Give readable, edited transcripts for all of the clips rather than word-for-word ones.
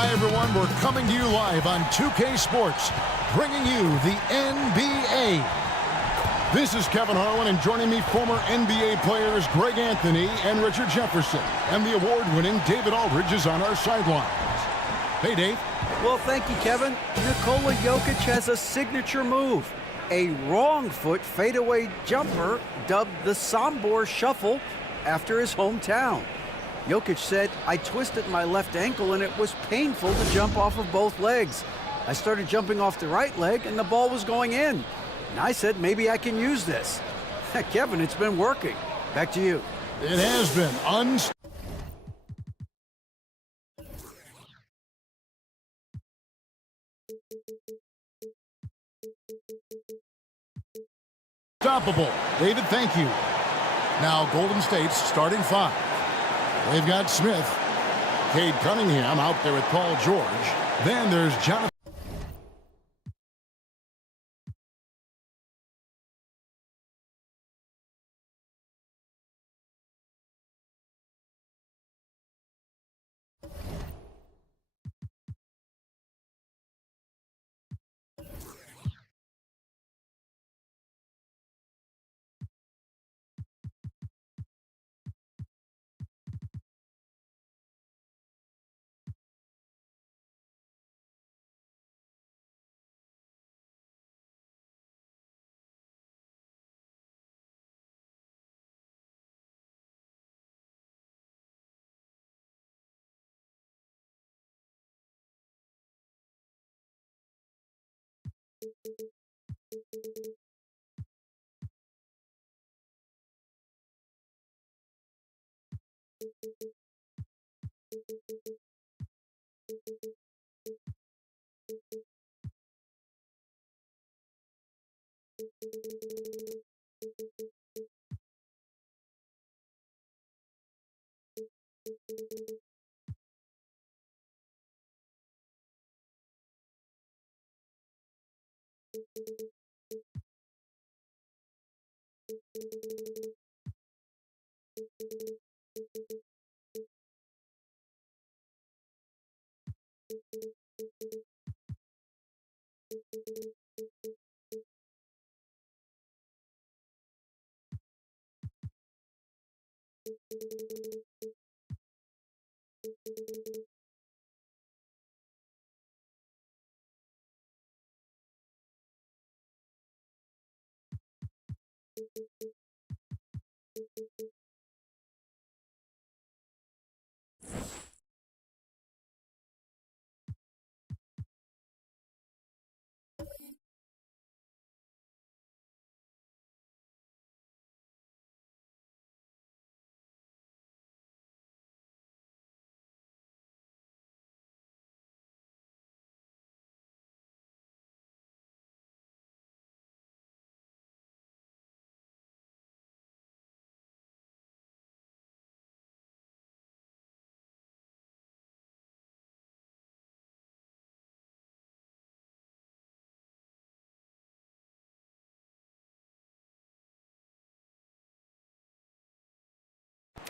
Hi, everyone. We're coming to you live on 2K Sports, bringing you the NBA. This is Kevin Harlan, and joining me, former NBA players Greg Anthony and Richard Jefferson. And the award-winning David Aldridge is on our sidelines. Hey, Dave. Well, thank you, Kevin. Nikola Jokic has a signature move. A wrong foot fadeaway jumper dubbed the Sombor Shuffle after his hometown. Jokic said, "I twisted my left ankle and it was painful to jump off of both legs. I started jumping off the right leg and the ball was going in. And I said, maybe I can use this." Kevin, it's been working. Back to you. It has been unstoppable. David, thank you. Now, Golden State's starting five. They've got Smith, Cade Cunningham out there with Paul George. Then there's Jonathan.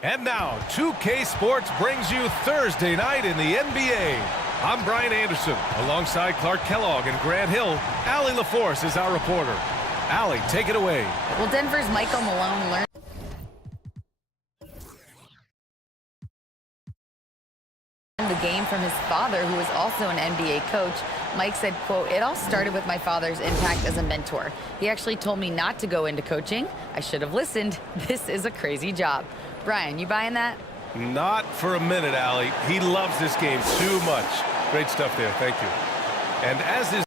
And now, 2K Sports brings you Thursday night in the NBA. I'm Brian Anderson, alongside Clark Kellogg and Grant Hill. Allie LaForce is our reporter. Allie, take it away. Well, Denver's Michael Malone learned the game from his father, who is also an NBA coach. Mike said, quote, "It all started with my father's impact as a mentor. He actually told me not to go into coaching. I should have listened. This is a crazy job." Brian, you buying that? Not for a minute, Allie. He loves this game too much. Great stuff there. Thank you. And as is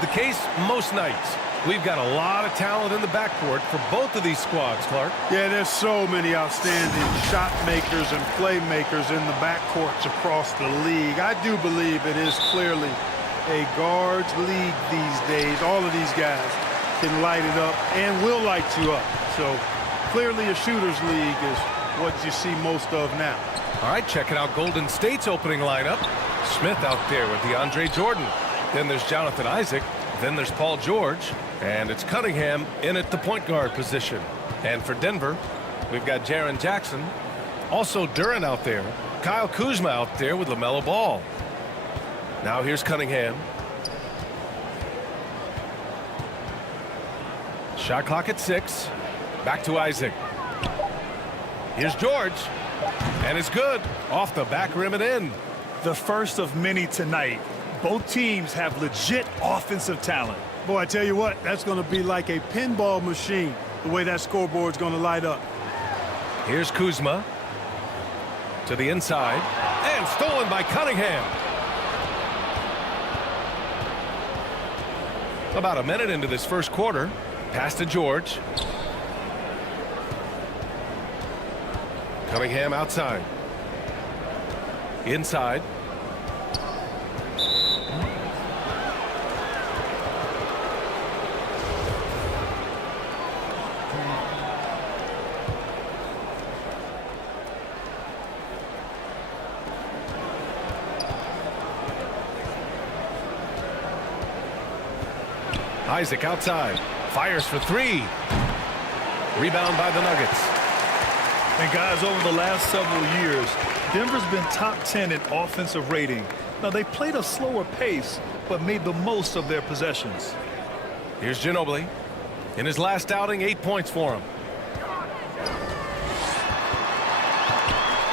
The case most nights. We've got a lot of talent in the backcourt for both of these squads, Clark. Yeah, there's so many outstanding shot makers and playmakers in the backcourts across the league. I do believe it is clearly a guards league these days. All of these guys can light it up and will light you up. So clearly a shooter's league is what you see most of now. All right, checking out Golden State's opening lineup. Smith out there with DeAndre Jordan. Then there's Jonathan Isaac. Then there's Paul George. And it's Cunningham in at the point guard position. And for Denver, we've got Jaren Jackson. Also Duren out there. Kyle Kuzma out there with LaMelo Ball. Now here's Cunningham. Shot clock at 6. Back to Isaac. Here's George. And it's good. Off the back rim and in. The first of many tonight. Both teams have legit offensive talent. Boy, I tell you what, that's going to be like a pinball machine, the way that scoreboard's going to light up. Here's Kuzma. To the inside. And stolen by Cunningham. About a minute into this first quarter. Pass to George. Cunningham outside. Inside. Isaac outside. Fires for 3. Rebound by the Nuggets. And guys, over the last several years, Denver's been top 10 in offensive rating. Now, they played a slower pace, but made the most of their possessions. Here's Ginobili. In his last outing, 8 points for him.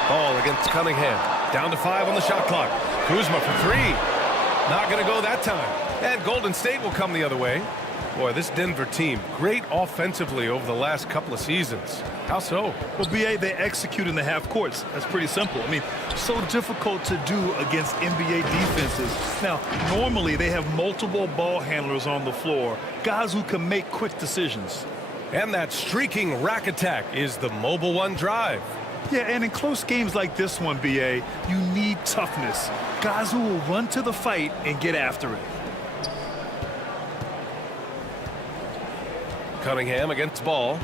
Ball against Cunningham. Down to 5 on the shot clock. Kuzma for 3. Not going to go that time. And Golden State will come the other way. Boy, this Denver team, great offensively over the last couple of seasons. How so? Well, BA, they execute in the half courts. That's pretty simple. I mean, so difficult to do against NBA defenses. Now, normally they have multiple ball handlers on the floor, guys who can make quick decisions. And that streaking rack attack is the mobile one drive. Yeah, and in close games like this one, BA, you need toughness. Guys who will run to the fight and get after it. Cunningham against Ball.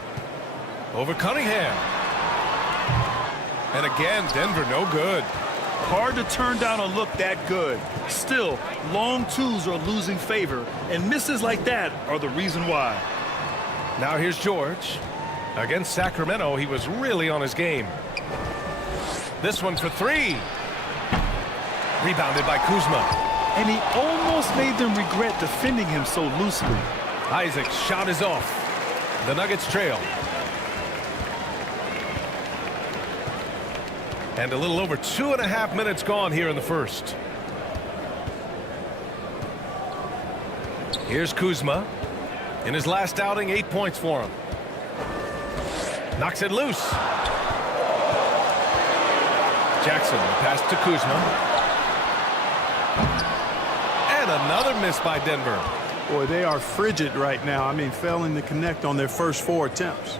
Over Cunningham. And again, Denver no good. Hard to turn down a look that good. Still, long twos are losing favor, and misses like that are the reason why. Now here's George. Against Sacramento, he was really on his game. This one for 3. Rebounded by Kuzma. And he almost made them regret defending him so loosely. Isaac's shot is off. The Nuggets trail. And a little over 2.5 minutes gone here in the first. Here's Kuzma. In his last outing, 8 points for him. Knocks it loose. Jackson, pass to Kuzma. And another miss by Denver. Boy, they are frigid right now. I mean, failing to connect on their first 4 attempts.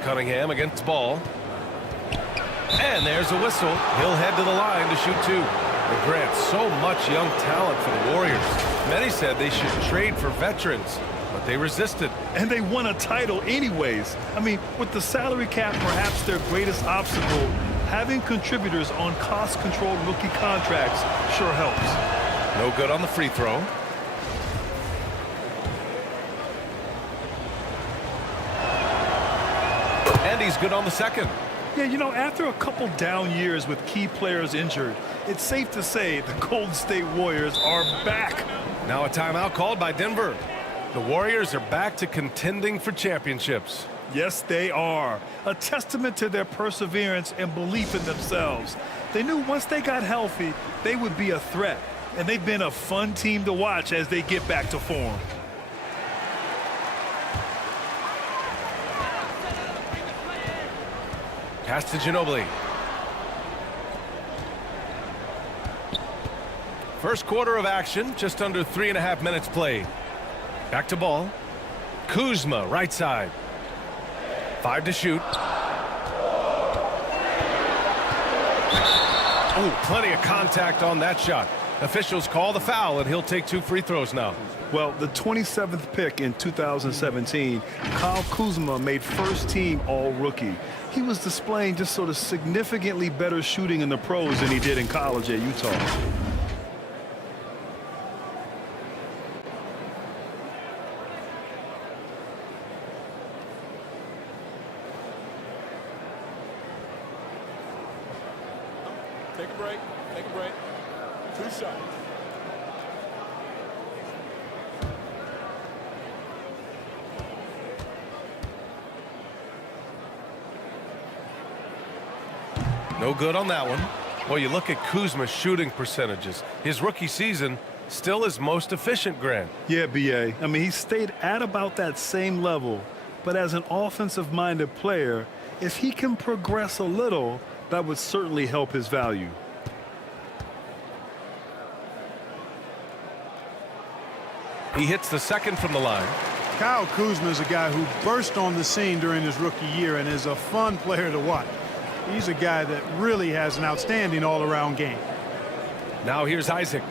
Cunningham against Ball. And there's a whistle. He'll head to the line to shoot 2. And Grant, so much young talent for the Warriors. Many said they should trade for veterans, but they resisted. And they won a title anyways. I mean, with the salary cap perhaps their greatest obstacle, having contributors on cost-controlled rookie contracts sure helps. No good on the free throw. And he's good on the second. Yeah, you know, after a couple down years with key players injured, it's safe to say the Golden State Warriors are back. Now a timeout called by Denver. The Warriors are back to contending for championships. Yes, they are. A testament to their perseverance and belief in themselves. They knew once they got healthy, they would be a threat. And they've been a fun team to watch as they get back to form. Pass to Ginobili. First quarter of action, just under 3.5 minutes played. Back to ball. Kuzma, right side. 5 to shoot. Oh, plenty of contact on that shot. Officials call the foul, and he'll take 2 free throws now. Well, the 27th pick in 2017, Kyle Kuzma made first-team All-Rookie. He was displaying just sort of significantly better shooting in the pros than he did in college at Utah. Take a break. Take a break. 2 shots. No good on that one. Well, you look at Kuzma's shooting percentages. His rookie season still his most efficient, Grant. Yeah, B.A. I mean, he stayed at about that same level. But as an offensive-minded player, if he can progress a little, that would certainly help his value. He hits the second from the line. Kyle Kuzma is a guy who burst on the scene during his rookie year and is a fun player to watch. He's a guy that really has an outstanding all-around game. Now here's Isaac.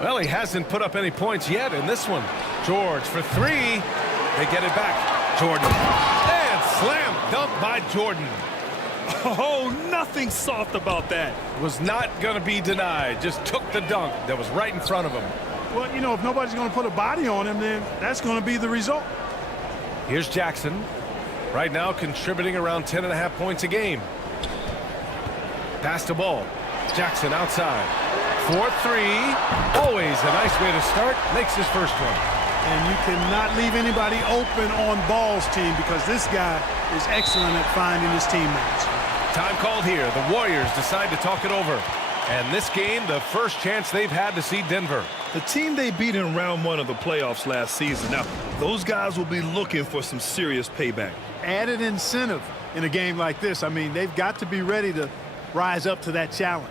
Well, he hasn't put up any points yet in this one. George for 3. They get it back. Jordan. And slam dunk by Jordan. Oh, nothing soft about that. Was not going to be denied. Just took the dunk that was right in front of him. Well, you know, if nobody's going to put a body on him, then that's going to be the result. Here's Jackson. Right now contributing around 10.5 points a game. Pass the ball. Jackson outside. 4-3. Always a nice way to start. Makes his first one. And you cannot leave anybody open on Ball's team because this guy is excellent at finding his teammates. Time called here. The Warriors decide to talk it over. And this game, the first chance they've had to see Denver. The team they beat in round 1 of the playoffs last season. Now, those guys will be looking for some serious payback. Added incentive in a game like this. I mean, they've got to be ready to rise up to that challenge.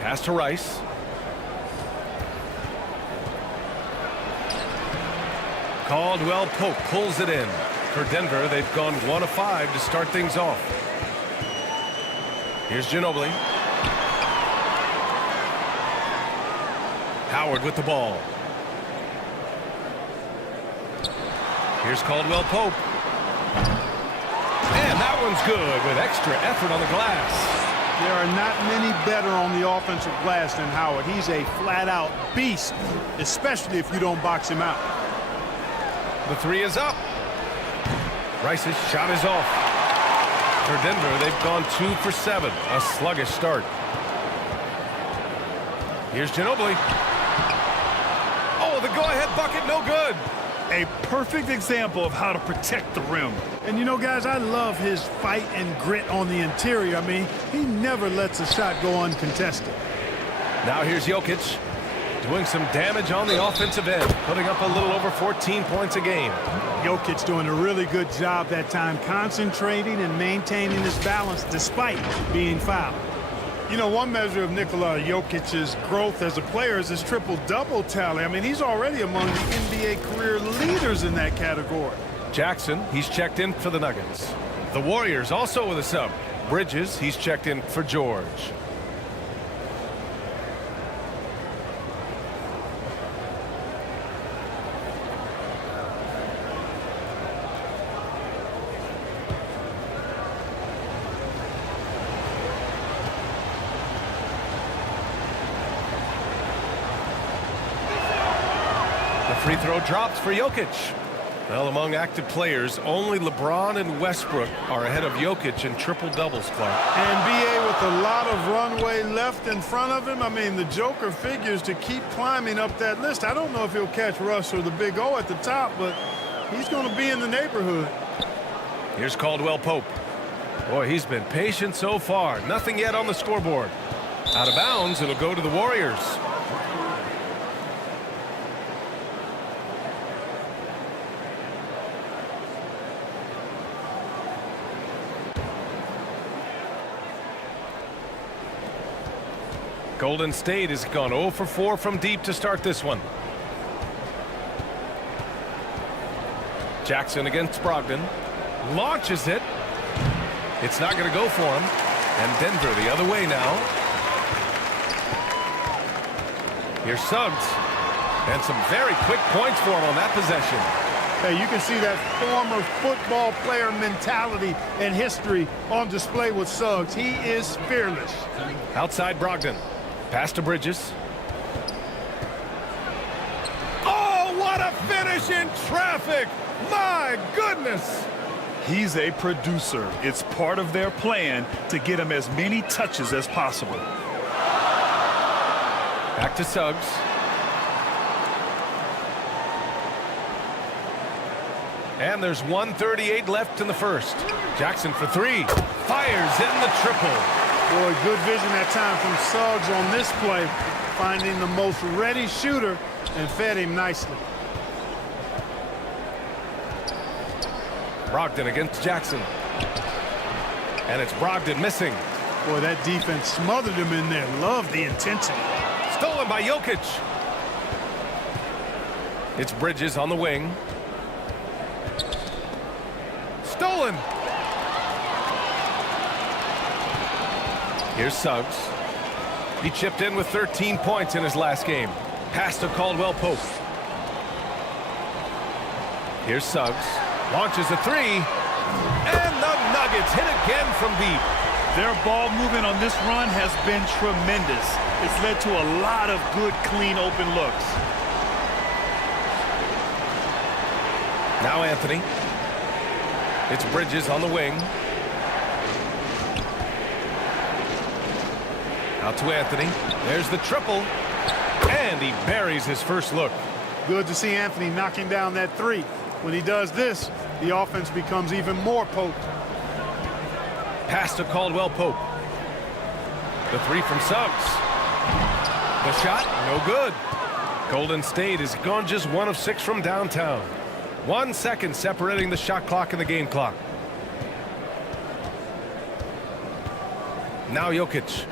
Pass to Rice. Caldwell Pope pulls it in. For Denver, they've gone 1 of 5 to start things off. Here's Ginobili. Howard with the ball. Here's Caldwell Pope. And that one's good with extra effort on the glass. There are not many better on the offensive glass than Howard. He's a flat-out beast, especially if you don't box him out. The 3 is up. Rice's shot is off. For Denver, they've gone 2 for 7. A sluggish start. Here's Ginobili. Oh, the go-ahead bucket, no good. A perfect example of how to protect the rim. And, you know, guys, I love his fight and grit on the interior. I mean, he never lets a shot go uncontested. Now here's Jokic doing some damage on the offensive end, putting up a little over 14 points a game. Jokic doing a really good job that time, concentrating and maintaining his balance despite being fouled. You know, one measure of Nikola Jokic's growth as a player is his triple-double tally. I mean, he's already among the NBA career leaders in that category. Jackson, he's checked in for the Nuggets. The Warriors also with a sub. Bridges, he's checked in for George. Free throw drops for Jokic. Well, among active players, only LeBron and Westbrook are ahead of Jokic in triple-doubles, Clark. NBA with a lot of runway left in front of him. I mean, the Joker figures to keep climbing up that list. I don't know if he'll catch Russ or the Big O at the top, but he's going to be in the neighborhood. Here's Caldwell Pope. Boy, he's been patient so far. Nothing yet on the scoreboard. Out of bounds, it'll go to the Warriors. Golden State has gone 0 for 4 from deep to start this one. Jackson against Brogdon. Launches it. It's not going to go for him. And Denver the other way now. Here's Suggs. And some very quick points for him on that possession. Hey, you can see that former football player mentality and history on display with Suggs. He is fearless. Outside Brogdon. Pass to Bridges. Oh, what a finish in traffic! My goodness! He's a producer. It's part of their plan to get him as many touches as possible. Back to Suggs. And there's 1:38 left in the first. Jackson for three. Fires in the triple. Boy, good vision that time from Suggs on this play, finding the most ready shooter and fed him nicely. Brogdon against Jackson. And it's Brogdon missing. Boy, that defense smothered him in there. Love the intensity. Stolen by Jokic. It's Bridges on the wing. Stolen. Here's Suggs. He chipped in with 13 points in his last game. Pass to Caldwell Pope. Here's Suggs. Launches a three. And the Nuggets hit again from deep. Their ball movement on this run has been tremendous. It's led to a lot of good, clean, open looks. Now Anthony. It's Bridges on the wing. Out to Anthony. There's the triple. And he buries his first look. Good to see Anthony knocking down that three. When he does this, the offense becomes even more potent. Pass to Caldwell Pope. The three from Suggs. The shot, no good. Golden State has gone just 1 of 6 from downtown. 1 second separating the shot clock and the game clock. Now Jokic.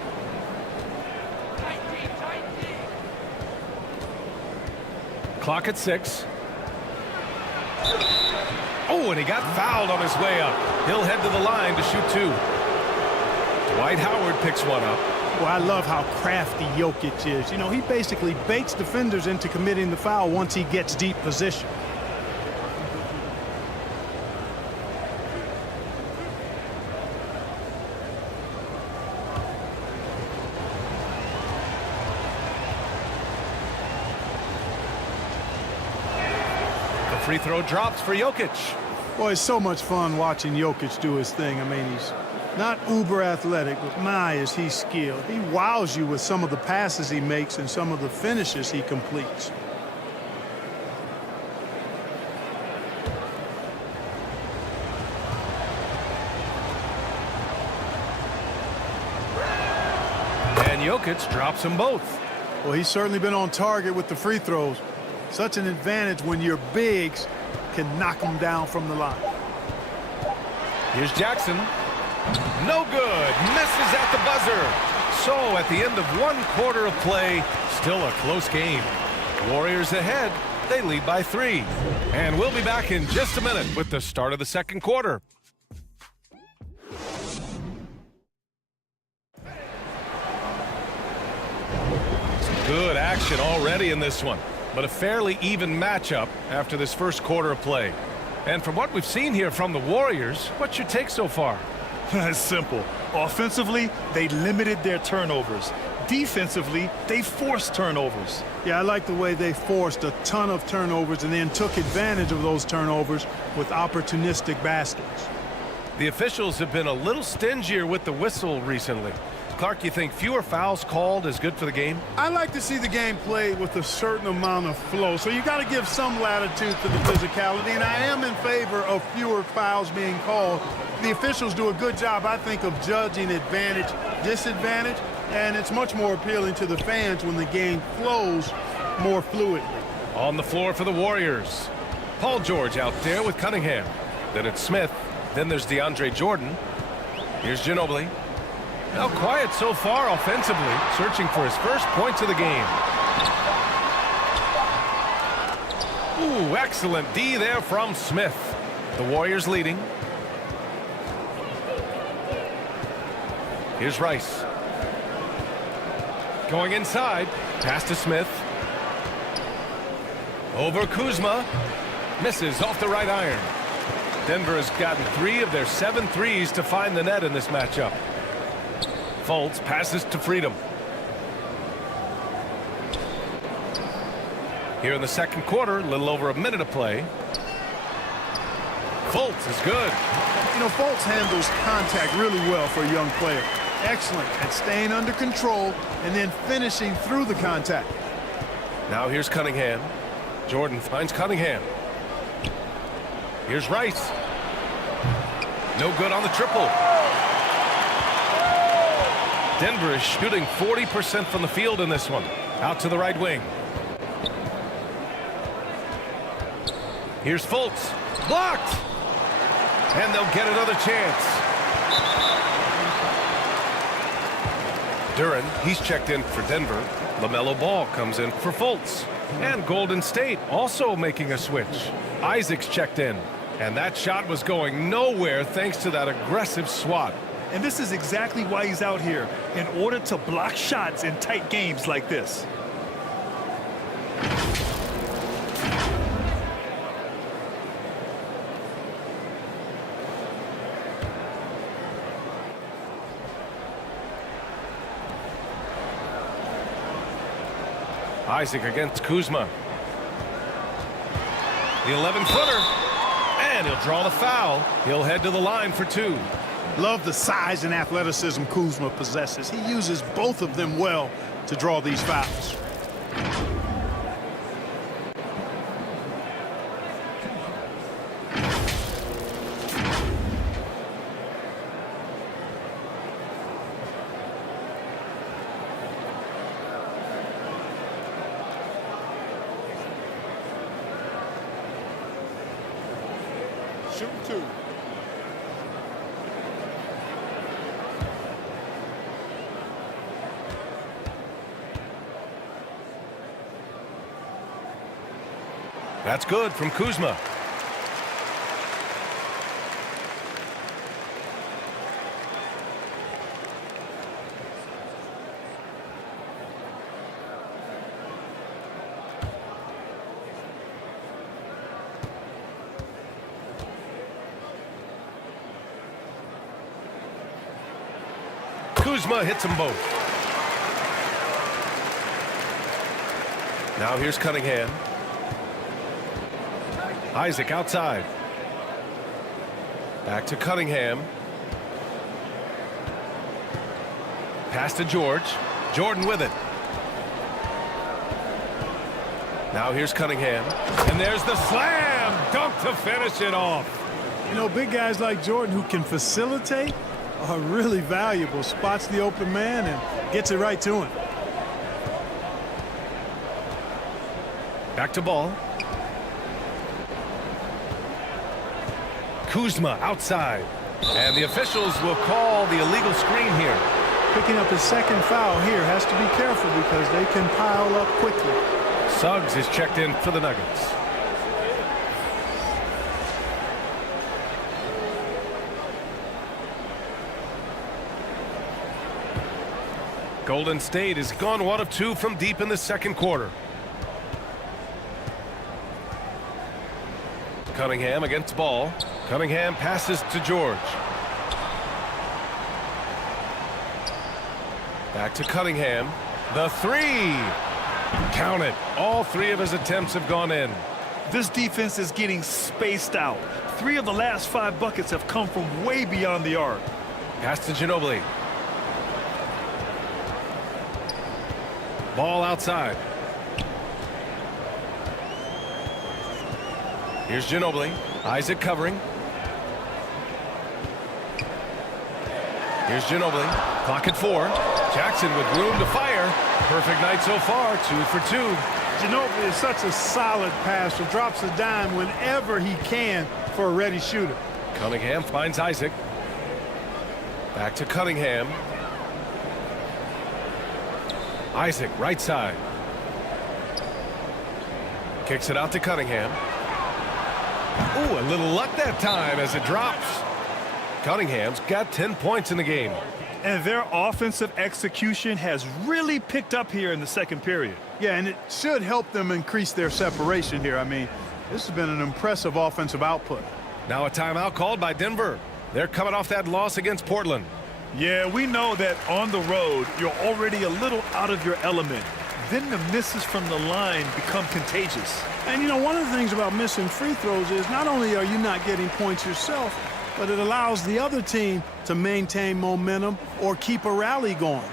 Clock at 6. Oh, and he got fouled on his way up. He'll head to the line to shoot 2. Dwight Howard picks one up. Well, I love how crafty Jokic is. You know, he basically baits defenders into committing the foul once he gets deep position. Free throw drops for Jokic. Boy, it's so much fun watching Jokic do his thing. I mean, he's not uber athletic, but my, is he skilled. He wows you with some of the passes he makes and some of the finishes he completes. And Jokic drops them both. Well, he's certainly been on target with the free throws. Such an advantage when your bigs can knock them down from the line. Here's Jackson. No good. Misses at the buzzer. So at the end of 1 quarter of play, still a close game. Warriors ahead. They lead by 3. And we'll be back in just a minute with the start of the second quarter. Some good action already in this one, but a fairly even matchup after this first quarter of play. And from what we've seen here from the Warriors, what's your take so far? It's simple. Offensively, they limited their turnovers. Defensively, they forced turnovers. Yeah, I like the way they forced a ton of turnovers and then took advantage of those turnovers with opportunistic baskets. The officials have been a little stingier with the whistle recently. Clark, you think fewer fouls called is good for the game? I like to see the game played with a certain amount of flow, so you got to give some latitude to the physicality, and I am in favor of fewer fouls being called. The officials do a good job, I think, of judging advantage, disadvantage, and it's much more appealing to the fans when the game flows more fluidly. On the floor for the Warriors, Paul George out there with Cunningham. Then it's Smith. Then there's DeAndre Jordan. Here's Ginobili. Now quiet so far offensively, searching for his first points of the game. Ooh, excellent D there from Smith. The Warriors leading. Here's Rice. Going inside, pass to Smith. Over Kuzma. Misses off the right iron. Denver has gotten 3 of their 7 threes to find the net in this matchup. Fultz passes to Freedom. Here in the second quarter, a little over a minute of play. Fultz is good. You know, Fultz handles contact really well for a young player. Excellent at staying under control and then finishing through the contact. Now here's Cunningham. Jordan finds Cunningham. Here's Rice. No good on the triple. Denver is shooting 40% from the field in this one. Out to the right wing. Here's Fultz. Blocked! And they'll get another chance. Duran, he's checked in for Denver. LaMelo Ball comes in for Fultz. And Golden State also making a switch. Isaac's checked in. And that shot was going nowhere thanks to that aggressive swat. And this is exactly why he's out here, in order to block shots in tight games like this. Isaac against Kuzma. The 11-footer. And he'll draw the foul. He'll head to the line for 2. Love the size and athleticism Kuzma possesses. He uses both of them well to draw these fouls. Shoot 2. That's good from Kuzma. Kuzma hits them both. Now here's Cunningham. Isaac outside. Back to Cunningham. Pass to George. Jordan with it. Now here's Cunningham. And there's the slam dunk to finish it off. You know, big guys like Jordan who can facilitate are really valuable. Spots the open man and gets it right to him. Back to Ball. Kuzma outside. And the officials will call the illegal screen here. Picking up his second foul here. Has to be careful because they can pile up quickly. Suggs is checked in for the Nuggets. Golden State has gone 1 of 2 from deep in the second quarter. Cunningham against Ball. Cunningham passes to George. Back to Cunningham. The three. Count it. All 3 of his attempts have gone in. This defense is getting spaced out. 3 of the last 5 buckets have come from way beyond the arc. Pass to Ginobili. Ball outside. Here's Ginobili. Isaac covering. Here's Ginobili. Clock at 4. Jackson with room to fire. Perfect night so far. 2 for 2. Ginobili is such a solid passer. Drops a dime whenever he can for a ready shooter. Cunningham finds Isaac. Back to Cunningham. Isaac, right side. Kicks it out to Cunningham. Ooh, a little luck that time as it drops. Cunningham's got 10 points in the game. And their offensive execution has really picked up here in the second period. Yeah, and it should help them increase their separation here. I mean, this has been an impressive offensive output. Now a timeout called by Denver. They're coming off that loss against Portland. Yeah, we know that on the road, you're already a little out of your element. Then the misses from the line become contagious. And, you know, one of the things about missing free throws is not only are you not getting points yourself, but it allows the other team to maintain momentum or keep a rally going.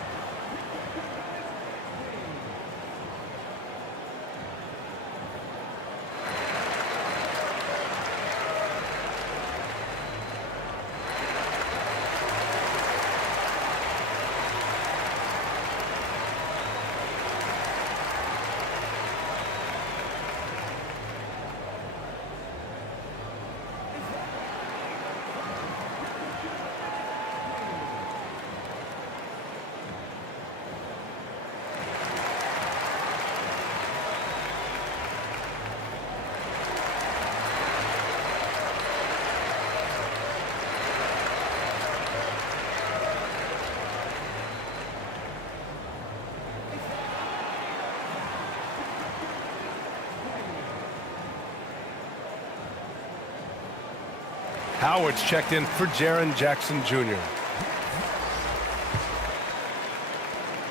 Howard's checked in for Jaren Jackson Jr.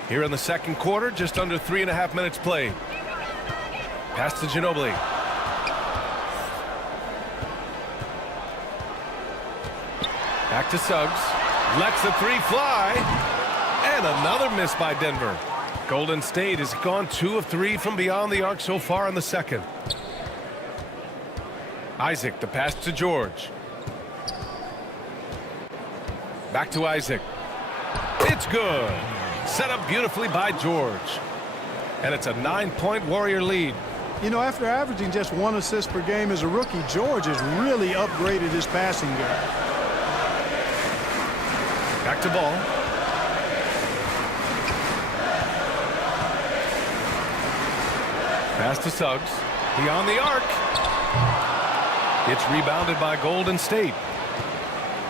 Here in the second quarter, just under 3.5 minutes played. Pass to Ginobili. Back to Suggs. Lets the 3 fly. And another miss by Denver. Golden State has gone 2 of 3 from beyond the arc so far in the second. Isaac, the pass to George. Back to Isaac. It's good. Set up beautifully by George. And it's a 9-point Warrior lead. You know, after averaging just 1 assist per game as a rookie, George has really upgraded his passing game. Back to Ball. Pass to Suggs. He on the arc. It's rebounded by Golden State.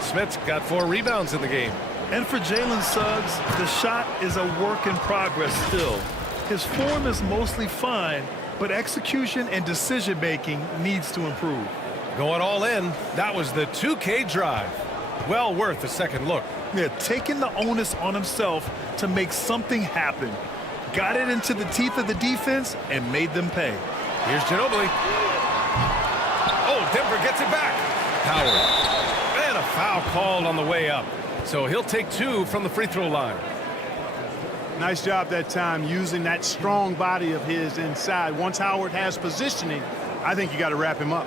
Smith's got 4 rebounds in the game. And for Jalen Suggs, the shot is a work in progress still. His form is mostly fine, but execution and decision-making needs to improve. Going all in, that was the 2K drive. Well worth a second look. Yeah, taking the onus on himself to make something happen. Got it into the teeth of the defense and made them pay. Here's Ginobili. Oh, Denver gets it back. Howard. And a foul called on the way up. So he'll take 2 from the free throw line. Nice job that time using that strong body of his inside. Once Howard has positioning, I think you got to wrap him up.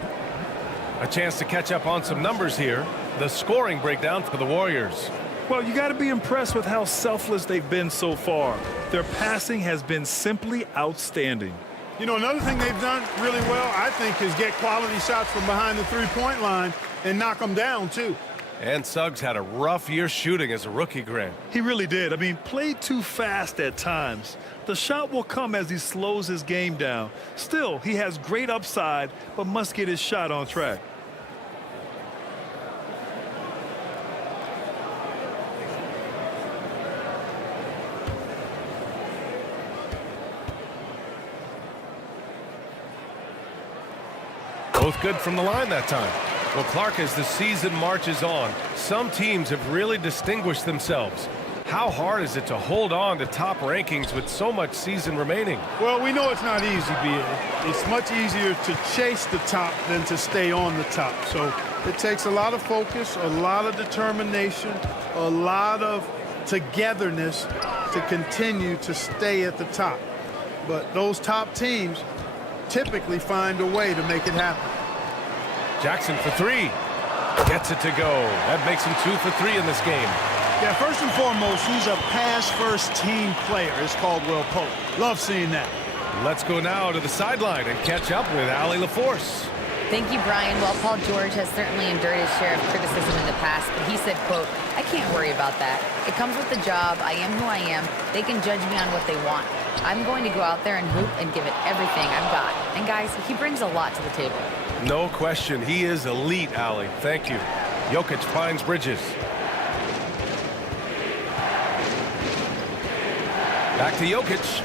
A chance to catch up on some numbers here. The scoring breakdown for the Warriors. Well, you got to be impressed with how selfless they've been so far. Their passing has been simply outstanding. You know, another thing they've done really well, I think, is get quality shots from behind the three-point line and knock them down, too. And Suggs had a rough year shooting as a rookie, Grant. He really did. I mean, played too fast at times. The shot will come as he slows his game down. Still, he has great upside, but must get his shot on track. Both good from the line that time. Well, Clark, as the season marches on, some teams have really distinguished themselves. How hard is it to hold on to top rankings with so much season remaining? Well, we know it's not easy, B.A. It's much easier to chase the top than to stay on the top. So it takes a lot of focus, a lot of determination, a lot of togetherness to continue to stay at the top. But those top teams typically find a way to make it happen. Jackson for three. Gets it to go. That makes him 2 for 3 in this game. Yeah, first and foremost, he's a pass-first team player, is Caldwell Pope. Love seeing that. Let's go now to the sideline and catch up with Allie LaForce. Thank you, Brian. Well, Paul George has certainly endured his share of criticism in the past, but he said, quote, "I can't worry about that. It comes with the job. I am who I am. They can judge me on what they want. I'm going to go out there and hoop and give it everything I've got." And guys, he brings a lot to the table. No question. He is elite, Allie. Thank you. Jokic finds Bridges. Back to Jokic.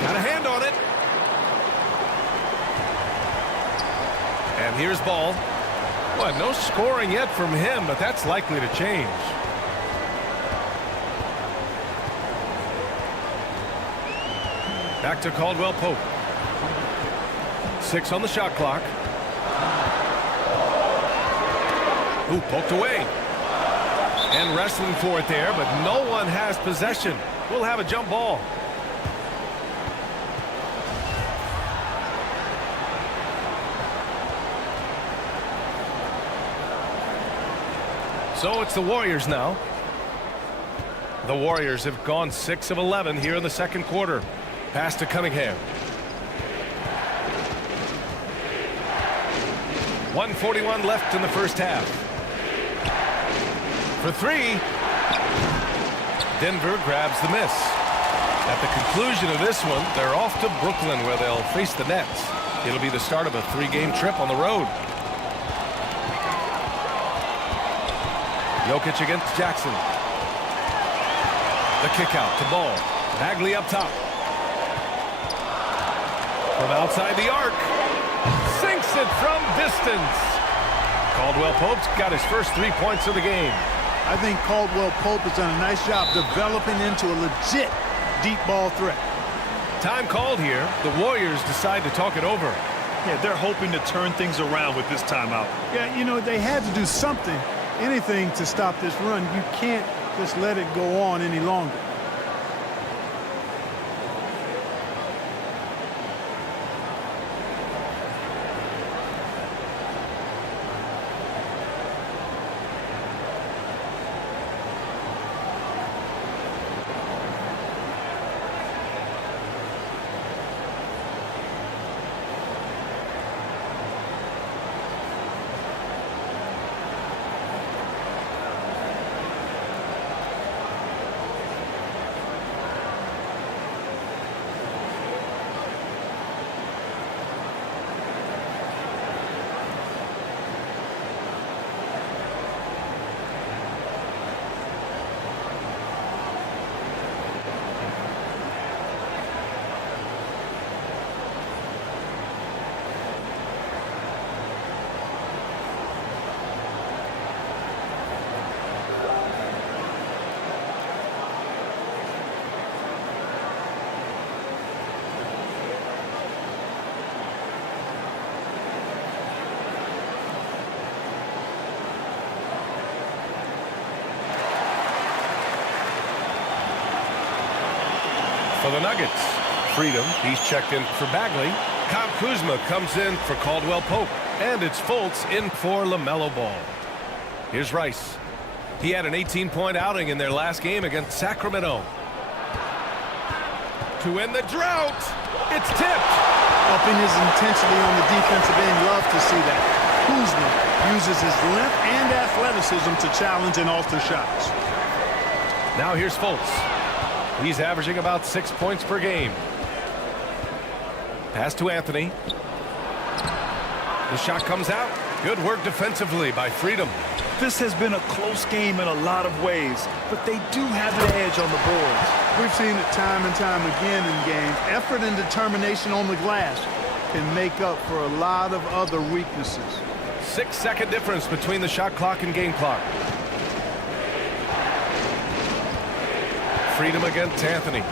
Got a hand on it. And here's Ball. Well, no scoring yet from him, but that's likely to change. Back to Caldwell Pope. 6 on the shot clock. Ooh, poked away. And wrestling for it there, but no one has possession. We'll have a jump ball. So it's the Warriors now. The Warriors have gone 6 of 11 here in the second quarter. Pass to Cunningham. 1:41 left in the first half. For three. Denver grabs the miss. At the conclusion of this one, they're off to Brooklyn where they'll face the Nets. It'll be the start of a 3-game trip on the road. Jokic against Jackson. The kick out to Ball. Bagley up top. From outside the arc. Sinks it from distance. Caldwell Pope's got his first 3 points of the game. I think Caldwell Pope has done a nice job developing into a legit deep ball threat. Time called here. The Warriors decide to talk it over. Yeah, they're hoping to turn things around with this timeout. Yeah, you know, they had to do something, anything to stop this run. You can't just let it go on any longer. For the Nuggets, Freedom, he's checked in for Bagley. Kyle Kuzma comes in for Caldwell Pope. And it's Fultz in for LaMelo Ball. Here's Rice. He had an 18-point outing in their last game against Sacramento. To end the drought, it's tipped. Upping his intensity on the defensive end. Love to see that. Kuzma uses his length and athleticism to challenge and alter shots. Now here's Fultz. He's averaging about 6 points per game. Pass to Anthony. The shot comes out. Good work defensively by Freedom. This has been a close game in a lot of ways, but they do have the edge on the boards. We've seen it time and time again in games. Effort and determination on the glass can make up for a lot of other weaknesses. 6-second difference between the shot clock and game clock. Freedom against Anthony.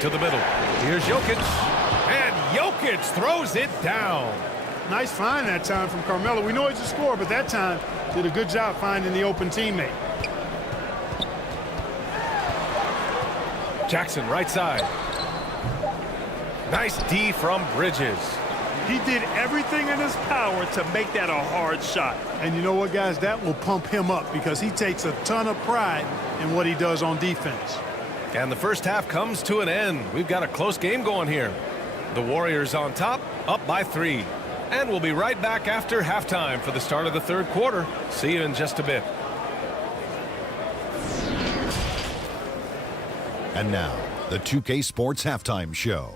To the middle. Here's Jokic. And Jokic throws it down. Nice find that time from Carmelo. We know he's a scorer, but that time did a good job finding the open teammate. Jackson, right side. Nice D from Bridges. He did everything in his power to make that a hard shot. And you know what, guys? That will pump him up because he takes a ton of pride in what he does on defense. And the first half comes to an end. We've got a close game going here. The Warriors on top, up by 3. And we'll be right back after halftime for the start of the third quarter. See you in just a bit. And now, the 2K Sports Halftime Show.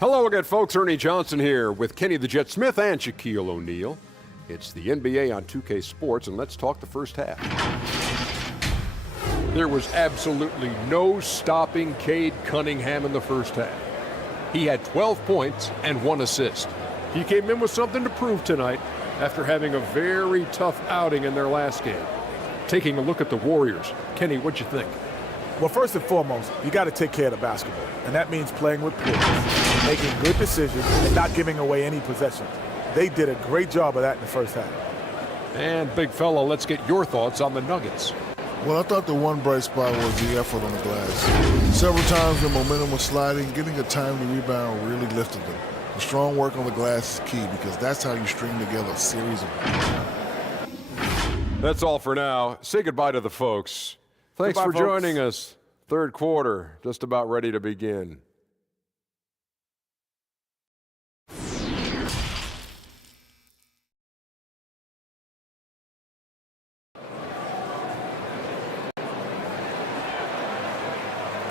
Hello again, folks. Ernie Johnson here with Kenny the Jet Smith and Shaquille O'Neal. It's the NBA on 2K Sports, and let's talk the first half. There was absolutely no stopping Cade Cunningham in the first half. He had 12 points and 1 assist. He came in with something to prove tonight after having a very tough outing in their last game. Taking a look at the Warriors, Kenny, what'd you think? Well, first and foremost, you got to take care of the basketball, and that means playing with players, making good decisions, and not giving away any possessions. They did a great job of that in the first half. And, big fella, let's get your thoughts on the Nuggets. Well, I thought the one bright spot was the effort on the glass. Several times the momentum was sliding, getting a timely rebound really lifted them. The strong work on the glass is key because that's how you string together a series of That's all for now. Say goodbye to the folks. Thanks Goodbye, for joining us. Third quarter, just about ready to begin.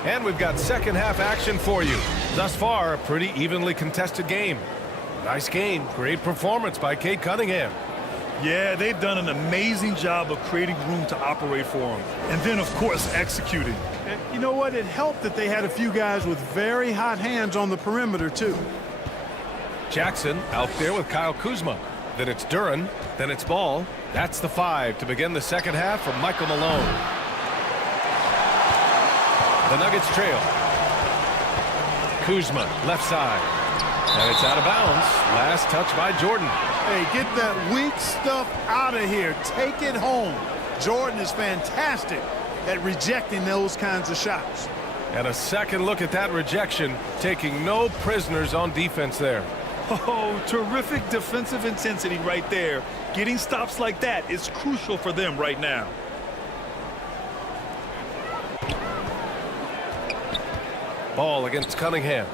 And we've got second half action for you. Thus far, a pretty evenly contested game. Nice game. Great performance by Cade Cunningham. Yeah, they've done an amazing job of creating room to operate for him. And then, of course, executing. And you know what? It helped that they had a few guys with very hot hands on the perimeter, too. Jackson out there with Kyle Kuzma. Then it's Duren. Then it's Ball. That's the 5 to begin the second half for Michael Malone. The Nuggets trail. Kuzma, left side. And it's out of bounds. Last touch by Jordan. Hey, get that weak stuff out of here. Take it home. Jordan is fantastic at rejecting those kinds of shots. And a second look at that rejection, taking no prisoners on defense there. Oh, terrific defensive intensity right there. Getting stops like that is crucial for them right now. Ball against Cunningham.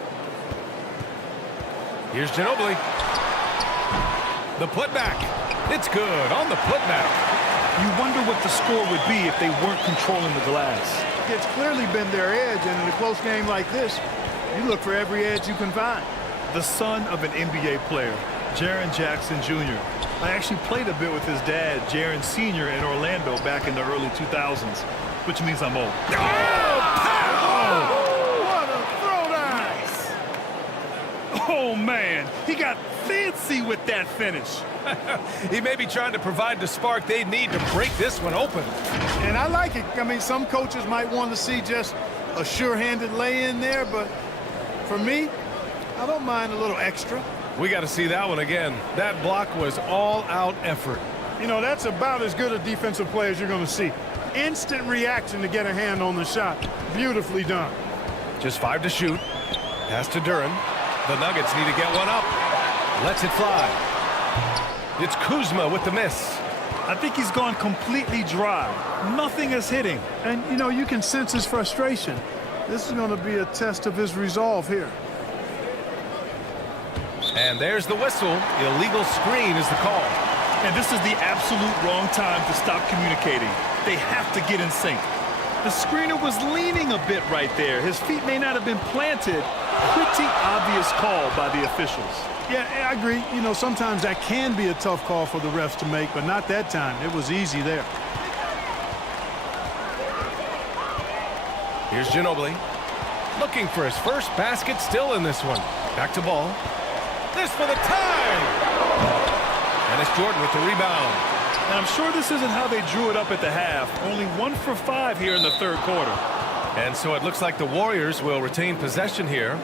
Here's Ginobili. The putback. It's good on the putback. You wonder what the score would be if they weren't controlling the glass. It's clearly been their edge, and in a close game like this, you look for every edge you can find. The son of an NBA player, Jaren Jackson Jr. I actually played a bit with his dad, Jaren Sr. in Orlando back in the early 2000s, which means I'm old. Oh, man, he got fancy with that finish. He may be trying to provide the spark they need to break this one open. And I like it. I mean, some coaches might want to see just a sure-handed lay-in there, but for me, I don't mind a little extra. We got to see that one again. That block was all-out effort. You know, that's about as good a defensive play as you're going to see. Instant reaction to get a hand on the shot. Beautifully done. Just 5 to shoot. Pass to Duren. The Nuggets need to get one up. Lets it fly. It's Kuzma with the miss. I think he's gone completely dry. Nothing is hitting. And, you know, you can sense his frustration. This is going to be a test of his resolve here. And there's the whistle. Illegal screen is the call. And this is the absolute wrong time to stop communicating. They have to get in sync. The screener was leaning a bit right there. His feet may not have been planted. Pretty obvious call by the officials. Yeah, I agree. You know, sometimes that can be a tough call for the refs to make, but not that time. It was easy there. Here's Ginobili. Looking for his first basket, still in this one. Back to ball. This for the tie! And it's Jordan with the rebound. And I'm sure this isn't how they drew it up at the half. Only 1 for 5 here in the third quarter. And so it looks like the Warriors will retain possession here.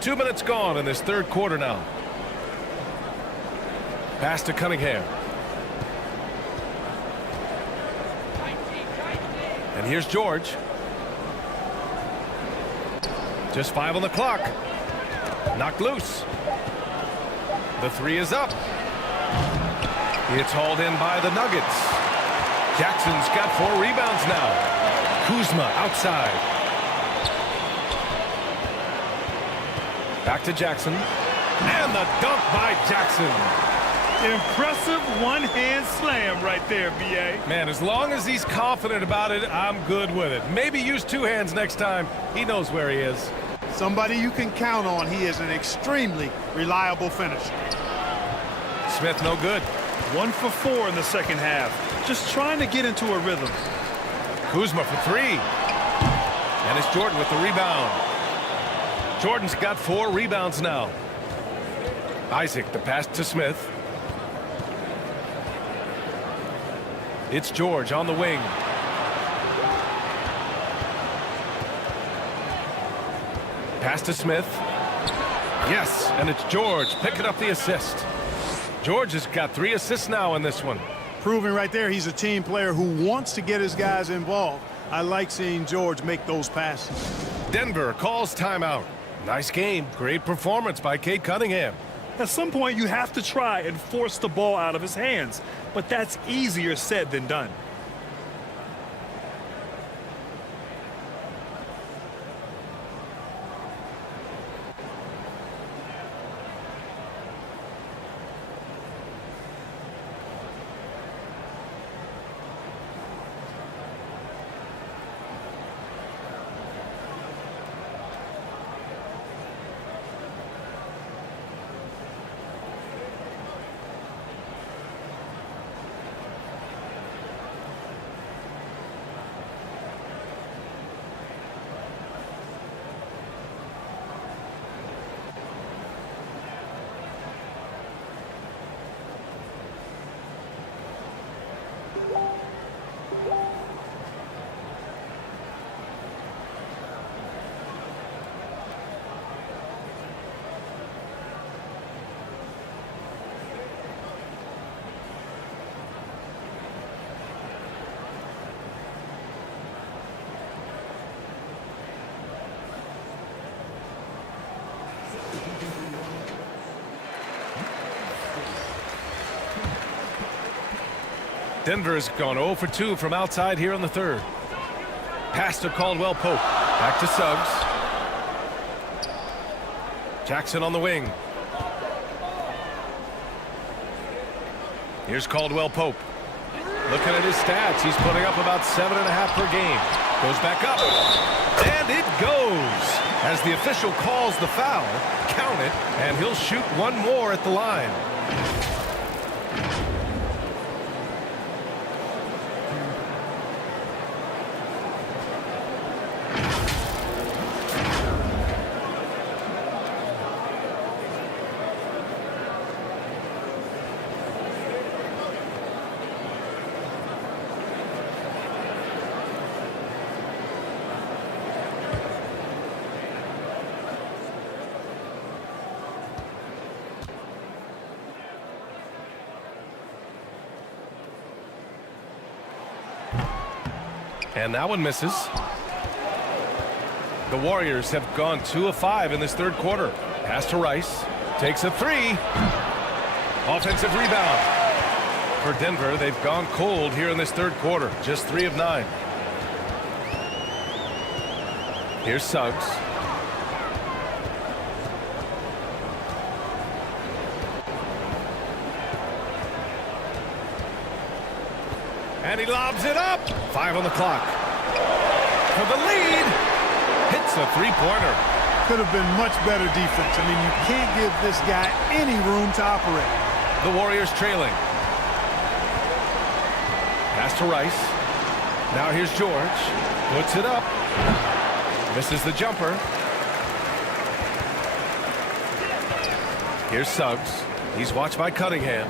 Two minutes gone in this third quarter now. Pass to Cunningham. And here's George. Just 5 on the clock. Knocked loose. The three is up. It's hauled in by the Nuggets. Jackson's got 4 rebounds now. Kuzma outside. Back to Jackson. And the dunk by Jackson. Impressive one-hand slam right there, B.A. Man, as long as he's confident about it, I'm good with it. Maybe use 2 hands next time. He knows where he is. Somebody you can count on. He is an extremely reliable finisher. Smith no good. 1 for 4 in the second half. Just trying to get into a rhythm. Kuzma for 3. And it's Jordan with the rebound. Jordan's got 4 rebounds now. Isaac, the pass to Smith. It's George on the wing. Pass to Smith. Yes, and it's George picking up the assist. George has got 3 assists now in this one. Proving right there he's a team player who wants to get his guys involved. I like seeing George make those passes. Denver calls timeout. Nice game. Great performance by Cade Cunningham. At some point, you have to try and force the ball out of his hands. But that's easier said than done. Denver's gone 0 for 2 from outside here in the third. Pass to Caldwell Pope. Back to Suggs. Jackson on the wing. Here's Caldwell Pope. Looking at his stats, he's putting up about 7.5 per game. Goes back up. And it goes. As the official calls the foul, count it, and he'll shoot 1 more at the line. And that one misses. The Warriors have gone 2 of 5 in this third quarter. Pass to Rice. Takes a three. Offensive rebound. For Denver, they've gone cold here in this third quarter. Just 3 of 9. Here's Suggs. And he lobs it up. 5 on the clock. For the lead. Hits a three-pointer. Could have been much better defense. I mean, you can't give this guy any room to operate. The Warriors trailing. Pass to Rice. Now here's George. Puts it up. Misses the jumper. Here's Suggs. He's watched by Cunningham.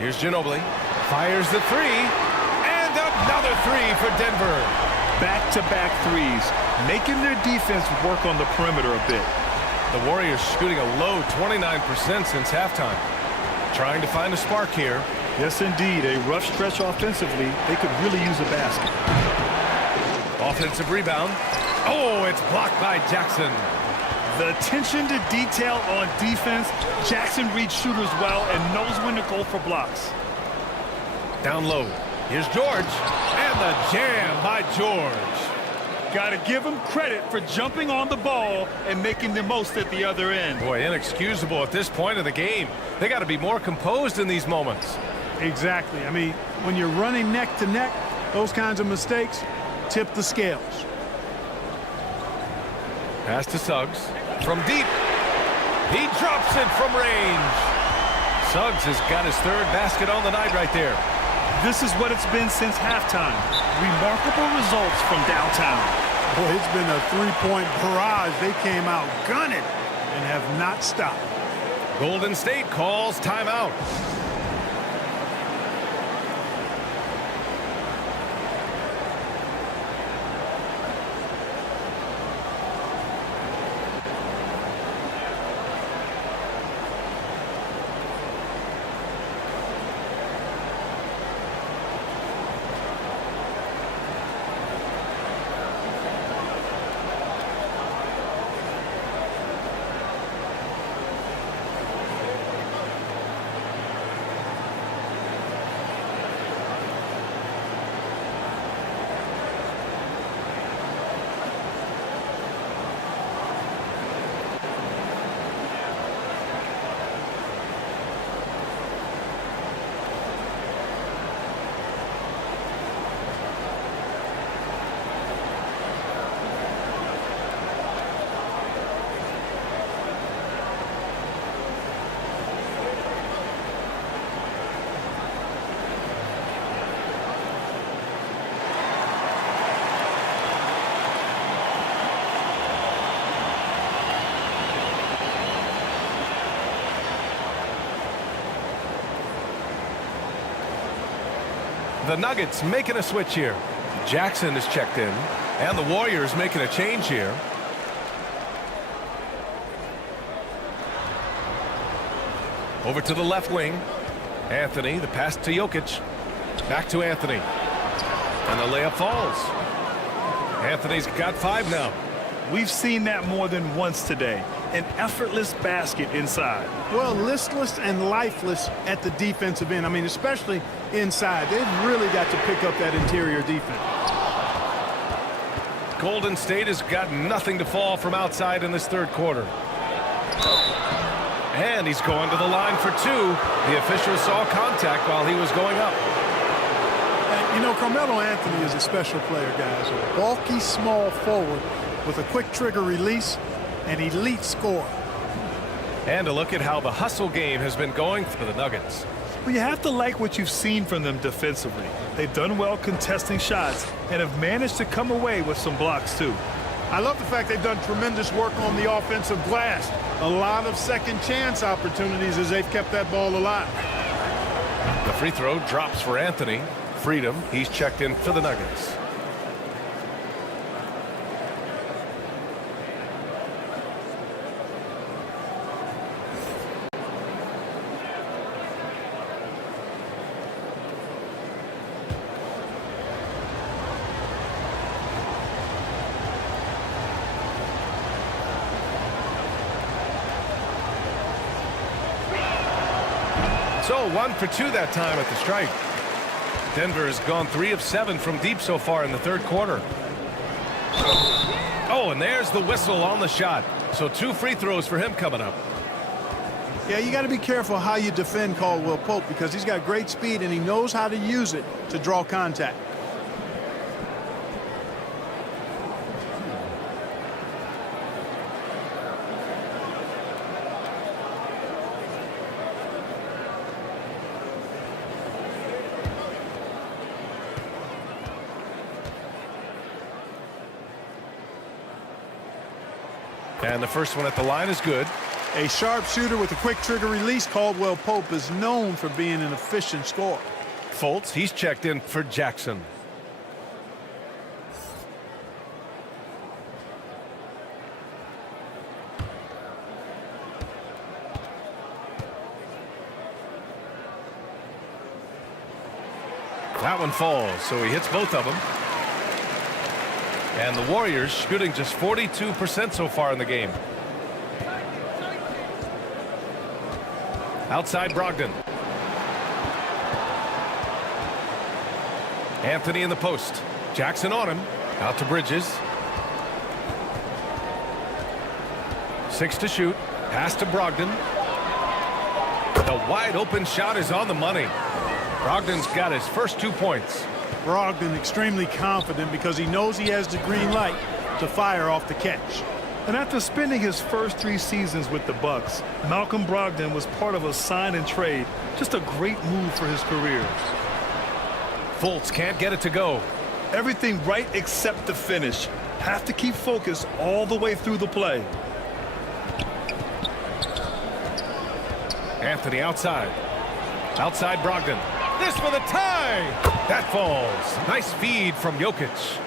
Here's Ginobili. Fires the three. And another three for Denver. Back-to-back threes, making their defense work on the perimeter a bit. The Warriors shooting a low 29% since halftime. Trying to find a spark here. Yes, indeed. A rough stretch offensively. They could really use a basket. Offensive rebound. Oh, it's blocked by Jackson. The attention to detail on defense. Jackson reads shooters well and knows when to go for blocks. Down low. Here's George. And the jam by George. Got to give him credit for jumping on the ball and making the most at the other end. Boy, inexcusable at this point of the game. They got to be more composed in these moments. Exactly. I mean, when you're running neck to neck, those kinds of mistakes tip the scales. Pass to Suggs. From deep. He drops it from range. Suggs has got his third basket on the night right there. This is what it's been since halftime. Remarkable results from downtown. Boy, it's been a three-point barrage. They came out gunning and have not stopped. Golden State calls timeout. The Nuggets making a switch here. Jackson is checked in, and the Warriors making a change here. Over to the left wing. Anthony, the pass to Jokic. Back to Anthony. And the layup falls. Anthony's got 5 now. We've seen that more than once today. An effortless basket inside. Well, listless and lifeless at the defensive end. I mean, especially inside. They've really got to pick up that interior defense. Golden State has got nothing to fall from outside in this third quarter. And he's going to the line for 2. The official saw contact while he was going up. And, you know, Carmelo Anthony is a special player, guys. A bulky, small forward with a quick trigger release, an elite scorer. And a look at how the hustle game has been going for the Nuggets. Well, you have to like what you've seen from them defensively. They've done well contesting shots and have managed to come away with some blocks, too. I love the fact they've done tremendous work on the offensive glass. A lot of second chance opportunities as they've kept that ball alive. The free throw drops for Anthony. Freedom. He's checked in for the Nuggets. go. 1 for 2 that time at the stripe. Denver has gone 3 of 7 from deep so far in the third quarter. Oh, and there's the whistle on the shot. So 2 free throws for him coming up. Yeah, you got to be careful how you defend Caldwell Pope because he's got great speed and he knows how to use it to draw contact. And the first one at the line is good. A sharp shooter with a quick trigger release, Caldwell Pope is known for being an efficient scorer. Fultz, he's checked in for Jackson. That one falls, so he hits both of them. And the Warriors shooting just 42% so far in the game. Outside Brogdon. Anthony in the post. Jackson on him. Out to Bridges. 6 to shoot. Pass to Brogdon. The wide open shot is on the money. Brogdon's got his first 2 points. Brogdon extremely confident because he knows he has the green light to fire off the catch. And after spending his first 3 seasons with the Bucks, Malcolm Brogdon was part of a sign and trade. Just a great move for his career. Fultz can't get it to go. Everything right except the finish. Have to keep focused all the way through the play. Anthony outside. Outside Brogdon. This for the tie. That falls. Nice feed from Jokic.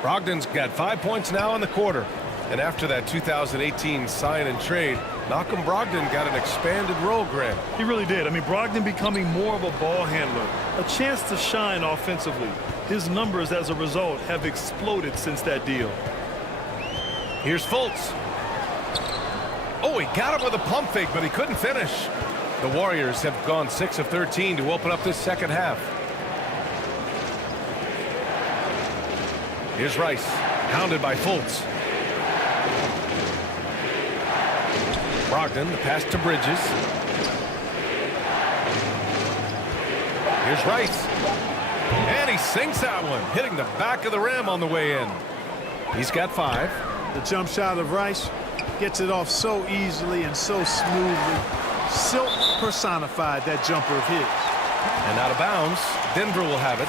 Brogdon's got 5 points now in the quarter. And after that 2018 sign and trade, Malcolm Brogdon got an expanded role, Grant. He really did. I mean, Brogdon becoming more of a ball handler, a chance to shine offensively. His numbers as a result have exploded since that deal. Here's Fultz. Oh, he got him with a pump fake, but he couldn't finish. The Warriors have gone 6 of 13 to open up this second half. Here's Rice, hounded by Fultz. Brogdon, the pass to Bridges. Here's Rice. And he sinks that one, hitting the back of the rim on the way in. He's got 5. The jump shot of Rice gets it off so easily and so smoothly. Silk personified that jumper of his. And out of bounds, Denver will have it.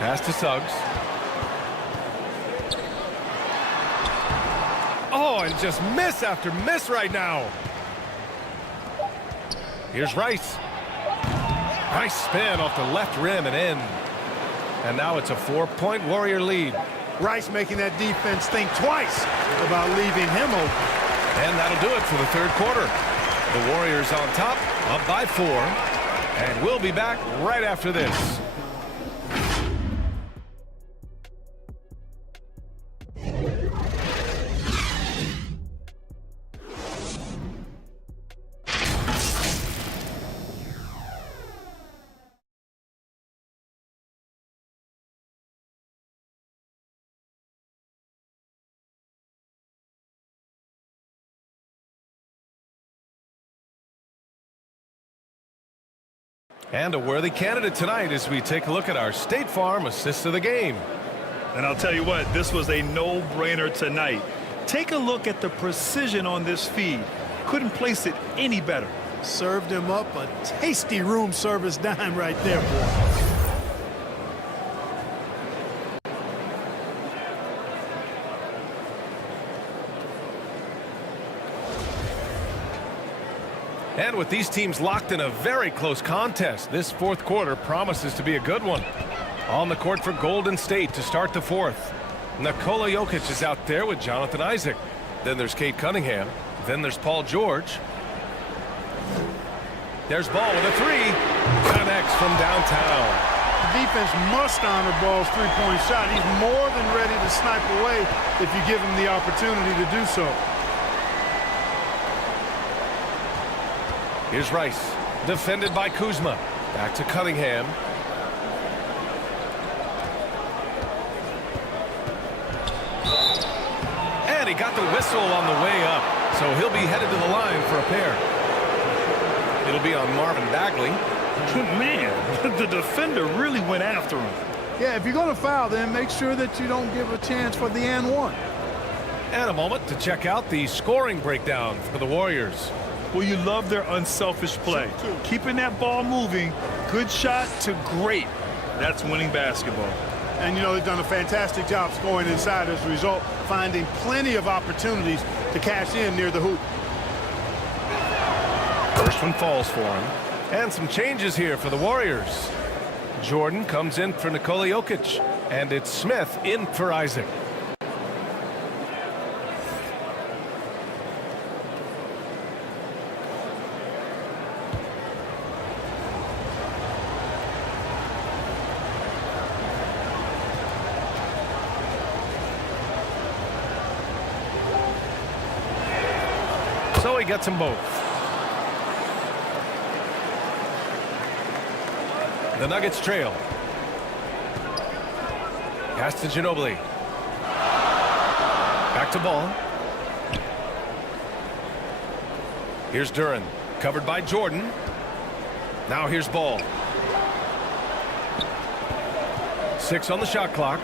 Pass to Suggs. Oh, and just miss after miss right now. Here's Rice. Nice spin off the left rim and in. And now it's a 4-point Warrior lead. Rice making that defense think twice about leaving him open. And that'll do it for the third quarter. The Warriors on top, up by 4. And we'll be back right after this. And a worthy candidate tonight as we take a look at our State Farm assist of the game. And I'll tell you what, this was a no-brainer tonight. Take a look at the precision on this feed. Couldn't place it any better. Served him up a tasty room service dime right there, boy. And with these teams locked in a very close contest, this fourth quarter promises to be a good one. On the court for Golden State to start the fourth. Nikola Jokic is out there with Jonathan Isaac. Then there's Cade Cunningham. Then there's Paul George. There's Ball with a three. Connects from downtown. Defense must honor Ball's three-point shot. He's more than ready to snipe away if you give him the opportunity to do so. Here's Rice, defended by Kuzma. Back to Cunningham. And he got the whistle on the way up, so he'll be headed to the line for a pair. It'll be on Marvin Bagley. Man, the defender really went after him. Yeah, if you're going to foul, then make sure that you don't give a chance for the and one. And a moment to check out the scoring breakdown for the Warriors. Well, you love their unselfish play. Keeping that ball moving, good shot to great. That's winning basketball. And, you know, they've done a fantastic job scoring inside as a result, finding plenty of opportunities to cash in near the hoop. First one falls for him. And some changes here for the Warriors. Jordan comes in for Nikola Jokic. And it's Smith in for Isaac. So he gets them both. The Nuggets trail. Pass to Ginobili. Back to Ball. Here's Duran. Covered by Jordan. Now here's Ball. 6 on the shot clock.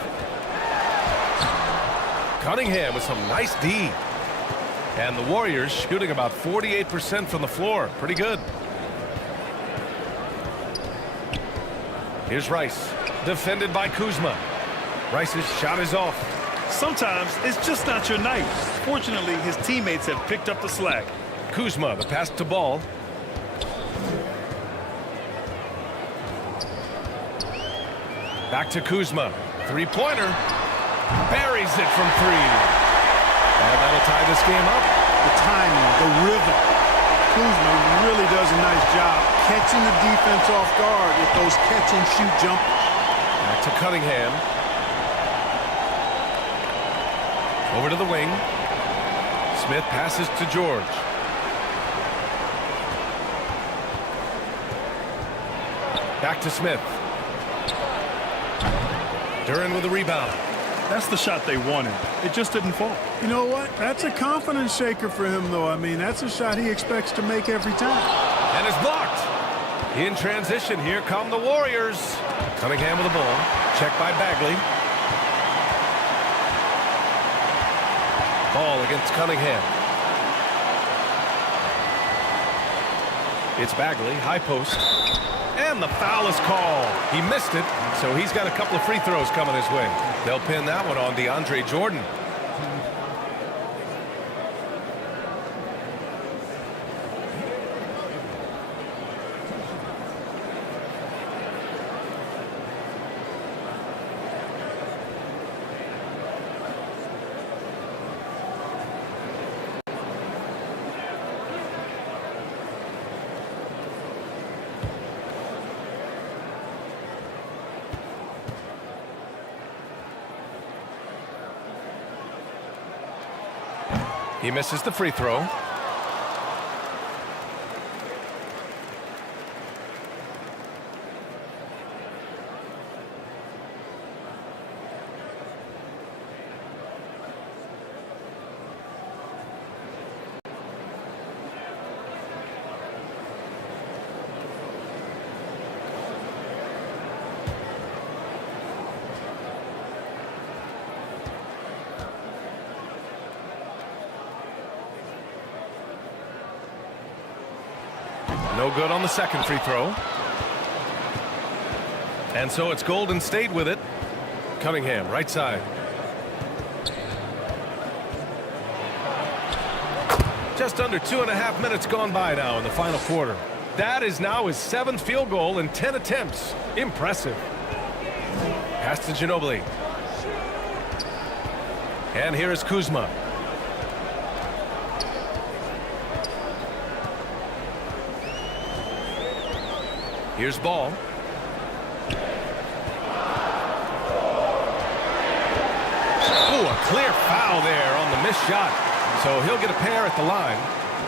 Cunningham with some nice D. And the Warriors shooting about 48% from the floor. Pretty good. Here's Rice, defended by Kuzma. Rice's shot is off. Sometimes it's just not your night. Fortunately, his teammates have picked up the slack. Kuzma, the pass to Ball. Back to Kuzma. Three-pointer. Buries it from three. And that'll tie this game up. The timing, the rhythm. Kuzma really does a nice job catching the defense off guard with those catch-and-shoot jumpers. Back to Cunningham. Over to the wing. Smith passes to George. Back to Smith. Duran with the rebound. That's the shot they wanted. It just didn't fall. You know what? That's a confidence shaker for him, though. I mean, that's a shot he expects to make every time. And it's blocked. In transition, here come the Warriors. Cunningham with the ball. Checked by Bagley. Ball against Cunningham. It's Bagley, high post. And the foul is called. He missed it, so he's got a couple of free throws coming his way. They'll pin that one on DeAndre Jordan. He misses the free throw. No good on the second free throw. And so it's Golden State with it. Cunningham, right side. Just under 2.5 minutes gone by now in the final quarter. That is now his 7th field goal in 10 attempts. Impressive. Pass to Ginobili. And here is Kuzma. Here's Ball. Oh, a clear foul there on the missed shot. So he'll get a pair at the line.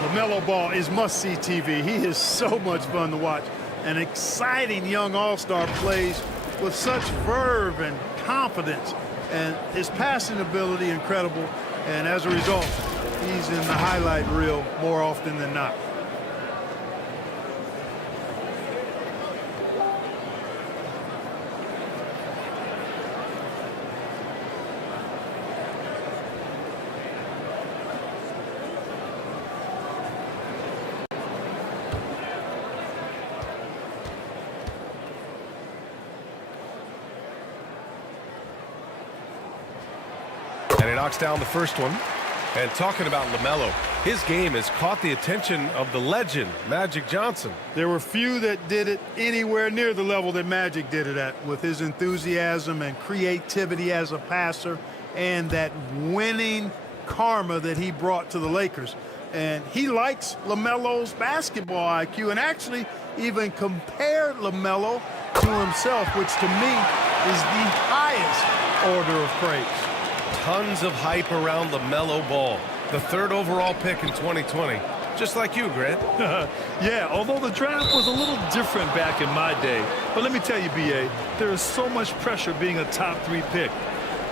LaMelo Ball is must-see TV. He is so much fun to watch. An exciting young all-star, plays with such verve and confidence. And his passing ability incredible. And as a result, he's in the highlight reel more often than not. And he knocks down the first one. And talking about LaMelo, his game has caught the attention of the legend, Magic Johnson. There were few that did it anywhere near the level that Magic did it at, with his enthusiasm and creativity as a passer and that winning karma that he brought to the Lakers. And he likes LaMelo's basketball IQ and actually even compared LaMelo to himself, which to me is the highest order of praise. Tons of hype around LaMelo Ball, the 3rd overall pick in 2020. Just like you, Grant. Yeah, although the draft was a little different back in my day. But let me tell you, B.A., there is so much pressure being a top 3 pick.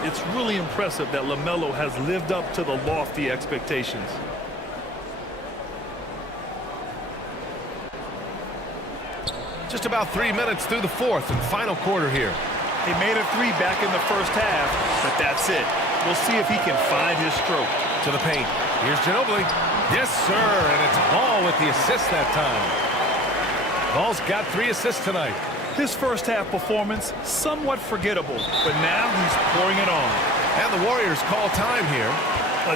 It's really impressive that LaMelo has lived up to the lofty expectations. Just about 3 minutes through the 4th and final quarter here. He made a 3 back in the first half, but that's it. We'll see if he can find his stroke. To the paint. Here's Ginobili. Yes, sir, and it's Ball with the assist that time. Ball's got 3 assists tonight. His first half performance, somewhat forgettable, but now he's pouring it on. And the Warriors call time here.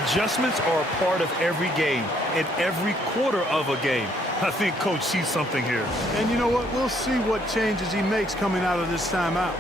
Adjustments are a part of every game and every quarter of a game. I think Coach sees something here. And you know what? We'll see what changes he makes coming out of this timeout.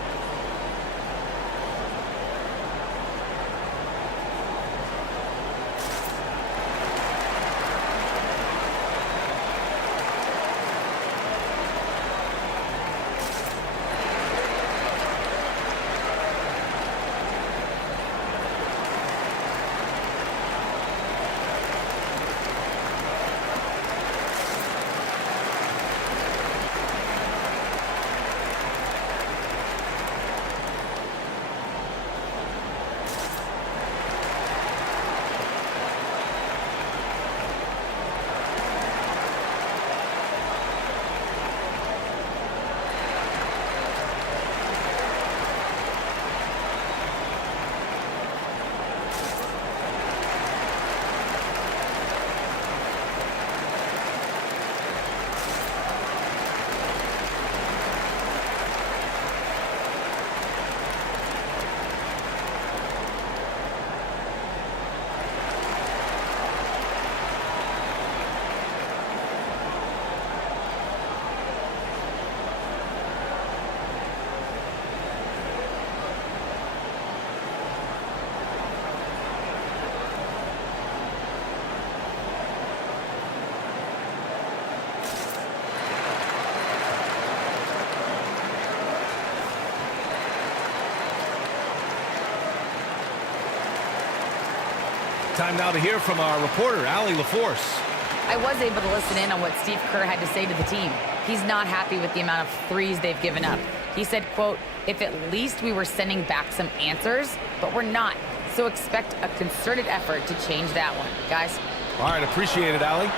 Time now to hear from our reporter, Allie LaForce. I was able to listen in on what Steve Kerr had to say to the team. He's not happy with the amount of threes they've given up. He said, quote, if at least we were sending back some answers, but we're not. So expect a concerted effort to change that one. Guys. All right, appreciate it, Allie.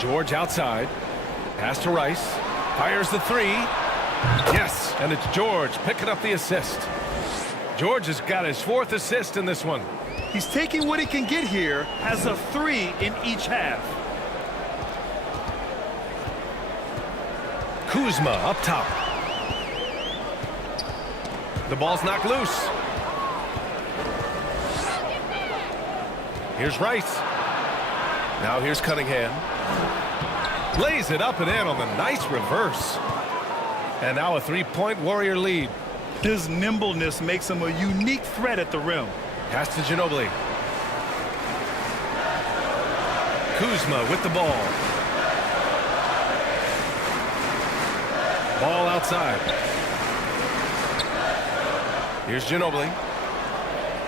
George outside. Pass to Rice. Fires the 3. Yes, and it's George picking up the assist. George has got his 4th assist in this one. He's taking what he can get here, has a 3 in each half. Kuzma up top. The ball's knocked loose. Here's Rice. Now here's Cunningham. Lays it up and in on the nice reverse. And now a three-point Warrior lead. His nimbleness makes him a unique threat at the rim. Pass to Ginobili. Kuzma with the ball. Ball outside. Here's Ginobili.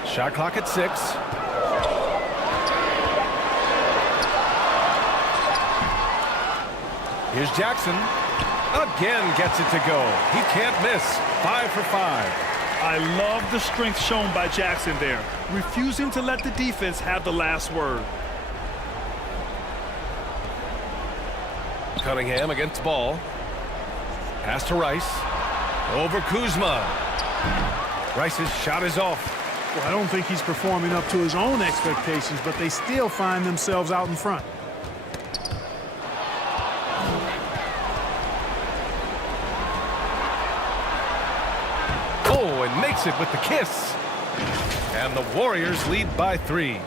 Shot clock at 6. Here's Jackson. Again gets it to go. He can't miss. 5 for 5. I love the strength shown by Jackson there, refusing to let the defense have the last word. Cunningham against ball. Pass to Rice. Over Kuzma. Rice's shot is off. Well, I don't think he's performing up to his own expectations, but they still find themselves out in front. Oh, and makes it with the kiss. And the Warriors lead by 3.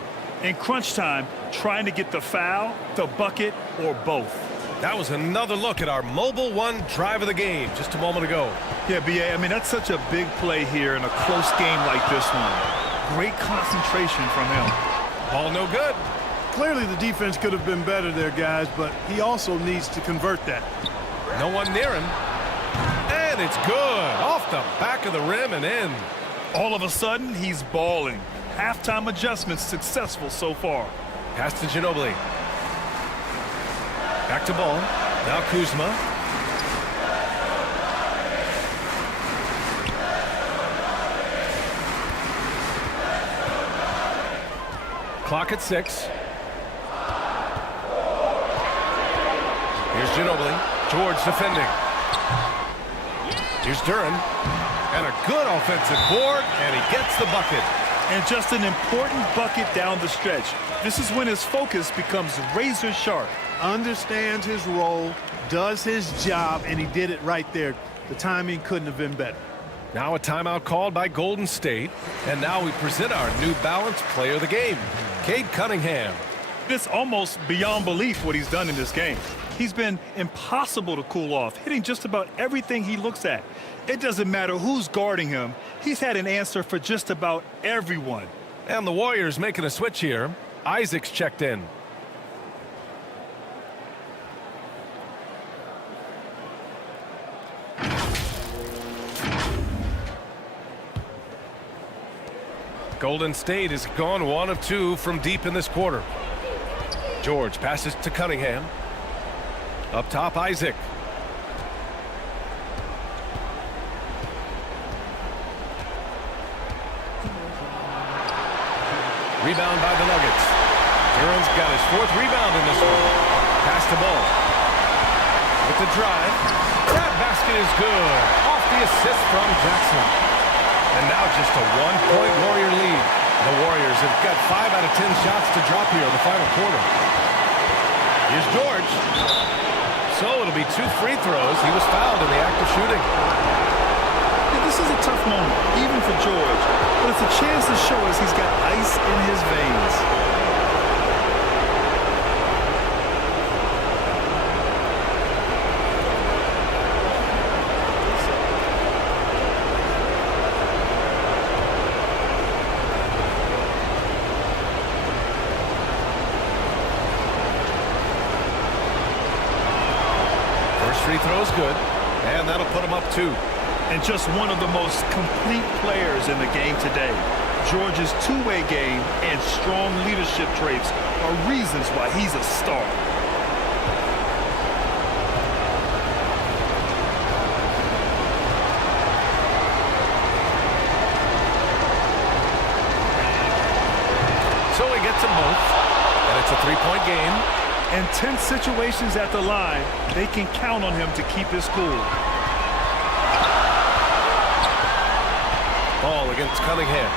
In crunch time, trying to get the foul, the bucket, or both. That was another look at our Mobile One drive of the game just a moment ago. Yeah, B.A., I mean, that's such a big play here in a close game like this one. Great concentration from him. Ball no good. Clearly the defense could have been better there, guys, but he also needs to convert that. No one near him. And it's good. Off the back of the rim and in. All of a sudden, he's balling. Halftime adjustments successful so far. Pass to Ginobili. Back to ball. Now Kuzma. Clock at 6. Here's Ginobili. George defending. Here's Duran. And a good offensive board, and he gets the bucket. And just an important bucket down the stretch. This is when his focus becomes razor sharp. Understands his role, does his job, and he did it right there. The timing couldn't have been better. Now a timeout called by Golden State. And now we present our New Balance player of the game, Cade Cunningham. It's almost beyond belief what he's done in this game. He's been impossible to cool off, hitting just about everything he looks at. It doesn't matter who's guarding him. He's had an answer for just about everyone. And the Warriors making a switch here. Isaac's checked in. Golden State has gone 1 of 2 from deep in this quarter. George passes to Cunningham. Up top, Isaac. Rebound by the Nuggets. Duran's got his 4th rebound in this one. Pass the ball. With the drive. That basket is good. Off the assist from Jackson. And now just a 1-point Warrior lead. The Warriors have got 5 out of 10 shots to drop here in the final quarter. Here's George. So it'll be 2 free throws. He was fouled in the act of shooting. Yeah, this is a tough moment, even for George. But it's a chance to show us he's got ice in his veins. Free throw's good, and that'll put him up 2. And just one of the most complete players in the game today. George's two-way game and strong leadership traits are reasons why he's a star. So he gets them both, and it's a 3-point game. In tense situations at the line, they can count on him to keep his cool. Ball against Cunningham.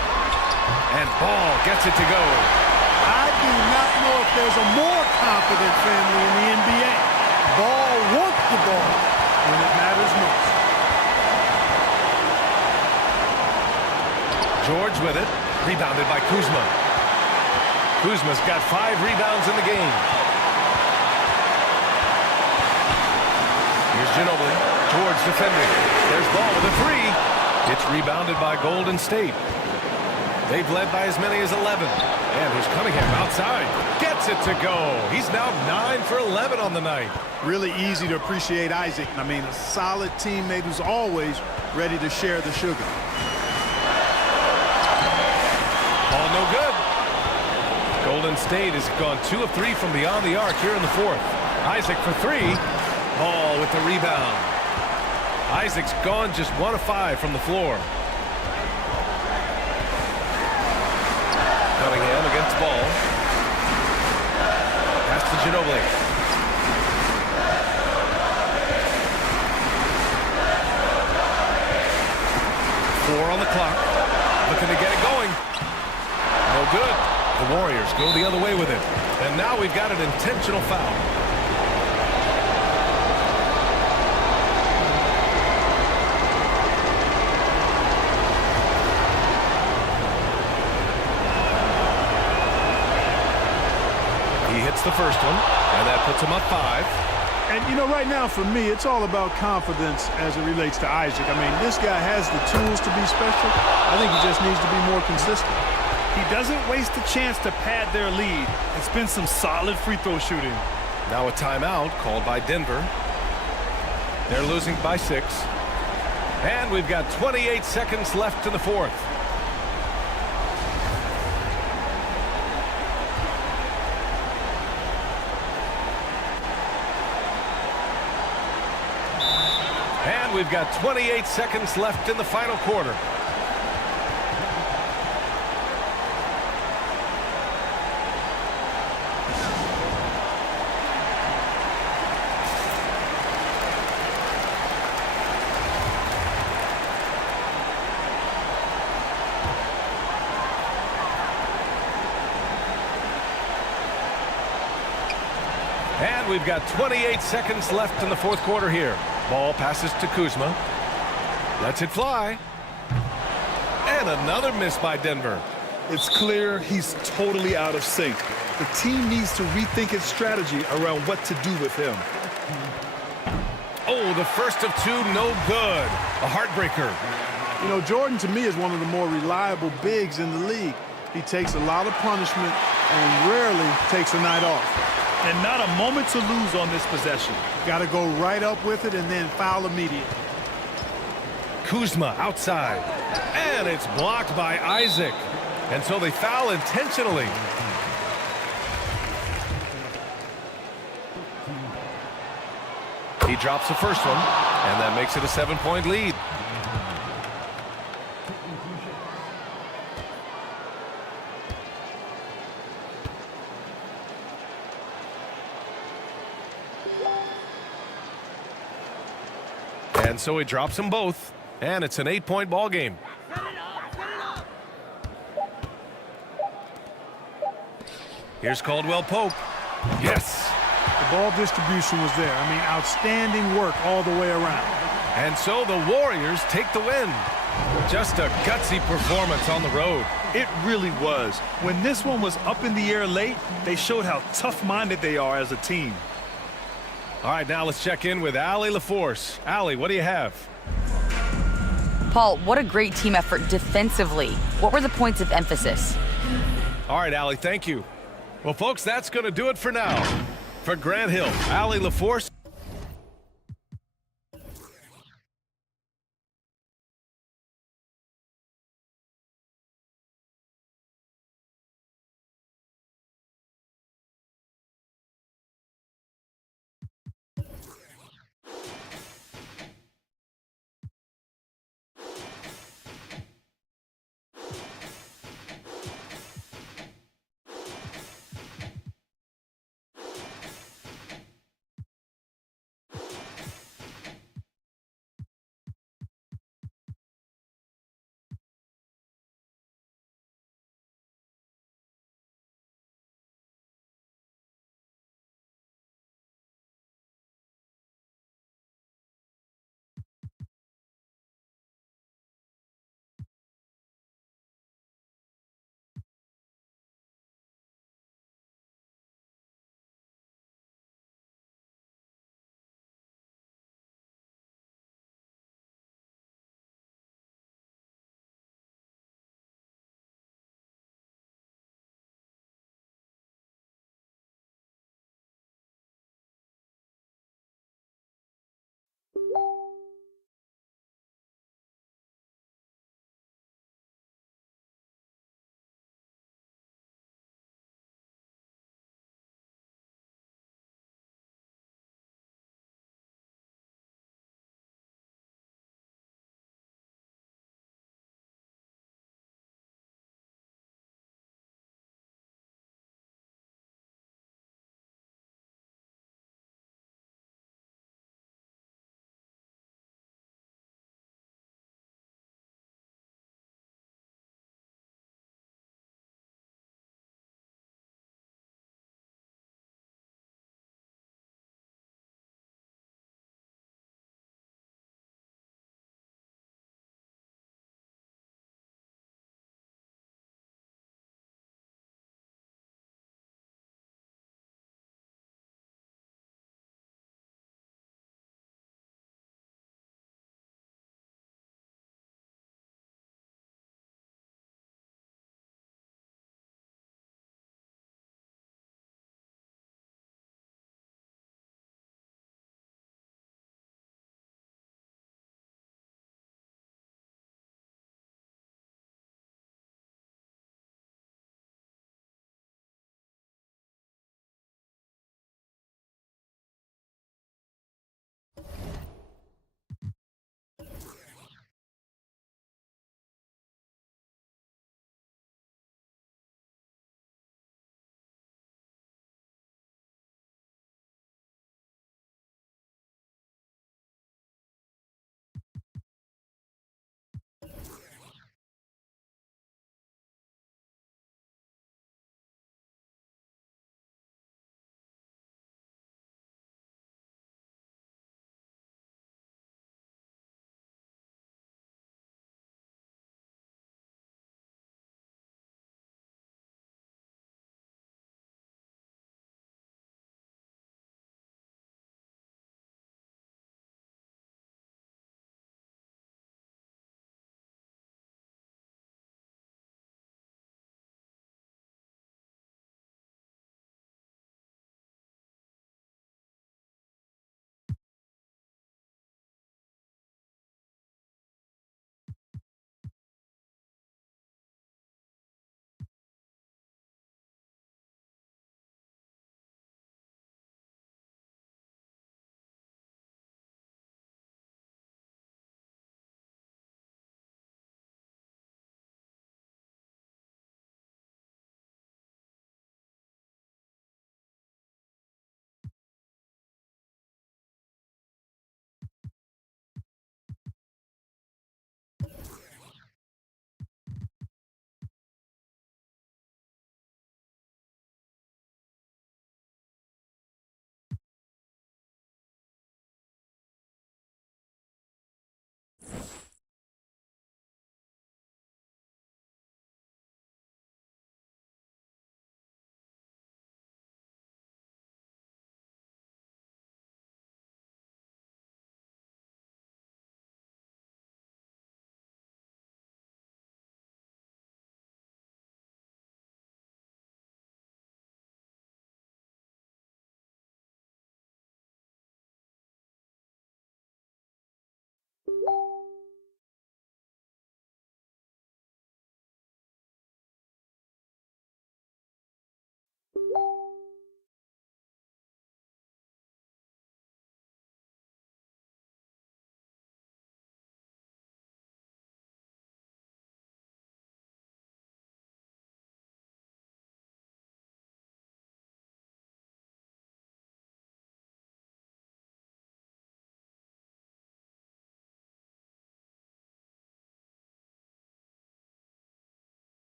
And Ball gets it to go. I do not know if there's a more confident family in the NBA. Ball wants the ball when it matters most. George with it. Rebounded by Kuzma. Kuzma's got 5 rebounds in the game. Here's Ginobili towards defending. There's Ball with a 3. It's rebounded by Golden State. They've led by as many as 11. And here's Cunningham outside. Gets it to go. He's now 9 for 11 on the night. Really easy to appreciate Isaac. I mean, a solid teammate who's always ready to share the sugar. Ball no good. Golden State has gone 2 of 3 from beyond the arc here in the fourth. Isaac for 3. Ball with the rebound. Isaac's gone just 1 of 5 from the floor. Cunningham against Ball. Pass to Ginobili. Four on the clock. Looking to get it going. No good. The Warriors go the other way with it. And now we've got an intentional foul. He hits the first one, and that puts him up 5. And, you know, right now for me, it's all about confidence as it relates to Isaac. I mean, this guy has the tools to be special. I think he just needs to be more consistent. He doesn't waste a chance to pad their lead. It's been some solid free throw shooting. Now a timeout called by Denver. They're losing by 6. And we've got 28 seconds left in the fourth. And we've got 28 seconds left in the final quarter. And we've got 28 seconds left in the fourth quarter here. Ball passes to Kuzma. Lets it fly. And another miss by Denver. It's clear he's totally out of sync. The team needs to rethink its strategy around what to do with him. Oh, the first of 2, no good. A heartbreaker. You know, Jordan, to me, is one of the more reliable bigs in the league. He takes a lot of punishment and rarely takes a night off. And not a moment to lose on this possession. Got to go right up with it and then foul immediately. Kuzma outside. And it's blocked by Isaac. And so they foul intentionally. He drops the first one, and that makes it a 7-point lead. And so he drops them both, and it's an 8-point ball game. Here's Caldwell Pope. Yes. The ball distribution was there. I mean, outstanding work all the way around. And so the Warriors take the win. Just a gutsy performance on the road. It really was. When this one was up in the air late, they showed how tough-minded they are as a team. All right, now let's check in with Allie LaForce. Allie, what do you have? Paul, what a great team effort defensively. What were the points of emphasis? All right, Allie, thank you. Well, folks, that's going to do it for now. For Grant Hill, Allie LaForce.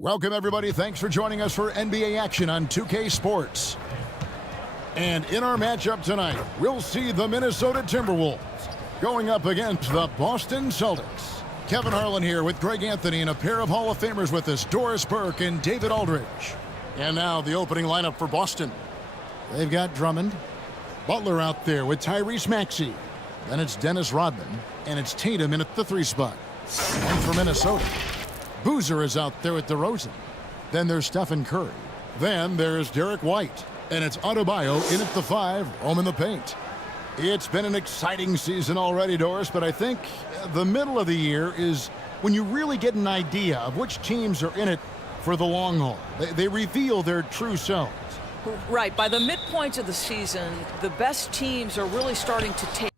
Welcome, everybody. Thanks for joining us for NBA action on 2K Sports. And in our matchup tonight, we'll see the Minnesota Timberwolves going up against the Boston Celtics. Kevin Harlan here with Greg Anthony and a pair of Hall of Famers with us, Doris Burke and David Aldridge. And now the opening lineup for Boston. They've got Drummond, Butler out there with Tyrese Maxey. Then it's Dennis Rodman, and it's Tatum in at the 3 spot. And for Minnesota, Boozer is out there with DeRozan. Then there's Stephen Curry. Then there's Derek White. And it's Adebayo in at the 5, home in the paint. It's been an exciting season already, Doris, but I think the middle of the year is when you really get an idea of which teams are in it for the long haul. They reveal their true selves. Right. By the midpoint of the season, the best teams are really starting to take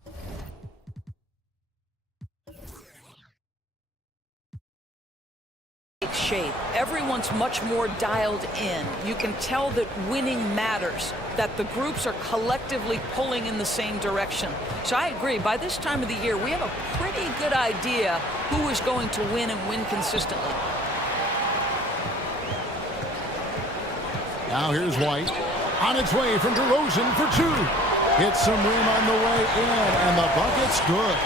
shape. Everyone's much more dialed in. You can tell that winning matters, that the groups are collectively pulling in the same direction. So I agree, by this time of the year, we have a pretty good idea who is going to win and win consistently. Now here's White. On its way from DeRozan for 2. Hits some room on the way in, and the bucket's good.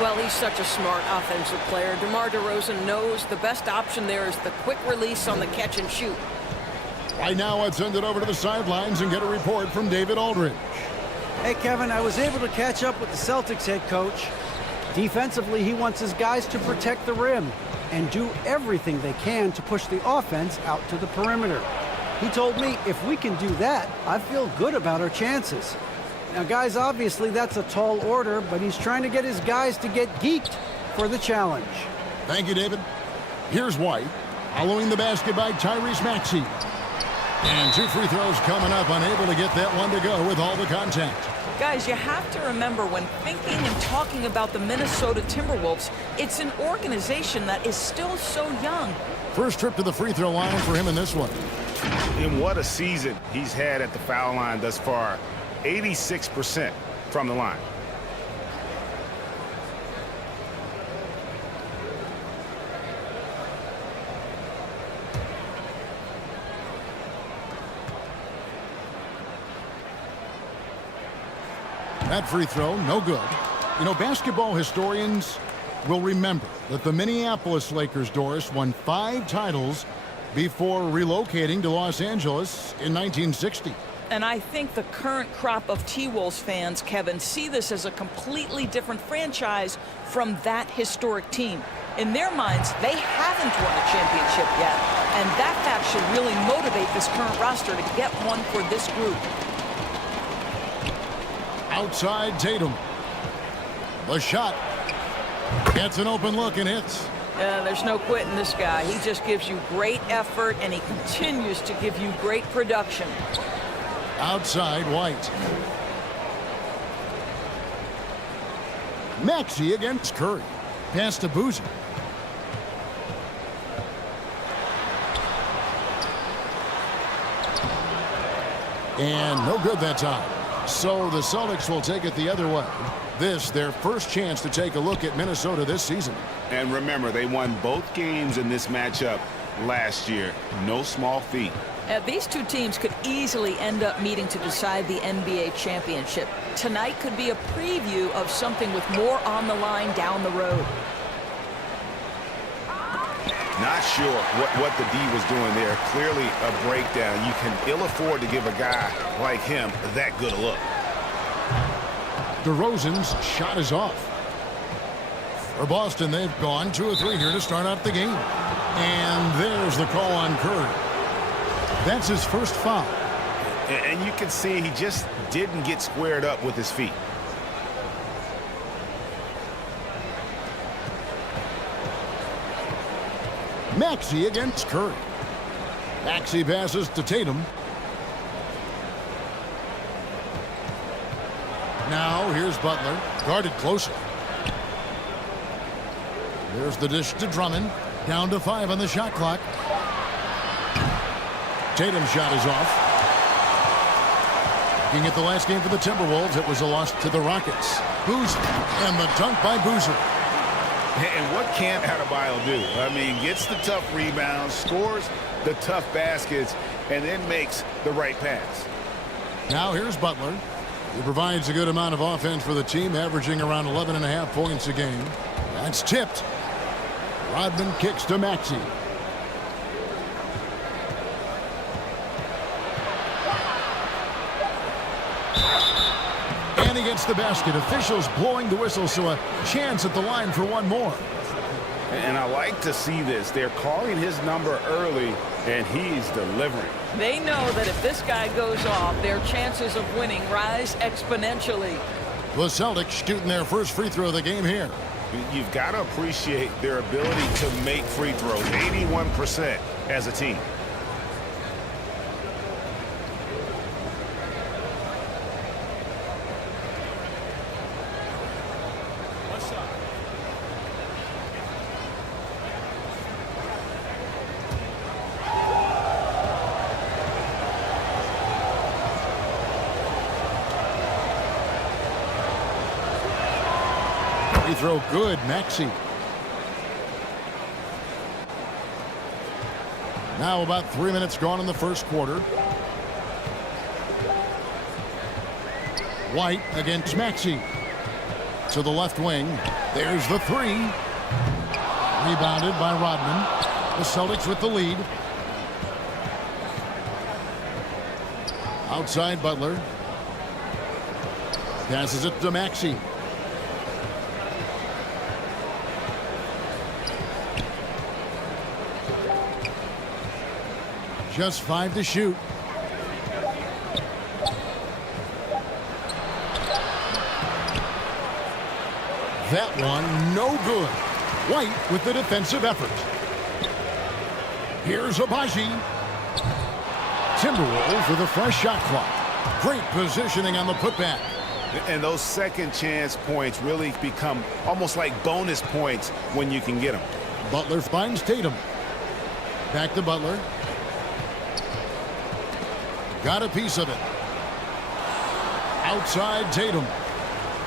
Well, he's such a smart offensive player. DeMar DeRozan knows the best option there is the quick release on the catch and shoot. Right now, let's send it over to the sidelines and get a report from David Aldridge. Hey, Kevin, I was able to catch up with the Celtics head coach. Defensively, he wants his guys to protect the rim and do everything they can to push the offense out to the perimeter. He told me if we can do that, I feel good about our chances. Now, guys, obviously that's a tall order, but he's trying to get his guys to get geeked for the challenge. Thank you, David. Here's White, following the basket by Tyrese Maxey. And 2 free throws coming up, unable to get that one to go with all the contact. Guys, you have to remember when thinking and talking about the Minnesota Timberwolves, it's an organization that is still so young. First trip to the free throw line for him in this one. And what a season he's had at the foul line thus far. 86% from the line. That free throw, no good. You know, basketball historians will remember that the Minneapolis Lakers, Doris, won 5 titles before relocating to Los Angeles in 1960. And I think the current crop of T-Wolves fans, Kevin, see this as a completely different franchise from that historic team. In their minds, they haven't won a championship yet. And that fact should really motivate this current roster to get one for this group. Outside Tatum. The shot. Gets an open look and hits. There's no quitting this guy. He just gives you great effort, and he continues to give you great production. Outside White. Maxey against Curry. Pass to Boozer. And no good that time. So the Celtics will take it the other way. This, their first chance to take a look at Minnesota this season. And remember, they won both games in this matchup last year. No small feat. These two teams could easily end up meeting to decide the NBA championship. Tonight could be a preview of something with more on the line down the road. Not sure what the D was doing there. Clearly a breakdown. You can ill afford to give a guy like him that good a look. DeRozan's shot is off. For Boston, they've gone 2 of 3 here to start out the game. And there's the call on Curry. That's his first foul. And you can see he just didn't get squared up with his feet. Maxey against Curry. Maxey passes to Tatum. Now here's Butler, guarded closer. There's the dish to Drummond. Down to 5 on the shot clock. Tatum's shot is off. Looking at the last game for the Timberwolves, it was a loss to the Rockets. Boozer, and the dunk by Boozer. And what can't Adebayo do? I mean, gets the tough rebounds, scores the tough baskets, and then makes the right pass. Now here's Butler. He provides a good amount of offense for the team, averaging around 11.5 points a game. That's tipped. Rodman kicks to Maxey. And he gets the basket. Officials blowing the whistle, so a chance at the line for one more. And I like to see this. They're calling his number early, and he's delivering. They know that if this guy goes off, their chances of winning rise exponentially. The Celtics shooting their first free throw of the game here. You've got to appreciate their ability to make free throws, 81% as a team. Free throw good, Maxey. Now about 3 minutes gone in the first quarter. White against Maxey. To the left wing. There's the three. Rebounded by Rodman. The Celtics with the lead. Outside Butler. Passes it to Maxey. Just 5 to shoot. That one, no good. White with the defensive effort. Here's Abaji. Timberwolves with a fresh shot clock. Great positioning on the putback. And those second chance points really become almost like bonus points when you can get them. Butler finds Tatum. Back to Butler. Got a piece of it. Outside Tatum.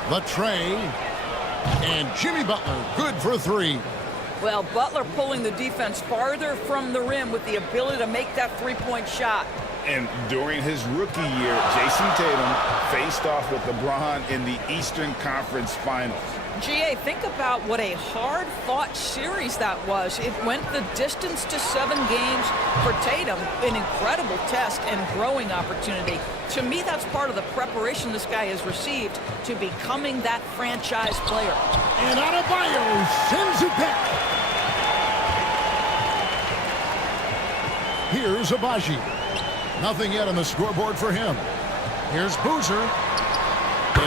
The tray. And Jimmy Butler, good for three. Well, Butler pulling the defense farther from the rim with the ability to make that three-point shot. And during his rookie year, Jason Tatum faced off with LeBron in the Eastern Conference Finals. GA, think about what a hard-fought series that was. It went the distance to 7 games for Tatum, an incredible test and growing opportunity. To me, that's part of the preparation this guy has received to becoming that franchise player. And Adebayo sends it back. Here's Abaji. Nothing yet on the scoreboard for him. Here's Boozer.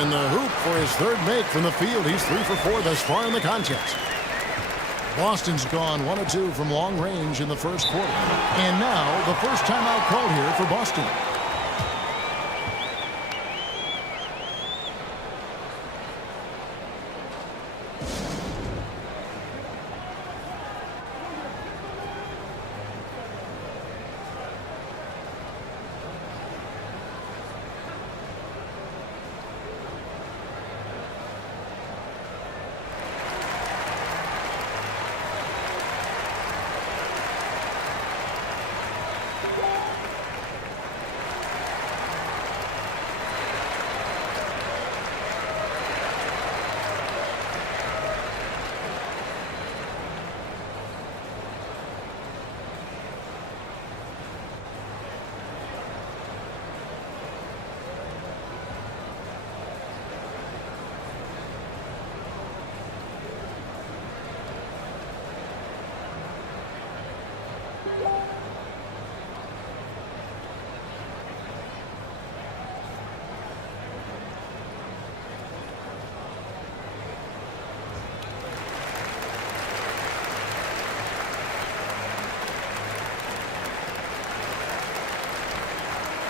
In the hoop for his third make from the field. He's 3 for 4 thus far in the contest. Boston's gone 1 of 2 from long range in the first quarter. And now the first timeout called here for Boston.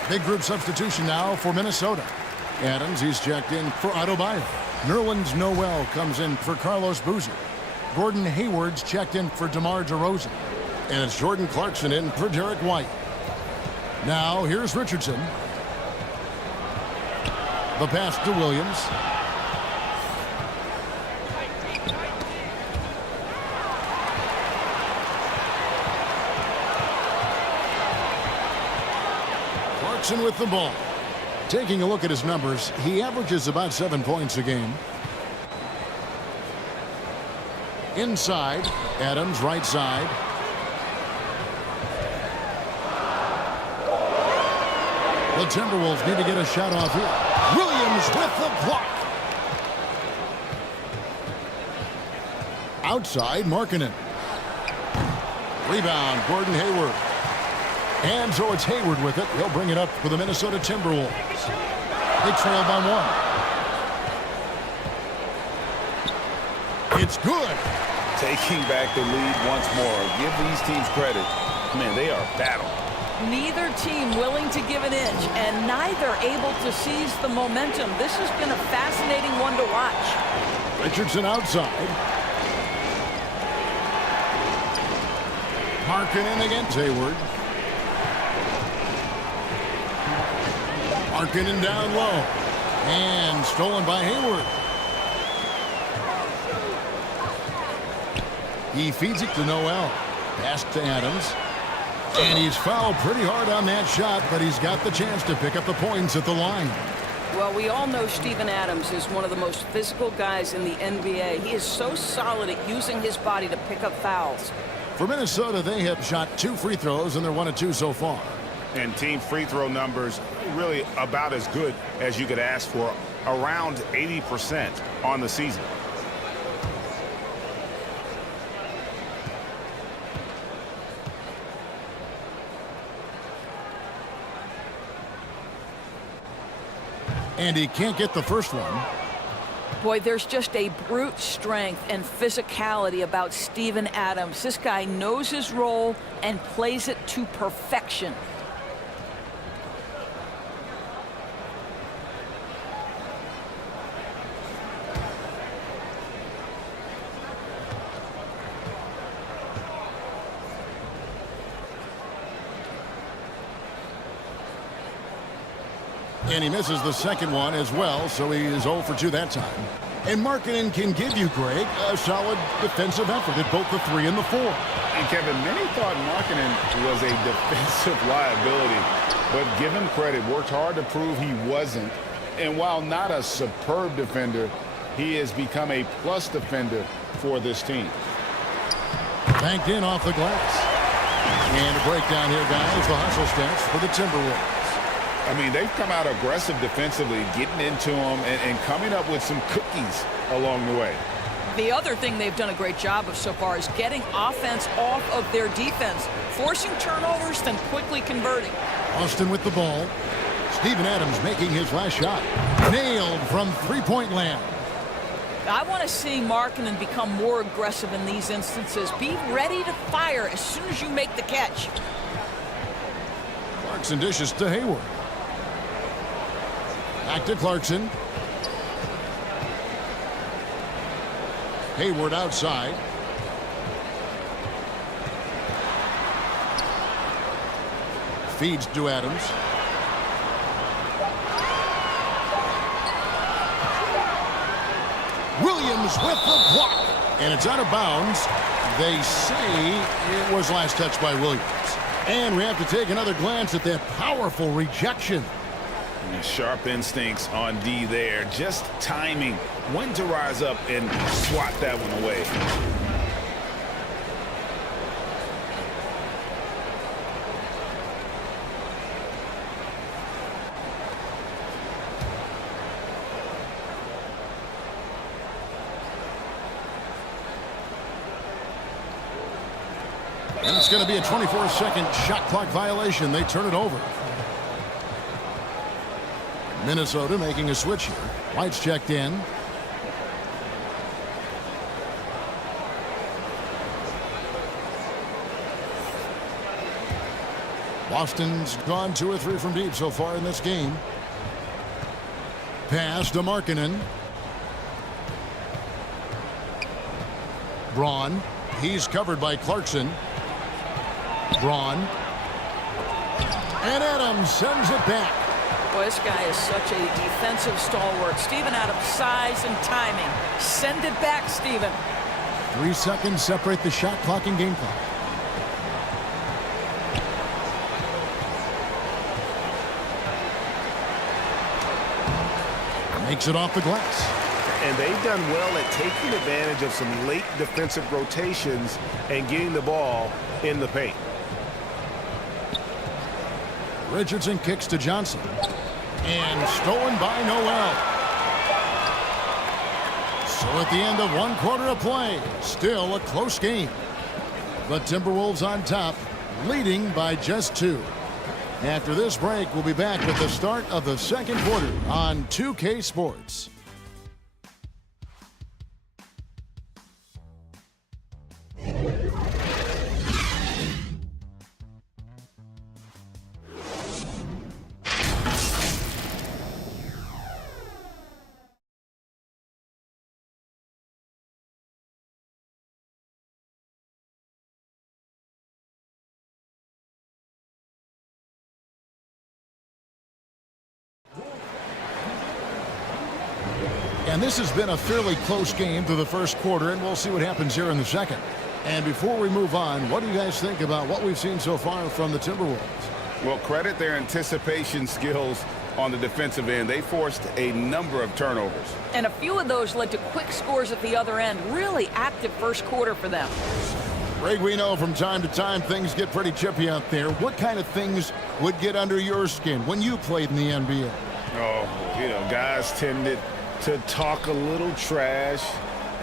Big group substitution now for Minnesota. Adams, he's checked in for Adebayo. Nerlens Noel comes in for Carlos Boozer. Gordon Hayward's checked in for DeMar DeRozan. And it's Jordan Clarkson in for Derek White. Now, here's Richardson. The pass to Williams. Clarkson with the ball. Taking a look at his numbers, he averages about 7 points a game. Inside, Adams right side. The Timberwolves need to get a shot off here. Williams with the block. Outside, Markkanen. Rebound, Gordon Hayward. And so it's Hayward with it. He'll bring it up for the Minnesota Timberwolves. They trail by 1. It's good. Taking back the lead once more. Give these teams credit. Man, they are battling. Neither team willing to give an inch, and neither able to seize the momentum. This has been a fascinating one to watch. Richardson outside. Markkanen against Hayward. Markkanen down low. And stolen by Hayward. He feeds it to Noel. Pass to Adams. And he's fouled pretty hard on that shot, but he's got the chance to pick up the points at the line. Well, we all know Steven Adams is one of the most physical guys in the NBA. He is so solid at using his body to pick up fouls. For Minnesota, they have shot 2 free throws, and they're 1 of 2 so far. And team free throw numbers really about as good as you could ask for, around 80% on the season. And he can't get the first one. Boy, there's just a brute strength and physicality about Steven Adams. This guy knows his role and plays it to perfection. And he misses the second one as well, so he is 0 for 2 that time. And Markkanen can give you, Greg, a solid defensive effort at both the 3 and the 4. And Kevin, many thought Markkanen was a defensive liability, but give him credit, worked hard to prove he wasn't. And while not a superb defender, he has become a plus defender for this team. Banked in off the glass. And a breakdown here, guys. The hustle stats for the Timberwolves. I mean, they've come out aggressive defensively, getting into them and coming up with some cookies along the way. The other thing they've done a great job of so far is getting offense off of their defense, forcing turnovers, then quickly converting. Austin with the ball. Steven Adams making his last shot. Nailed from three-point land. I want to see Markkanen become more aggressive in these instances. Be ready to fire as soon as you make the catch. Clarkson dishes to Hayward. Back to Clarkson. Hayward outside. Feeds to Adams. Williams with the block. And it's out of bounds. They say it was last touched by Williams. And we have to take another glance at that powerful rejection. And sharp instincts on D there. Just timing when to rise up and swat that one away. And it's going to be a 24-second shot clock violation. They turn it over. Minnesota making a switch here. White's checked in. Boston's gone 2 or 3 from deep so far in this game. Pass to Markkanen. Braun. He's covered by Clarkson. Braun. And Adams sends it back. Boy, this guy is such a defensive stalwart. Steven Adams' size and timing. Send it back, Steven. 3 seconds separate the shot clock and game clock. Makes it off the glass. And they've done well at taking advantage of some late defensive rotations and getting the ball in the paint. Richardson kicks to Johnson. And stolen by Noel. So at the end of 1 quarter of play, still a close game. The Timberwolves on top, leading by just 2. After this break, we'll be back with the start of the second quarter on 2K Sports. And this has been a fairly close game through the first quarter, and we'll see what happens here in the second. And before we move on, what do you guys think about what we've seen so far from the Timberwolves? Well, credit their anticipation skills on the defensive end. They forced a number of turnovers. And a few of those led to quick scores at the other end. Really active first quarter for them. Greg, we know from time to time things get pretty chippy out there. What kind of things would get under your skin when you played in the NBA? Oh, you know, guys tended to talk a little trash,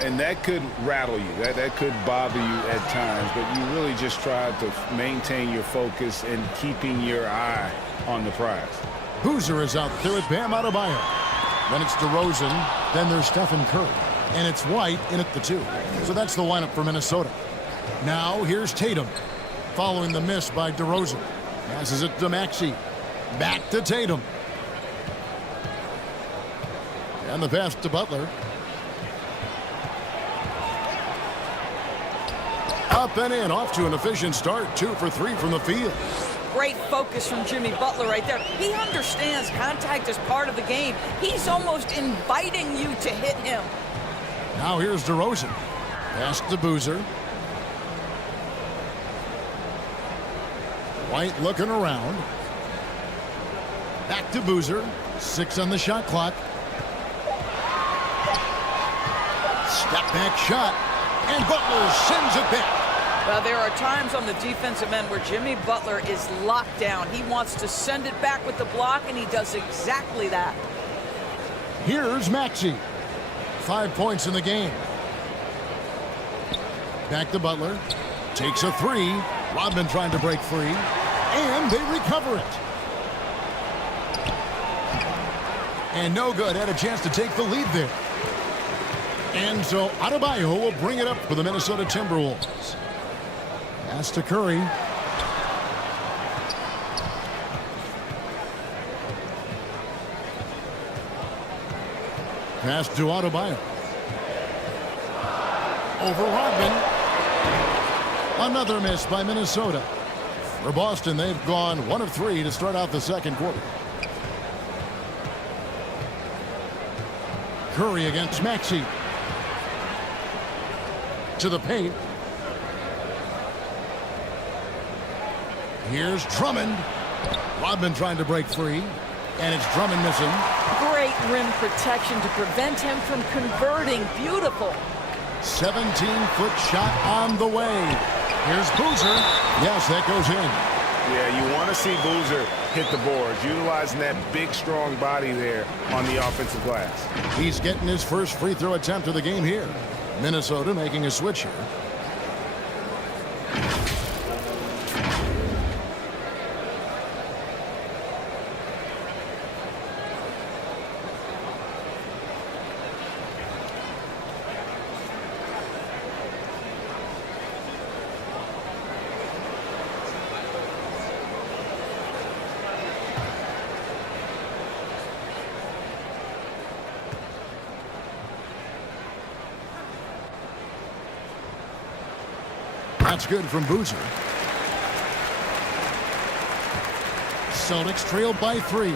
and that could rattle you. That could bother you at times, but you really just try to maintain your focus and keeping your eye on the prize. Boozer is out there with Bam Adebayo. Then it's DeRozan, then there's Stephen Curry, and it's White in at the 2. So that's the lineup for Minnesota. Now here's Tatum, following the miss by DeRozan. Passes it to Maxey. Back to Tatum. And the pass to Butler. Up and in, off to an efficient start. 2 for 3 from the field. Great focus from Jimmy Butler right there. He understands contact is part of the game. He's almost inviting you to hit him. Now here's DeRozan. Pass to Boozer. White looking around. Back to Boozer. 6 on the shot clock. Step back shot, and Butler sends it back. Well, there are times on the defensive end where Jimmy Butler is locked down. He wants to send it back with the block, and he does exactly that. Here's Maxey. 5 points in the game. Back to Butler. Takes a 3. Rodman trying to break free, and they recover it. And no good. Had a chance to take the lead there. And so Adebayo will bring it up for the Minnesota Timberwolves. Pass to Curry. Pass to Adebayo. Over Rodman. Another miss by Minnesota. For Boston, they've gone 1 of 3 to start out the second quarter. Curry against Maxey. To the paint. Here's Drummond. Rodman trying to break free. And it's Drummond missing. Great rim protection to prevent him from converting. Beautiful. 17-foot shot on the way. Here's Boozer. Yes, that goes in. Yeah, you want to see Boozer hit the boards, utilizing that big, strong body there on the offensive glass. He's getting his first free throw attempt of the game here. Minnesota making a switch here. That's good from Boozer. Celtics trailed by 3.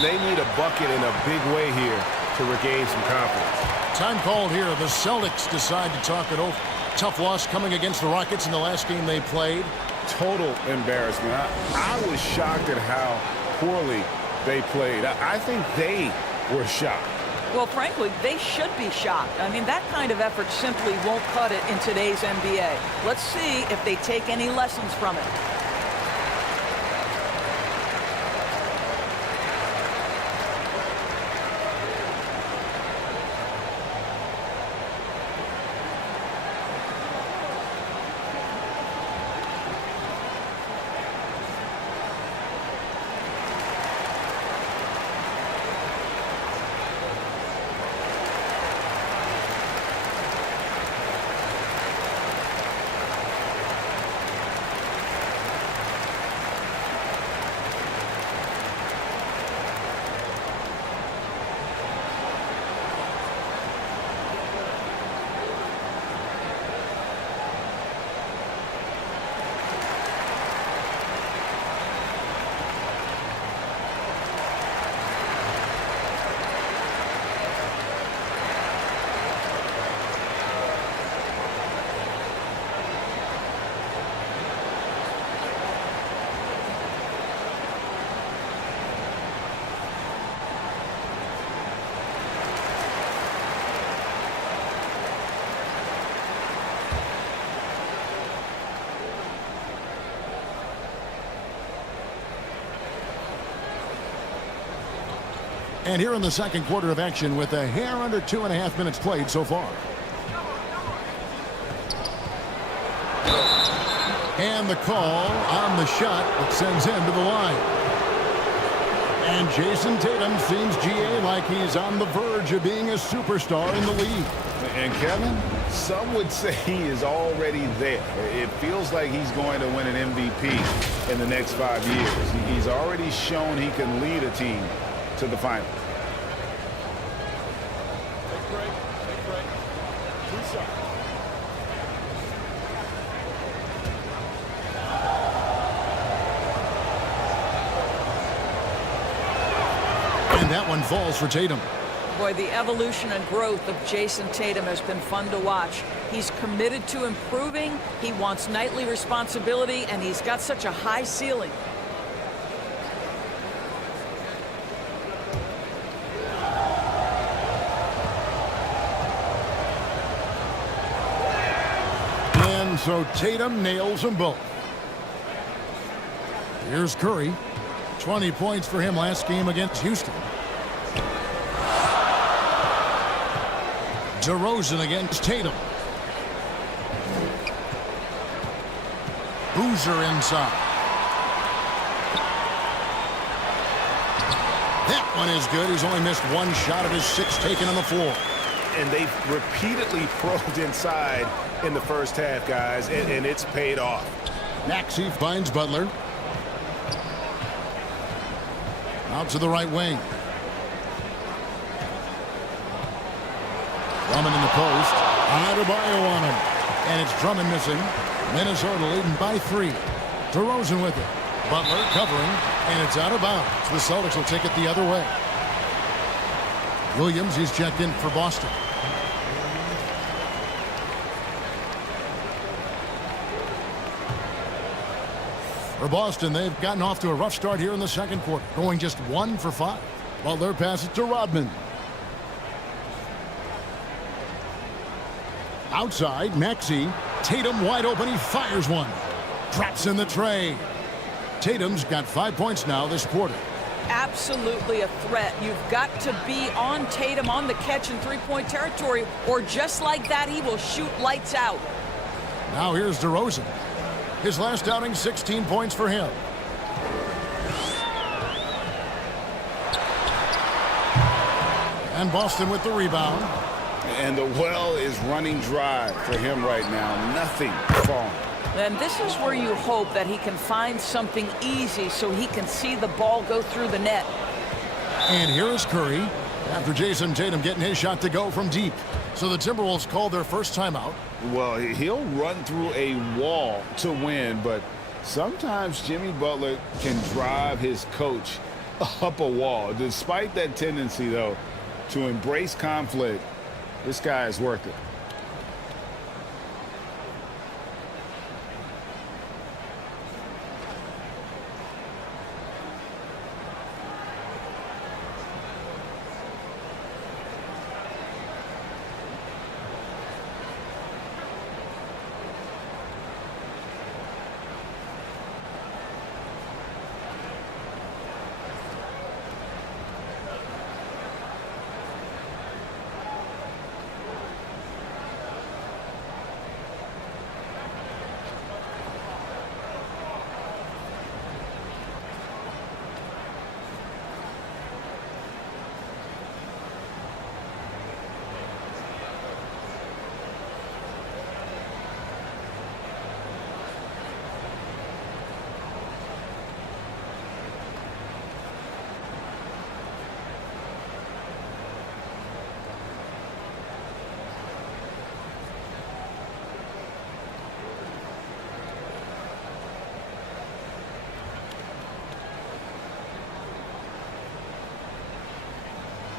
They need a bucket in a big way here to regain some confidence. Time called here. The Celtics decide to talk it over. Tough loss coming against the Rockets in the last game they played. Total embarrassment. I was shocked at how poorly they played. I think they were shocked. Well, frankly, they should be shocked. I mean, that kind of effort simply won't cut it in today's NBA. Let's see if they take any lessons from it. And here in the second quarter of action with a hair under 2.5 minutes played so far. And the call on the shot that sends him to the line. And Jason Tatum seems, GA, like he's on the verge of being a superstar in the league. And Kevin, some would say he is already there. It feels like he's going to win an MVP in the next 5 years. He's already shown he can lead a team to the finals. And that one falls for Tatum. Boy, the evolution and growth of Jason Tatum has been fun to watch. He's committed to improving, he wants nightly responsibility, and he's got such a high ceiling. And so Tatum nails them both. Here's Curry. 20 points for him last game against Houston. DeRozan against Tatum. Boozer inside. That one is good. He's only missed one shot of his 6 taken on the floor. And they've repeatedly probed inside in the first half, guys, and it's paid off. Maxey finds Butler. Out to the right wing. Drummond in the post. Adebayo on him. And it's Drummond missing. Minnesota leading by 3. DeRozan with it. Butler covering. And it's out of bounds. The Celtics will take it the other way. Williams, he's checked in for Boston. For Boston, they've gotten off to a rough start here in the second quarter, going just 1 for 5. Butler passes to Rodman. Outside, Maxey. Tatum wide open. He fires one. Drops in the tray. Tatum's got 5 points now this quarter. Absolutely a threat. You've got to be on Tatum on the catch in three-point territory, or just like that, he will shoot lights out. Now here's DeRozan. His last outing, 16 points for him. And Boston with the rebound. And the well is running dry for him right now. Nothing falling. And this is where you hope that he can find something easy so he can see the ball go through the net. And here is Curry after Jason Tatum getting his shot to go from deep. So the Timberwolves called their first timeout. Well, he'll run through a wall to win, but sometimes Jimmy Butler can drive his coach up a wall. Despite that tendency, though, to embrace conflict, this guy is worth it.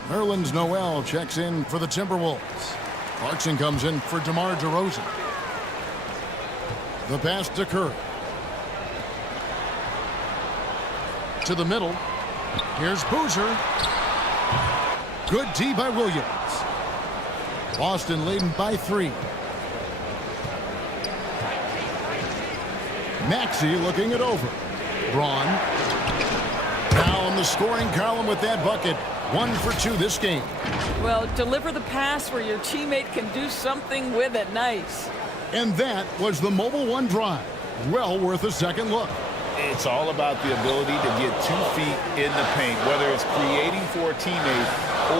Nerlens Noel checks in for the Timberwolves. Clarkson comes in for DeMar DeRozan. The pass to Curry. To the middle. Here's Boozer. Good D by Williams. Boston leading by 3. Maxey looking it over. Braun. Now in the scoring column with that bucket. 1 for 2 this game. Well, deliver the pass where your teammate can do something with it. Nice. And that was the Mobile One drive. Well worth a second look. It's all about the ability to get 2 feet in the paint, whether it's creating for a teammate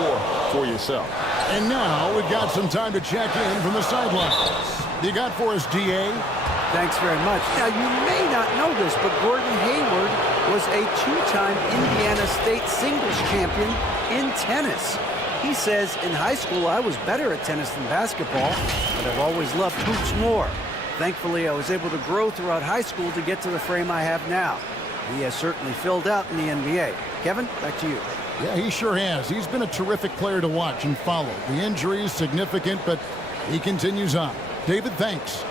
or for yourself. And now we've got some time to check in from the sidelines. You got for us, D.A.? Thanks very much. Now, you may not know this, but Gordon Hayward was a 2-time Indiana State singles champion in tennis. He says, in high school, I was better at tennis than basketball, but I've always loved hoops more. Thankfully, I was able to grow throughout high school to get to the frame I have now. He has certainly filled out in the NBA. Kevin, back to you. Yeah, he sure has. He's been a terrific player to watch and follow. The injury is significant, but he continues on. David, thanks.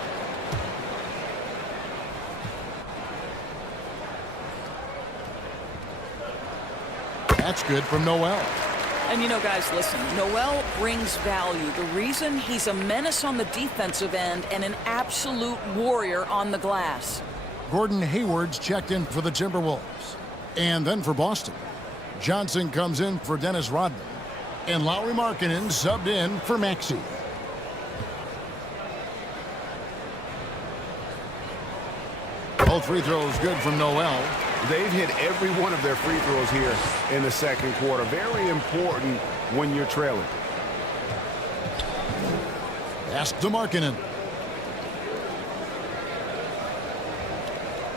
That's good from Noel. And you know, guys, listen, Noel brings value. The reason he's a menace on the defensive end and an absolute warrior on the glass. Gordon Hayward's checked in for the Timberwolves. And then for Boston, Johnson comes in for Dennis Rodman. And Lauri Markkanen subbed in for Maxey. Both free throws good from Noel. They've hit every one of their free throws here in the second quarter. Very important when you're trailing. Pass to Markkanen.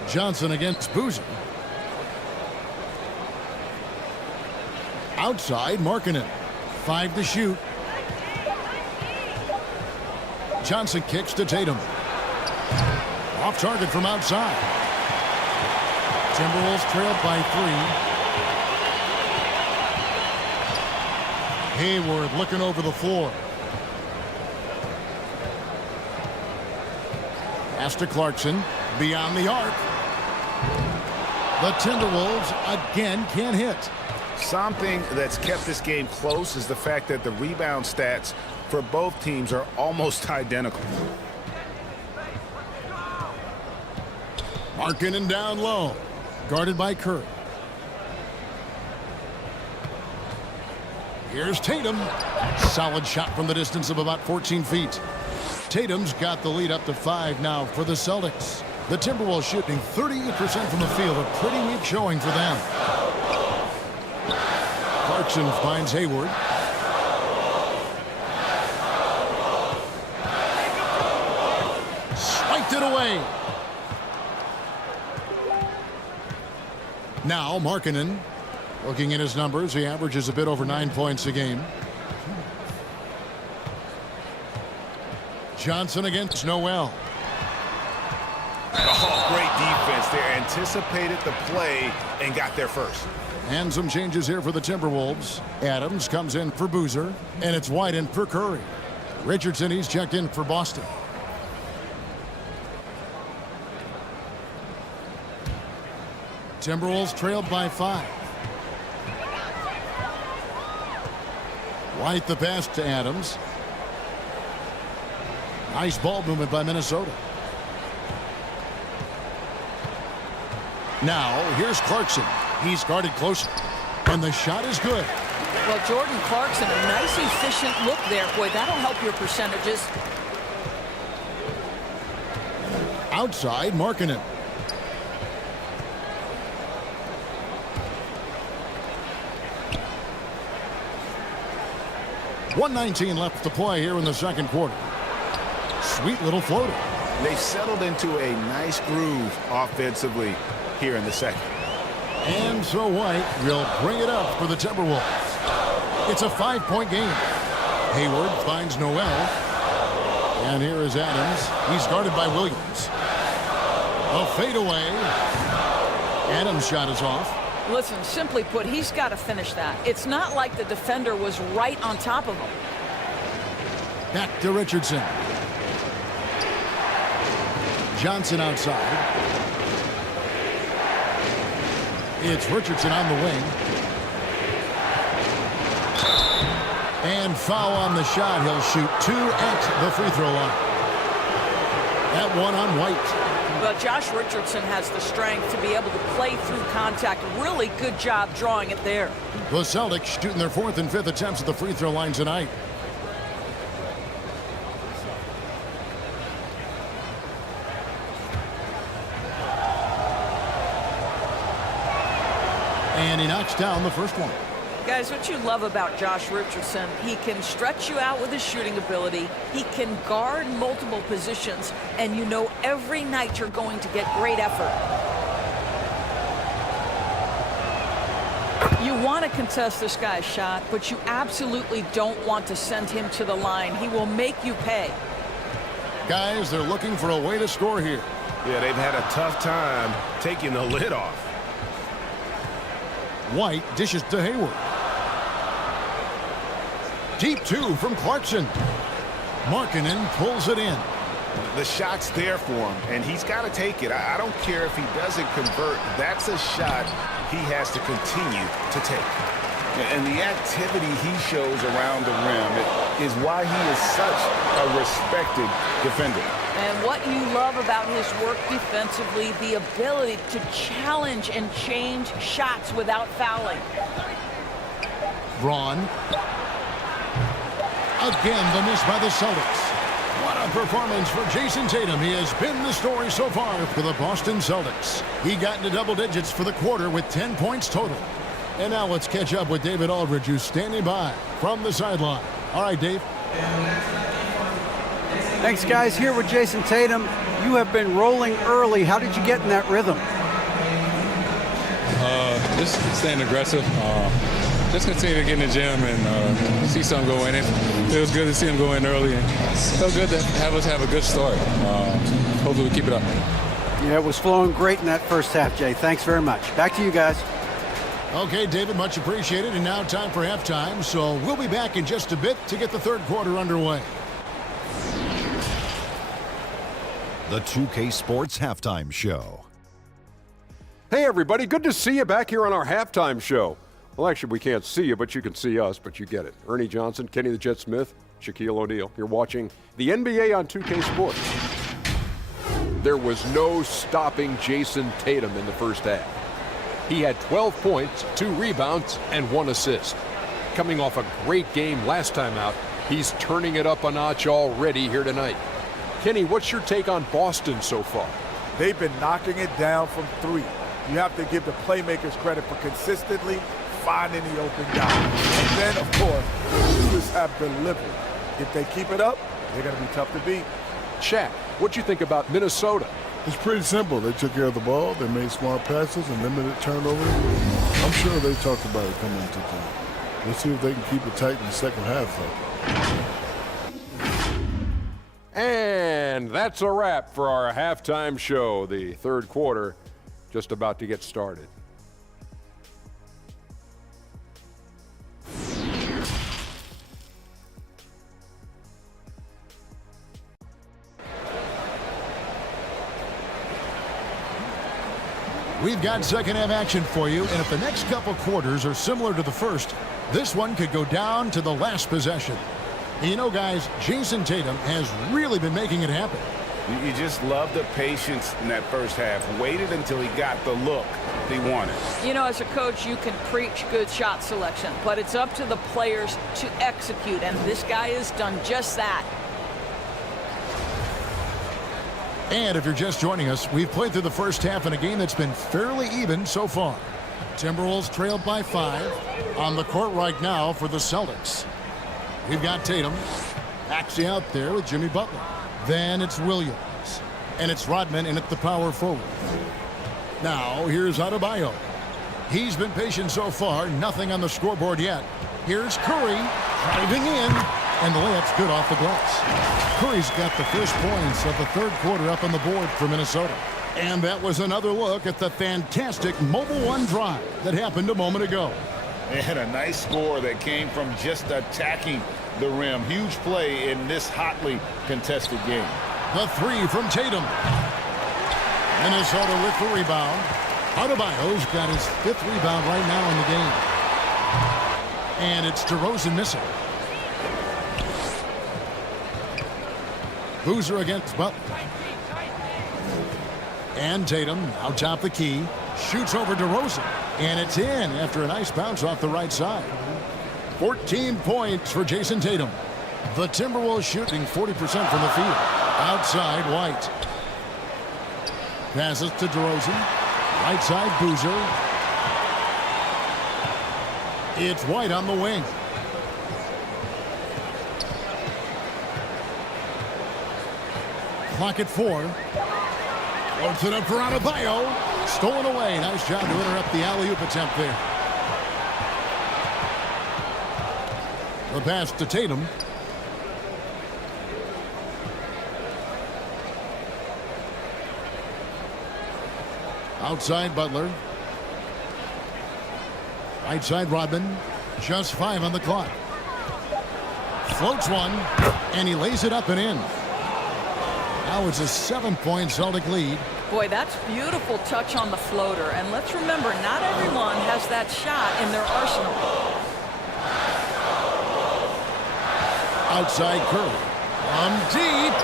Johnson against Boozer. Outside, Markkanen. 5 to shoot. Johnson kicks to Tatum. Off target from outside. Timberwolves trailed by 3. Hayward looking over the floor. Pass to Clarkson. Beyond the arc. The Timberwolves again can't hit. Something that's kept this game close is the fact that the rebound stats for both teams are almost identical. Markkanen down low. Guarded by Curry. Here's Tatum. Solid shot from the distance of about 14 feet. Tatum's got the lead up to 5 now for the Celtics. The Timberwolves shooting 38% from the field. A pretty weak showing for them. Clarkson finds Hayward. Swiped it away. Now Markkanen, looking at his numbers, he averages a bit over 9 points a game. Johnson against Noel. Oh, great defense there. Anticipated the play and got there first. And some changes here for the Timberwolves. Adams comes in for Boozer, and it's White in for Curry. Richardson, he's checked in for Boston. Timberwolves trailed by 5. White the pass to Adams. Nice ball movement by Minnesota. Now, here's Clarkson. He's guarded close, and the shot is good. Well, Jordan Clarkson, a nice, efficient look there. Boy, that'll help your percentages. Outside, Markkanen. .119 left to play here in the second quarter. Sweet little floater. They've settled into a nice groove offensively here in the second. And so White will bring it up for the Timberwolves. It's a 5-point game. Hayward finds Noel. And here is Adams. He's guarded by Williams. A fadeaway. Adams' shot is off. Listen, simply put, he's got to finish that. It's not like the defender was right on top of him. Back to Richardson. Johnson outside. It's Richardson on the wing. And foul on the shot. He'll shoot 2 at the free throw line. That one on White. But Josh Richardson has the strength to be able to play through contact. Really good job drawing it there. The Celtics shooting their 4th and 5th attempts at the free throw line tonight. And he knocks down the first one. Guys, what you love about Josh Richardson, he can stretch you out with his shooting ability. He can guard multiple positions, and you know every night you're going to get great effort. You want to contest this guy's shot, but you absolutely don't want to send him to the line. He will make you pay. Guys, they're looking for a way to score here. Yeah, they've had a tough time taking the lid off. White dishes to Hayward. Deep 2 from Clarkson. Markkanen pulls it in. The shot's there for him, and he's got to take it. I don't care if he doesn't convert. That's a shot he has to continue to take. And the activity he shows around the rim is why he is such a respected defender. And what you love about his work defensively, the ability to challenge and change shots without fouling. Braun. Again, the miss by the Celtics. What a performance for Jason Tatum. He has been the story so far for the Boston Celtics. He got into double digits for the quarter with 10 points total. And now let's catch up with David Aldridge, who's standing by from the sideline. All right, Dave. Thanks, guys. Here with Jason Tatum. You have been rolling early. How did you get in that rhythm? Just staying aggressive. Just continue to get in the gym and see something go in. It was good to see him go in early. And it felt good to have us have a good start. Hopefully we keep it up. Yeah, it was flowing great in that first half, Jay. Thanks very much. Back to you guys. Okay, David, much appreciated. And now time for halftime. So we'll be back in just a bit to get the third quarter underway. The 2K Sports Halftime Show. Hey, everybody. Good to see you back here on our halftime show. Well, actually, we can't see you, but you can see us, but you get it. Ernie Johnson, Kenny the Jet Smith, Shaquille O'Neal. You're watching the NBA on 2K Sports. There was no stopping Jason Tatum in the first half. He had 12 points, 2 rebounds, and 1 assist. Coming off a great game last time out, he's turning it up a notch already here tonight. Kenny, what's your take on Boston so far? They've been knocking it down from 3. You have to give the playmakers credit for consistently finding the open guy. And then, of course, the shooters have delivered. If they keep it up, they're going to be tough to beat. Shaq, what you think about Minnesota? It's pretty simple. They took care of the ball, they made smart passes and limited turnovers. I'm sure they talked about it coming into time. Let's see if they can keep it tight in the second half, though. And that's a wrap for our halftime show. The third quarter just about to get started. We've got second half action for you, and if the next couple quarters are similar to the first, this one could go down to the last possession. And you know, guys, Jason Tatum has really been making it happen. You just love the patience in that first half. Waited until he got the look he wanted. You know, as a coach, you can preach good shot selection, but it's up to the players to execute, and this guy has done just that. And if you're just joining us, we've played through the first half in a game that's been fairly even so far. Timberwolves trailed by 5 on the court right now for the Celtics. We've got Tatum actually out there with Jimmy Butler. Then it's Williams. And it's Rodman in at the power forward. Now here's Adebayo. He's been patient so far. Nothing on the scoreboard yet. Here's Curry driving in. And the layup's good off the glass. Curry's got the first points of the third quarter up on the board for Minnesota. And that was another look at the fantastic Mobile One drive that happened a moment ago. And a nice score that came from just attacking the rim. Huge play in this hotly contested game. The three from Tatum. Minnesota with the rebound. Adebayo's got his 5th rebound right now in the game. And it's DeRozan missing. Boozer against Butler. And Tatum out top the key. Shoots over DeRozan. And it's in after a nice bounce off the right side. 14 points for Jason Tatum. The Timberwolves shooting 40% from the field. Outside, White. Passes to DeRozan. Right side, Boozer. It's White on the wing. Clock at 4. Floats it up for Adebayo. Stolen away. Nice job to interrupt the alley-oop attempt there. The pass to Tatum. Outside Butler. Right side Rodman. Just 5 on the clock. Floats one. And he lays it up and in. Now it's a 7-point Celtic lead. Boy, that's beautiful touch on the floater. And let's remember, not everyone has that shot in their arsenal. Outside Curry. From deep.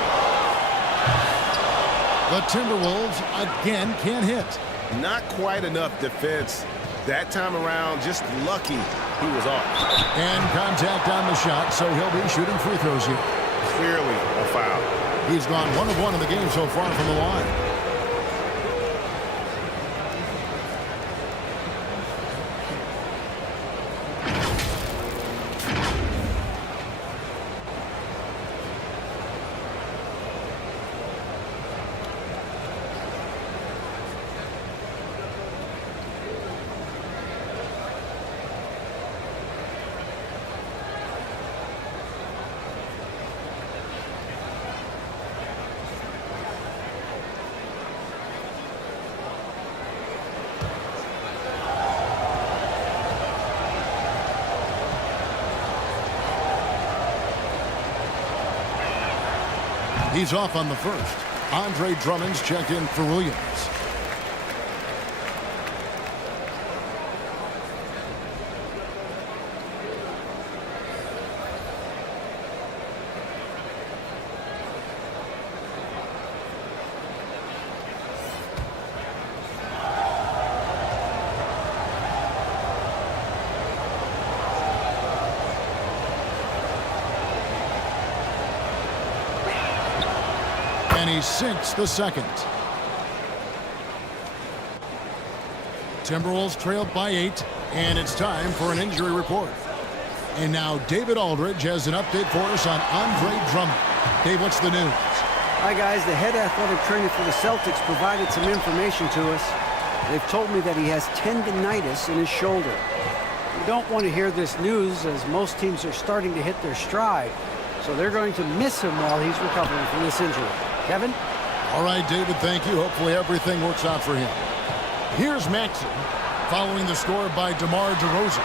The Timberwolves again can't hit. Not quite enough defense. That time around, just lucky he was off. And contact on the shot, so he'll be shooting free throws here. Clearly a foul. He's gone 1 of 1 in the game so far from the line. He's off on the first. Andre Drummond's checked in for Williams. And he sinks the second. Timberwolves trailed by 8, and it's time for an injury report. And now David Aldridge has an update for us on Andre Drummond. Dave, what's the news? Hi, guys. The head athletic trainer for the Celtics provided some information to us. They've told me that he has tendinitis in his shoulder. We don't want to hear this news, as most teams are starting to hit their stride. So they're going to miss him while he's recovering from this injury. Kevin? All right, David, thank you. Hopefully everything works out for him. Here's Maxey, following the score by DeMar DeRozan.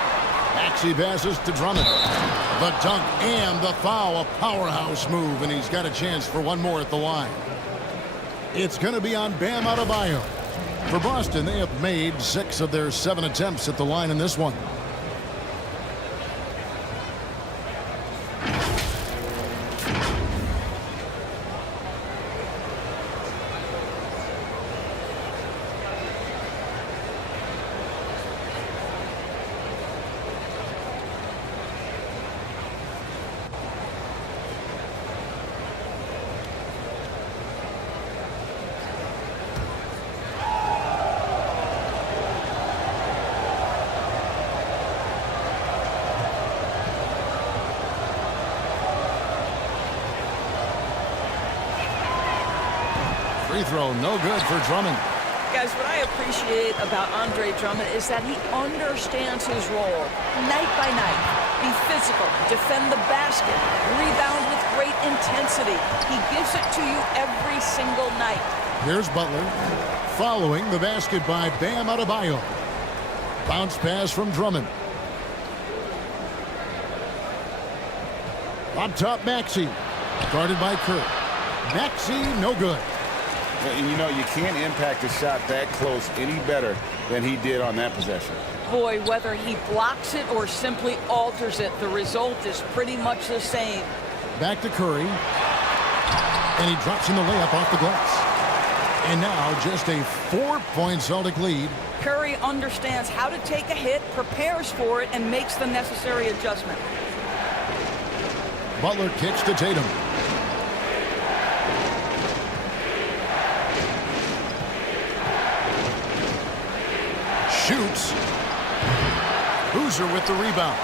Maxey passes to Drummond. The dunk and the foul, a powerhouse move, and he's got a chance for one more at the line. It's going to be on Bam Adebayo. For Boston, they have made 6 of their 7 attempts at the line in this one. Free throw, no good for Drummond. Guys, what I appreciate about Andre Drummond is that he understands his role night by night. Be physical, defend the basket, rebound with great intensity. He gives it to you every single night. Here's Butler. Following the basket by Bam Adebayo. Bounce pass from Drummond. Up top, Maxey. Guarded by Kerr. Maxey, no good. And you know, you can't impact a shot that close any better than he did on that possession. Boy, whether he blocks it or simply alters it, the result is pretty much the same. Back to Curry. And he drops in the layup off the glass. And now just a 4-point Celtic lead. Curry understands how to take a hit, prepares for it, and makes the necessary adjustment. Butler kicks to Tatum. Shoots. Boozer with the rebound.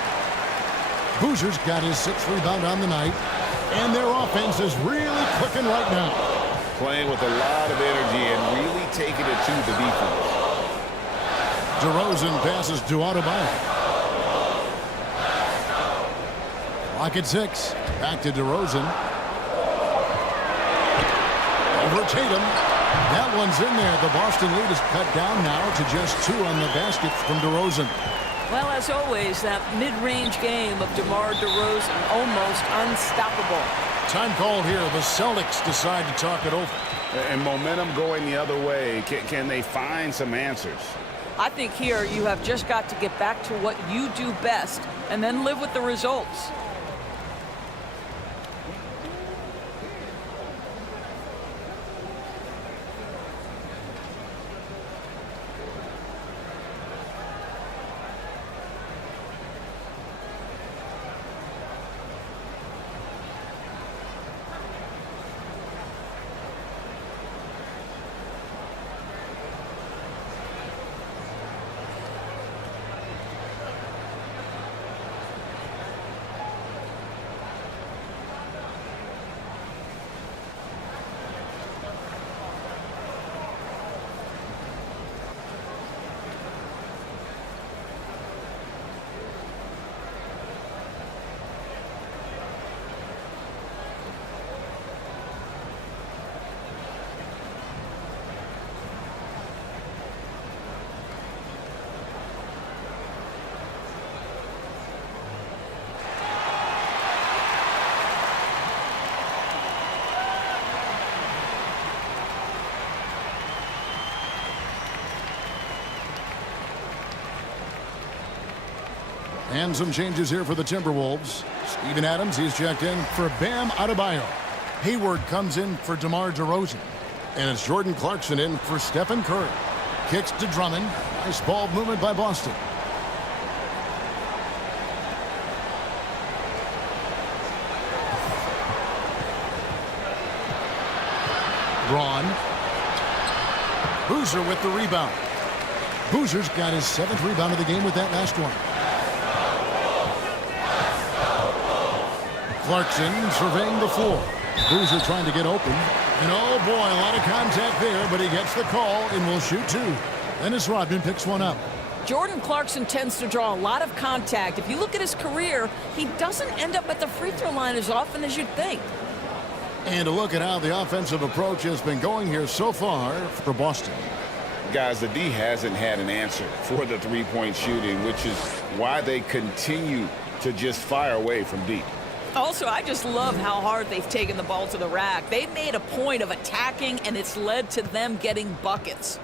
Boozer's got his 6th rebound on the night. And their offense is really clicking right now. Playing with a lot of energy and really taking it to the defense. DeRozan passes to Adebayo. Clock at 6. Back to DeRozan. Over Tatum. That one's in there. The Boston lead is cut down now to just 2 on the basket from DeRozan. Well, as always, that mid-range game of DeMar DeRozan, almost unstoppable. Time called here. The Celtics decide to talk it over. And momentum going the other way. Can they find some answers? I think here you have just got to get back to what you do best and then live with the results. And some changes here for the Timberwolves. Steven Adams, he's checked in for Bam Adebayo. Hayward comes in for DeMar DeRozan. And it's Jordan Clarkson in for Stephen Curry. Kicks to Drummond. Nice ball movement by Boston. Braun. Boozer with the rebound. Boozer's got his 7th rebound of the game with that last one. Clarkson surveying the floor. Boozer trying to get open. And oh boy, a lot of contact there, but he gets the call and will shoot 2. Dennis Rodman picks one up. Jordan Clarkson tends to draw a lot of contact. If you look at his career, he doesn't end up at the free throw line as often as you'd think. And a look at how the offensive approach has been going here so far for Boston. Guys, the D hasn't had an answer for the three-point shooting, which is why they continue to just fire away from deep. Also, I just love how hard they've taken the ball to the rack. They've made a point of attacking, and it's led to them getting buckets.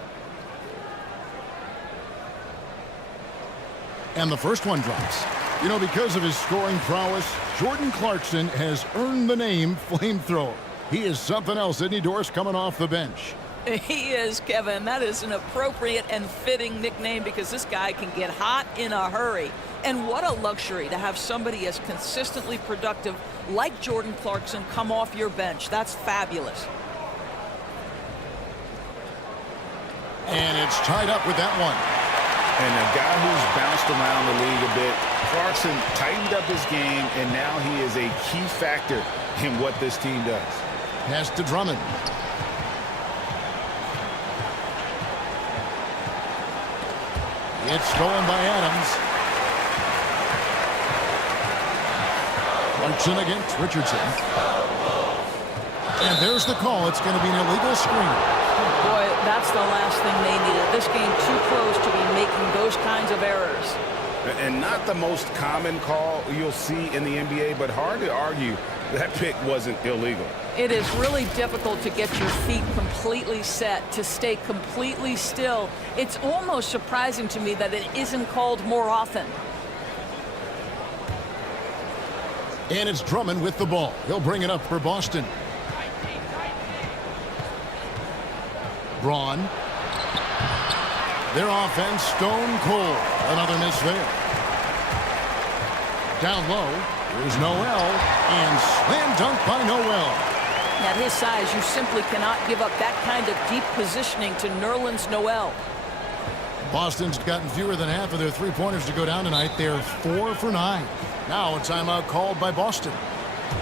And the first one drops. You know, because of his scoring prowess, Jordan Clarkson has earned the name Flamethrower. He is something else, isn't he, Doris, coming off the bench? He is, Kevin. That is an appropriate and fitting nickname because this guy can get hot in a hurry. And what a luxury to have somebody as consistently productive like Jordan Clarkson come off your bench. That's fabulous. And it's tied up with that one. And a guy who's bounced around the league a bit, Clarkson tightened up his game, and now he is a key factor in what this team does. Pass to Drummond. It's stolen by Adams. Clarkson against Richardson. And there's the call. It's going to be an illegal screen. That's the last thing they needed. This game too close to be making those kinds of errors. And not the most common call you'll see in the NBA, but hard to argue that pick wasn't illegal. It is really difficult to get your feet completely set, to stay completely still. It's almost surprising to me that it isn't called more often. And it's Drummond with the ball. He'll bring it up for Boston. Braun. Their offense stone cold. Another miss there. Down low. Here's Noel. And slam dunk by Noel. At his size, you simply cannot give up that kind of deep positioning to Nerlens Noel. Boston's gotten fewer than half of their three-pointers to go down tonight. They're 4 for 9. Now a timeout called by Boston.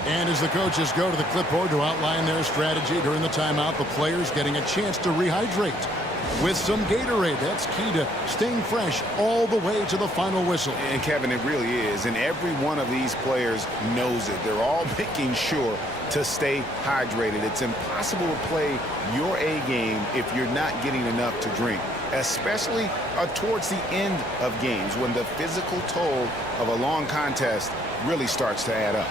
And as the coaches go to the clipboard to outline their strategy during the timeout, the players getting a chance to rehydrate with some Gatorade. That's key to staying fresh all the way to the final whistle. And Kevin, it really is. And every one of these players knows it. They're all making sure to stay hydrated. It's impossible to play your A game if you're not getting enough to drink, especially towards the end of games when the physical toll of a long contest really starts to add up.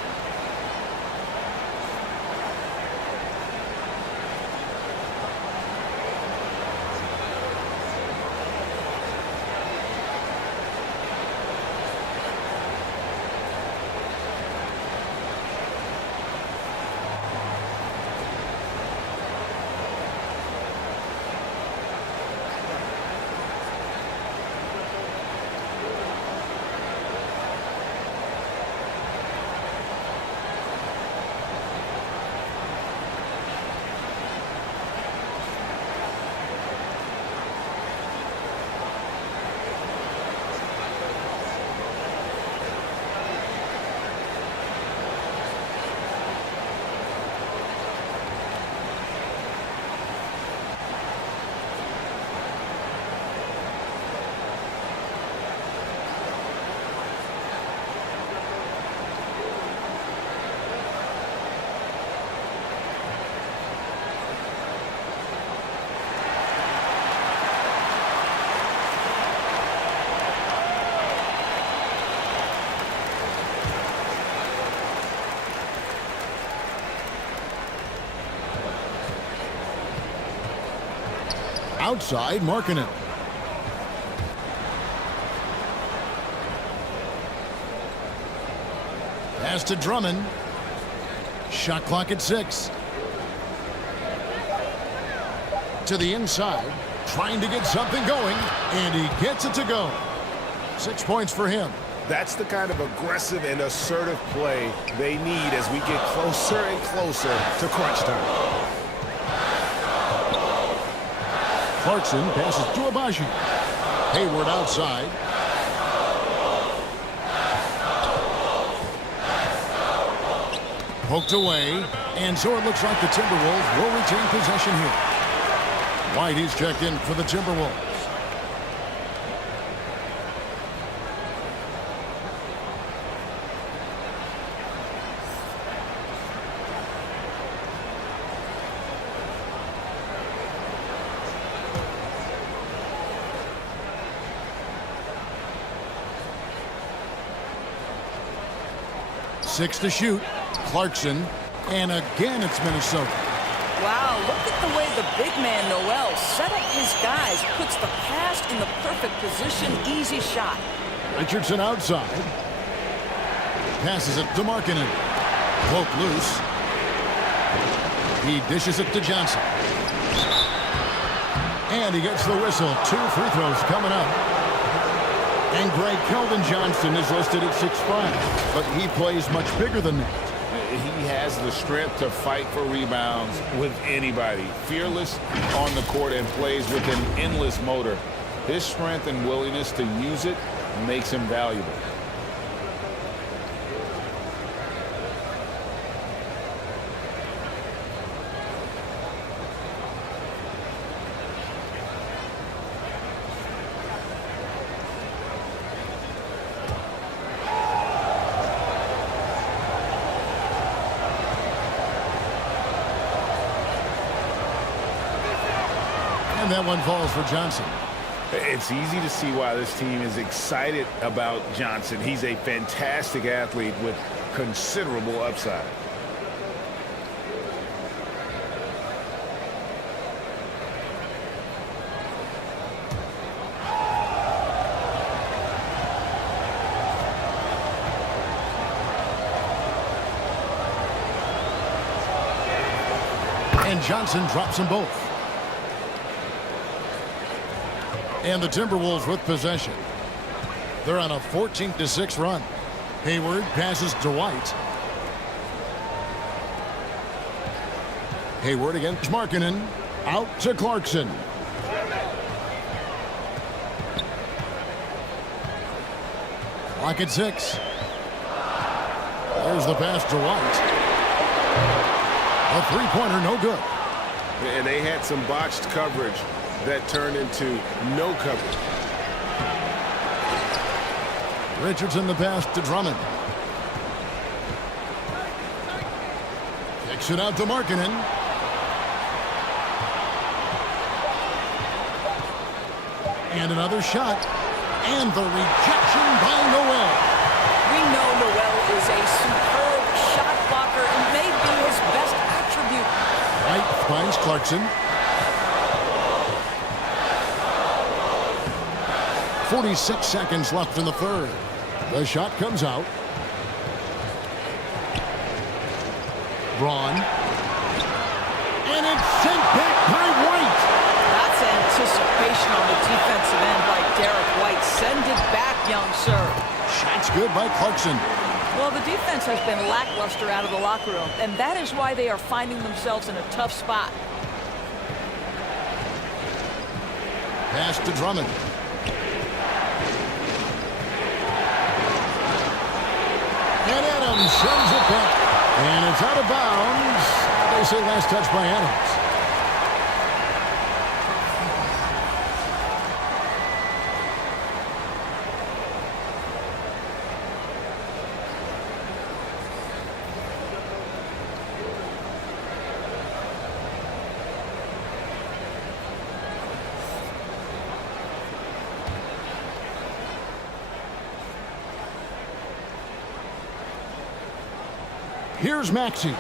Outside, Markkanen. Pass to Drummond. Shot clock at 6. To the inside, trying to get something going, and he gets it to go. 6 points for him. That's the kind of aggressive and assertive play they need as we get closer and closer to crunch time. Clarkson passes to Abaji. Hayward outside. Poked away, and so it looks like the Timberwolves will retain possession here. Whitey's checked in for the Timberwolves. Six to shoot. Clarkson. And again, it's Minnesota. Wow, look at the way the big man, Noel, set up his guys, puts the pass in the perfect position, easy shot. Richardson outside. Passes it to Markkanen. Poke loose. He dishes it to Johnson. And he gets the whistle. 2 free throws coming up. And Greg Keldon Johnson is listed at 6'5", but he plays much bigger than that. He has the strength to fight for rebounds with anybody. Fearless on the court and plays with an endless motor. His strength and willingness to use it makes him valuable. that one falls for Johnson. It's easy to see why this team is excited about Johnson. He's a fantastic athlete with considerable upside. And Johnson drops them both. And the Timberwolves with possession. They're on a 14-6 run. Hayward passes to White. Hayward against Markkanen. Out to Clarkson. Clock at 6. There's the pass to White. A three-pointer, no good. And they had some botched coverage that turned into no coverage. Richardson the pass to Drummond. Kicks it out to Markkanen. And another shot. And the rejection by Noel. We know Noel is a superb shot blocker and may be his best attribute. White finds Clarkson. 46 seconds left in the third. The shot comes out. Braun. And it's sent back by White. That's anticipation on the defensive end by Derek White. Send it back, young sir. Shot's good by Clarkson. Well, the defense has been lackluster out of the locker room, and that is why they are finding themselves in a tough spot. Pass to Drummond. And Adams sends it back. And it's out of bounds. They say last touch by Adams. Here's Maxey.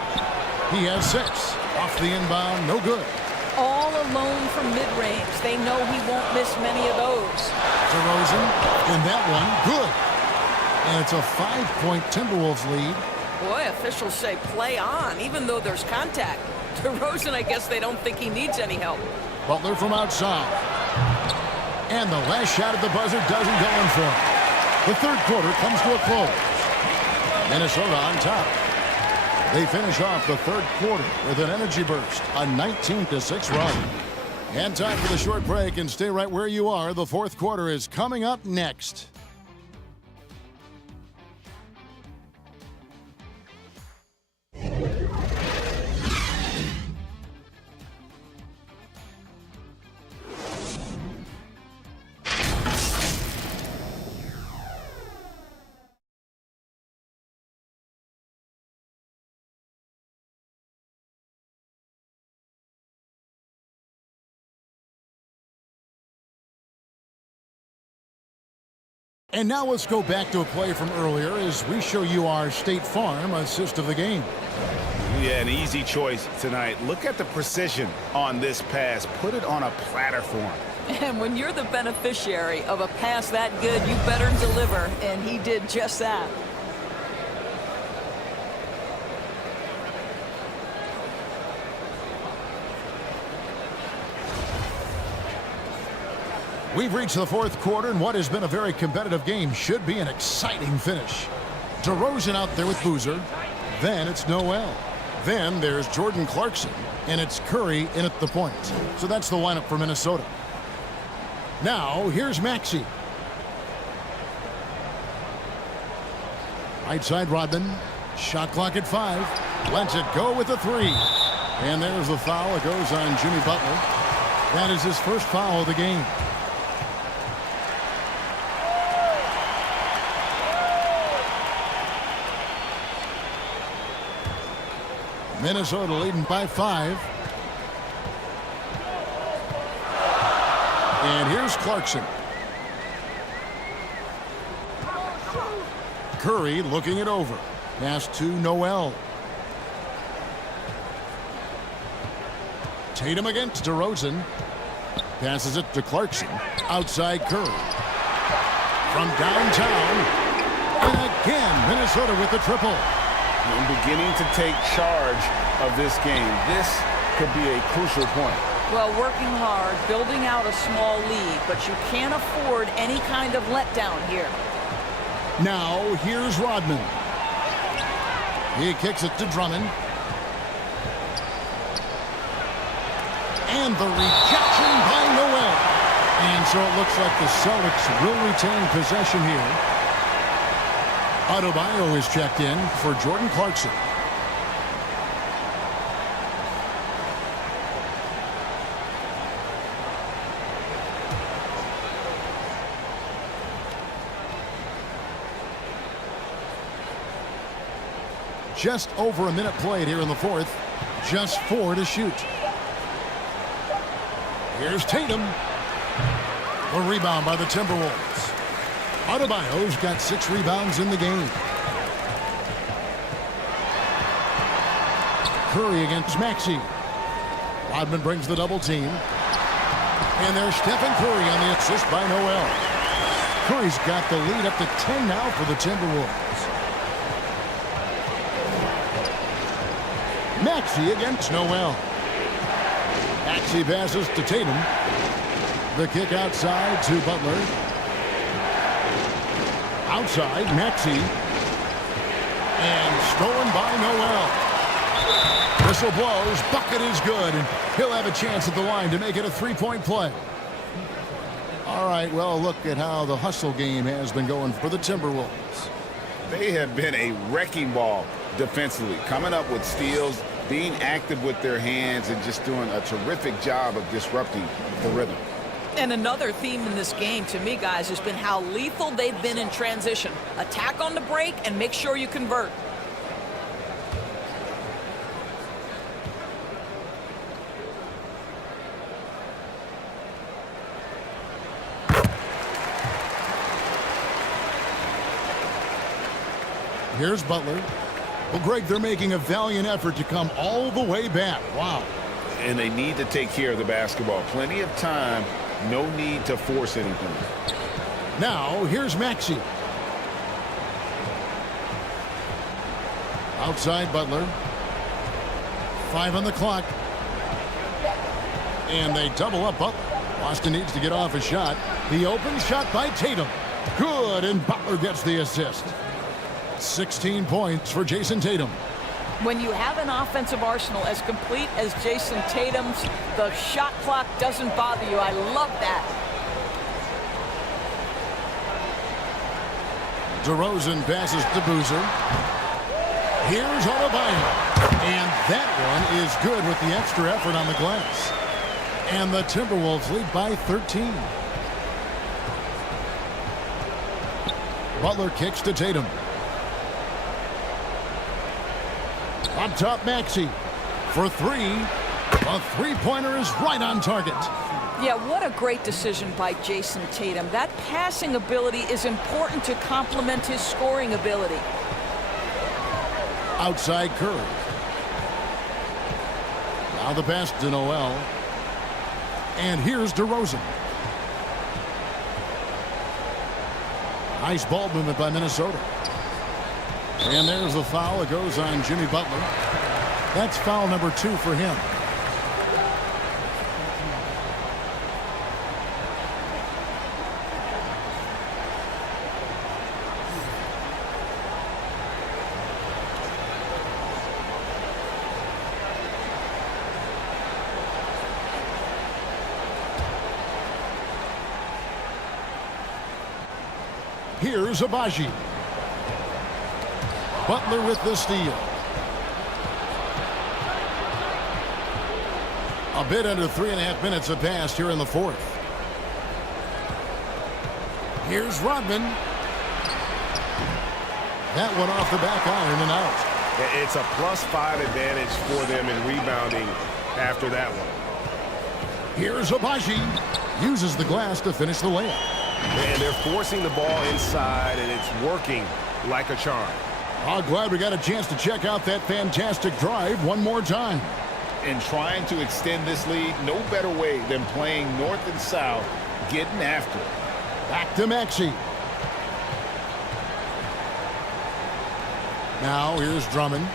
He has 6. Off the inbound, no good. All alone from mid-range. They know he won't miss many of those. DeRozan, and that one, good. And it's a 5-point Timberwolves lead. Boy, officials say play on, even though there's contact. DeRozan, I guess they don't think he needs any help. Butler from outside. And the last shot at the buzzer doesn't go in for him. The third quarter comes to a close. Minnesota on top. They finish off the third quarter with an energy burst, a 19-6 run. And time for the short break, and stay right where you are. The fourth quarter is coming up next. And now let's go back to a play from earlier as we show you our State Farm assist of the game. Yeah, an easy choice tonight. Look at the precision on this pass. Put it on a platter for him. And when you're the beneficiary of a pass that good, you better deliver, and he did just that. We've reached the fourth quarter, and what has been a very competitive game should be an exciting finish. DeRozan out there with Boozer. Then it's Noel. Then there's Jordan Clarkson, and it's Curry in at the point. So that's the lineup for Minnesota. Now, here's Maxey. Right side, Rodman. Shot clock at 5. Lets it go with a 3. And there's the foul. It goes on Jimmy Butler. That is his first foul of the game. Minnesota leading by 5. And here's Clarkson. Curry looking it over. Pass to Noel. Tatum against DeRozan. Passes it to Clarkson. Outside Curry. From downtown. And again, Minnesota with the triple. And beginning to take charge of this game. This could be a crucial point. Well, working hard, building out a small lead, but you can't afford any kind of letdown here. Now, here's Rodman. He kicks it to Drummond. And the rejection by Noel. And so it looks like the Celtics will retain possession here. Adebayo is checked in for Jordan Clarkson. Just over a minute played here in the fourth. Just 4 to shoot. Here's Tatum. A rebound by the Timberwolves. Adebayo's got 6 rebounds in the game. Curry against Maxey. Rodman brings the double team. And there's Stephen Curry on the assist by Noel. Curry's got the lead up to 10 now for the Timberwolves. Maxey against Noel. Maxey passes to Tatum. The kick outside to Butler. Outside, Maxey. And stolen by Noel. Whistle blows. Bucket is good. And he'll have a chance at the line to make it a 3-point play. All right, well, look at how the hustle game has been going for the Timberwolves. They have been a wrecking ball defensively, coming up with steals, being active with their hands, and just doing a terrific job of disrupting the rhythm. And another theme in this game, to me, guys, has been how lethal they've been in transition. Attack on the break and make sure you convert. Here's Butler. Well, Greg, they're making a valiant effort to come all the way back. Wow. And they need to take care of the basketball. Plenty of time. No need to force anything. Now, here's Maxey. Outside Butler. 5 on the clock. And they double up Butler. Boston needs to get off a shot. The open shot by Tatum. Good, and Butler gets the assist. 16 points for Jason Tatum. When you have an offensive arsenal as complete as Jason Tatum's, the shot clock doesn't bother you. I love that. DeRozan passes to Boozer. Here's Adebayo. And that one is good with the extra effort on the glass. And the Timberwolves lead by 13. Butler kicks to Tatum. Up top, Maxey for 3. A three-pointer is right on target. Yeah, what a great decision by Jason Tatum. That passing ability is important to complement his scoring ability. Outside Curry. Now the pass to Noel. And here's DeRozan. Nice ball movement by Minnesota. And there's the foul. It goes on Jimmy Butler. That's foul number 2 for him. Here's Abaji. Butler with the steal. A bit under 3.5 minutes have passed here in the fourth. Here's Rodman. That one off the back iron and out. It's a +5 advantage for them in rebounding after that one. Here's Abaji. Uses the glass to finish the layup. And they're forcing the ball inside, and it's working like a charm. I'm glad we got a chance to check out that fantastic drive one more time. And trying to extend this lead, no better way than playing north and south, getting after it. Back to Maxey. Now here's Drummond.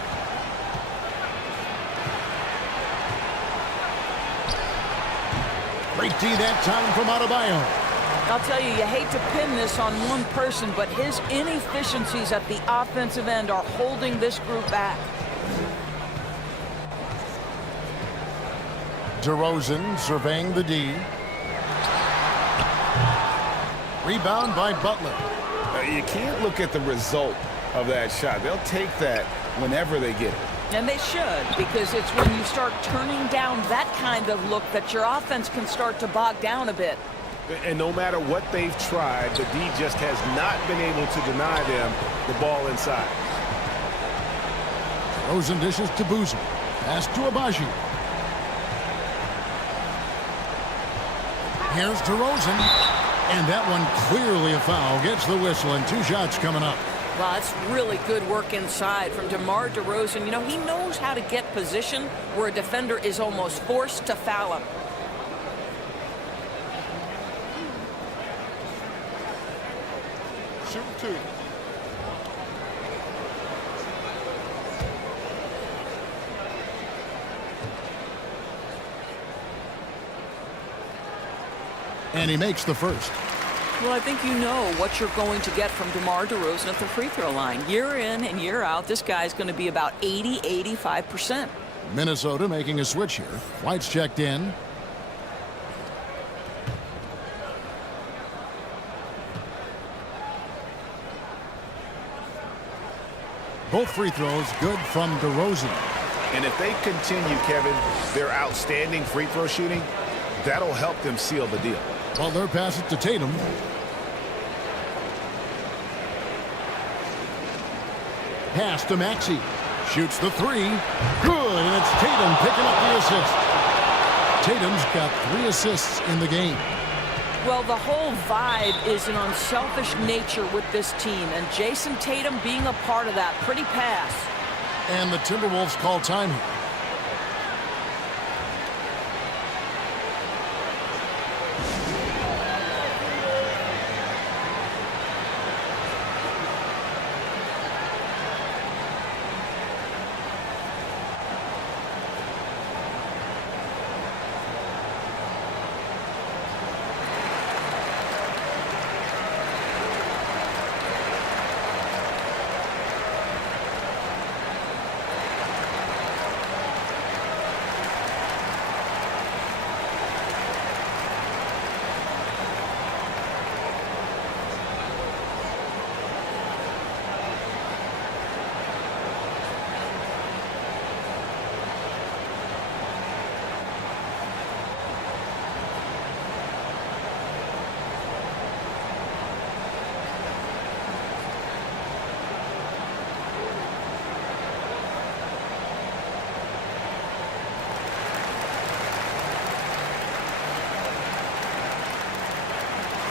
Great D that time from Adebayo. I'll tell you, you hate to pin this on one person, but his inefficiencies at the offensive end are holding this group back. DeRozan surveying the D. Rebound by Butler. You can't look at the result of that shot. They'll take that whenever they get it. And they should, because it's when you start turning down that kind of look that your offense can start to bog down a bit. And no matter what they've tried, the D just has not been able to deny them the ball inside. DeRozan dishes to Boozer. Pass to Abaji. Here's DeRozan. And that one clearly a foul. Gets the whistle, and 2 shots coming up. Well, that's really good work inside from DeMar DeRozan. You know, he knows how to get position where a defender is almost forced to foul him. Shoot 2. And he makes the first. Well, I think you know what you're going to get from DeMar DeRozan at the free throw line. Year in and year out, this guy's going to be about 80–85%. Minnesota making a switch here. White's checked in. Both free throws good from DeRozan. And if they continue, Kevin, their outstanding free throw shooting, that'll help them seal the deal. Butler passes to Tatum. Pass to Maxey. Shoots the 3. Good, and it's Tatum picking up the assist. Tatum's got 3 assists in the game. Well, the whole vibe is an unselfish nature with this team, and Jason Tatum being a part of that. Pretty pass. And the Timberwolves call time here.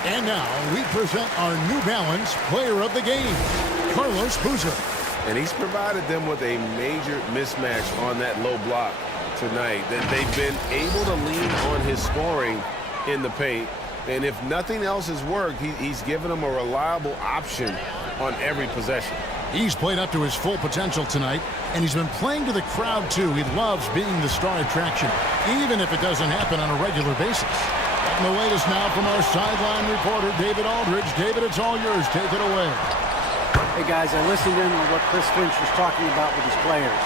And now we present our New Balance Player of the Game, Carlos Boozer. And he's provided them with a major mismatch on that low block tonight. That they've been able to lean on his scoring in the paint. And if nothing else has worked, he's given them a reliable option on every possession. He's played up to his full potential tonight, and he's been playing to the crowd, too. He loves being the star attraction, even if it doesn't happen on a regular basis. And the latest now from our sideline reporter, David Aldridge. David, it's all yours. Take it away. Hey, guys, I listened in on what Chris Finch was talking about with his players.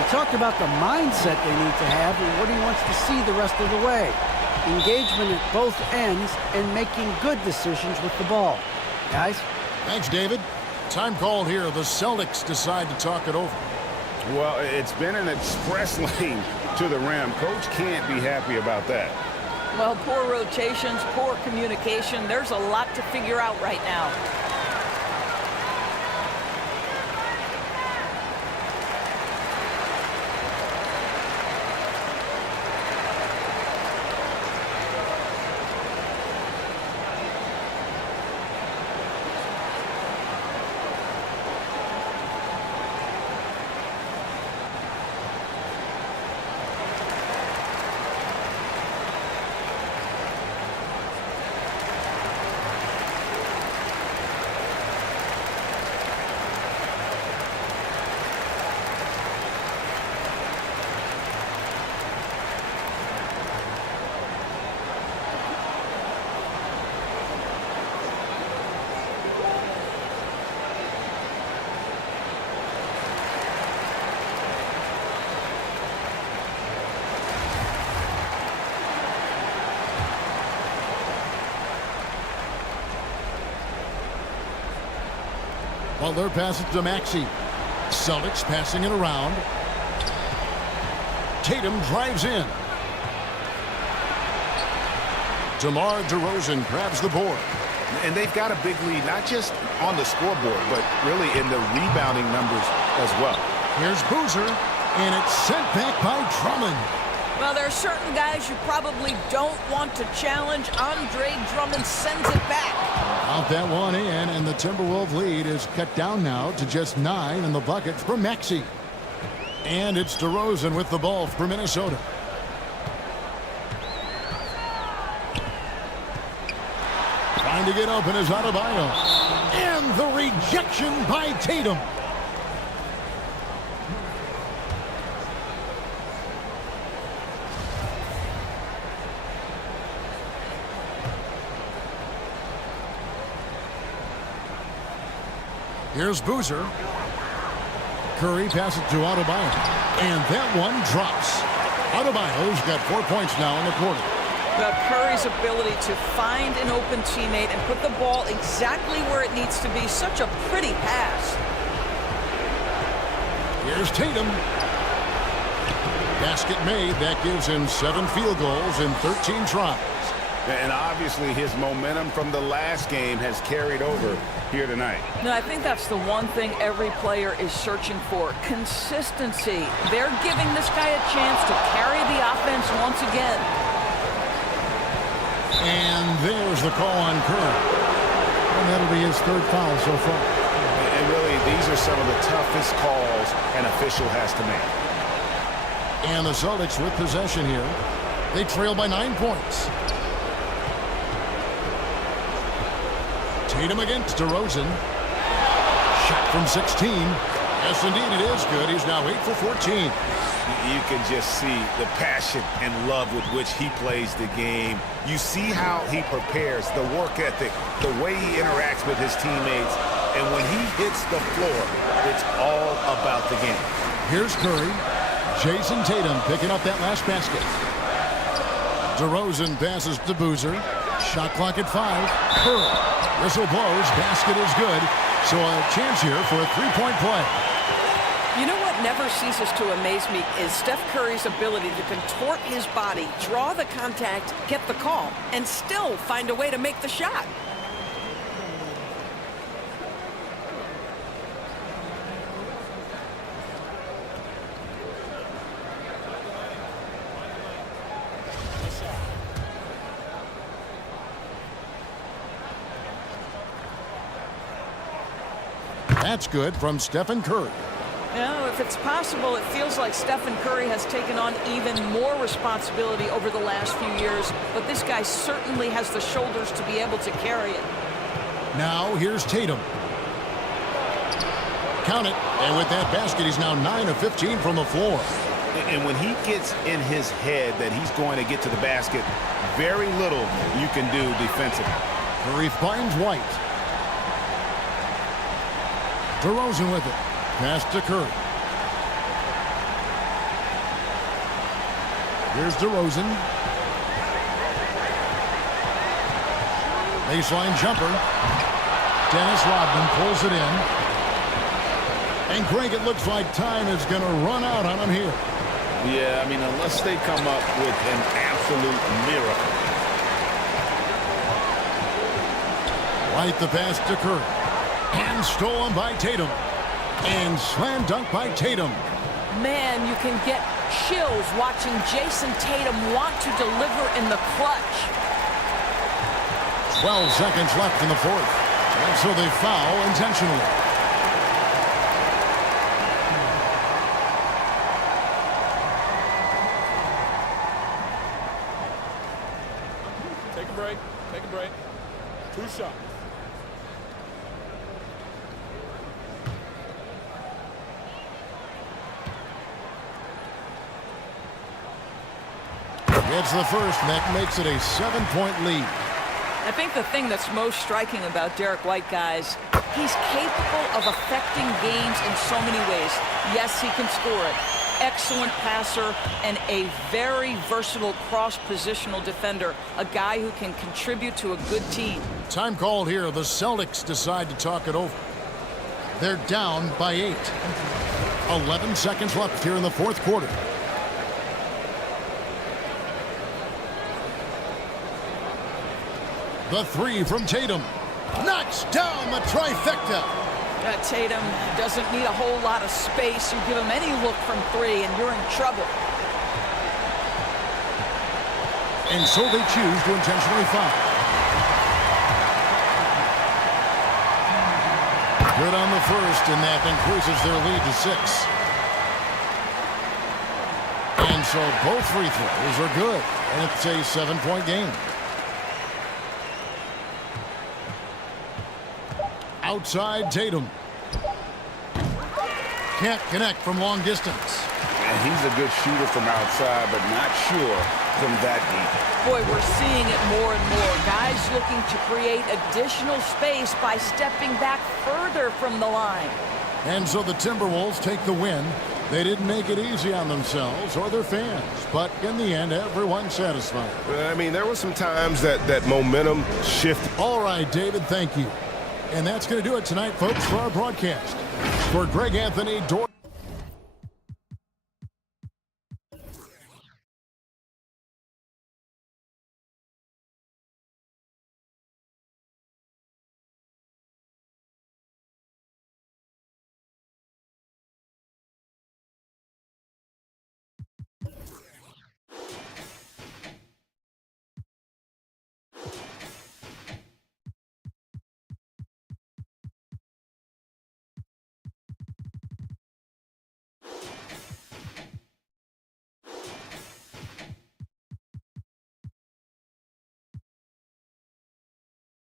He talked about the mindset they need to have and what he wants to see the rest of the way. Engagement at both ends and making good decisions with the ball. Guys? Thanks, David. Time called here. The Celtics decide to talk it over. Well, it's been an express lane to the rim. Coach can't be happy about that. Well, poor rotations, poor communication. There's a lot to figure out right now. Butler passes to Maxey. Celtics passing it around. Tatum drives in. DeMar DeRozan grabs the board. And they've got a big lead, not just on the scoreboard, but really in the rebounding numbers as well. Here's Boozer, and it's sent back by Drummond. Well, there are certain guys you probably don't want to challenge. Andre Drummond sends it back. Out that one in, and the Timberwolves lead is cut down now to just 9 in the bucket for Maxey. And it's DeRozan with the ball for Minnesota. Trying to get open is Adebayo. And the rejection by Tatum. Here's Boozer. Curry passes to Adebayo. And that one drops. Adebayo's got 4 points now in the quarter. Well, Curry's ability to find an open teammate and put the ball exactly where it needs to be. Such a pretty pass. Here's Tatum. Basket made. That gives him 7 field goals in 13 tries. And obviously his momentum from the last game has carried over here tonight. No, I think that's the one thing every player is searching for. Consistency. They're giving this guy a chance to carry the offense once again. And there's the call on Curry. And that'll be his 3rd foul so far. And really, these are some of the toughest calls an official has to make. And the Celtics with possession here. They trail by 9 points. Tatum against DeRozan. Shot from 16. Yes, indeed, it is good. He's now 8 for 14. You can just see the passion and love with which he plays the game. You see how he prepares, the work ethic, the way he interacts with his teammates. And when he hits the floor, it's all about the game. Here's Curry. Jason Tatum picking up that last basket. DeRozan passes to Boozer. Shot clock at 5. Curry. Whistle blows. Basket is good. So a chance here for a 3-point play. You know what never ceases to amaze me is Steph Curry's ability to contort his body, draw the contact, get the call, and still find a way to make the shot. That's good from Stephen Curry. Now, if it's possible, it feels like Stephen Curry has taken on even more responsibility over the last few years, but this guy certainly has the shoulders to be able to carry it. Now, here's Tatum. Count it, and with that basket, he's now 9 of 15 from the floor. And when he gets in his head that he's going to get to the basket, very little you can do defensively. Curry finds White. DeRozan with it. Pass to Curry. Here's DeRozan. Baseline jumper. Dennis Rodman pulls it in. And Greg, it looks like time is going to run out on him here. Yeah, I mean, unless they come up with an absolute miracle. White the pass to Curry. And stolen by Tatum. And slam dunk by Tatum. Man, you can get chills watching Jason Tatum want to deliver in the clutch. 12 seconds left in the 4th. And so they foul intentionally. Take a break. Take a break. 2 shots. It's the first, and that makes it a 7-point lead. I think the thing that's most striking about Derek White, guys, he's capable of affecting games in so many ways. Yes, he can score it. Excellent passer and a very versatile cross-positional defender, a guy who can contribute to a good team. Time called here. The Celtics decide to talk it over. They're down by 8. 11 seconds left here in the fourth quarter. The three from Tatum. Knocks down the trifecta. Tatum doesn't need a whole lot of space. You give him any look from 3 and you're in trouble. And so they choose to intentionally foul. Good on the first, and that increases their lead to 6. And so both free throws are good, and it's a 7-point game. Outside Tatum. Can't connect from long distance. And he's a good shooter from outside, but not sure from that deep. Boy, we're seeing it more and more. Guys looking to create additional space by stepping back further from the line. And so the Timberwolves take the win. They didn't make it easy on themselves or their fans, but in the end, everyone's satisfied. I mean, there were some times that momentum shifted. All right, David, thank you. And that's going to do it tonight, folks, for our broadcast. For Greg Anthony,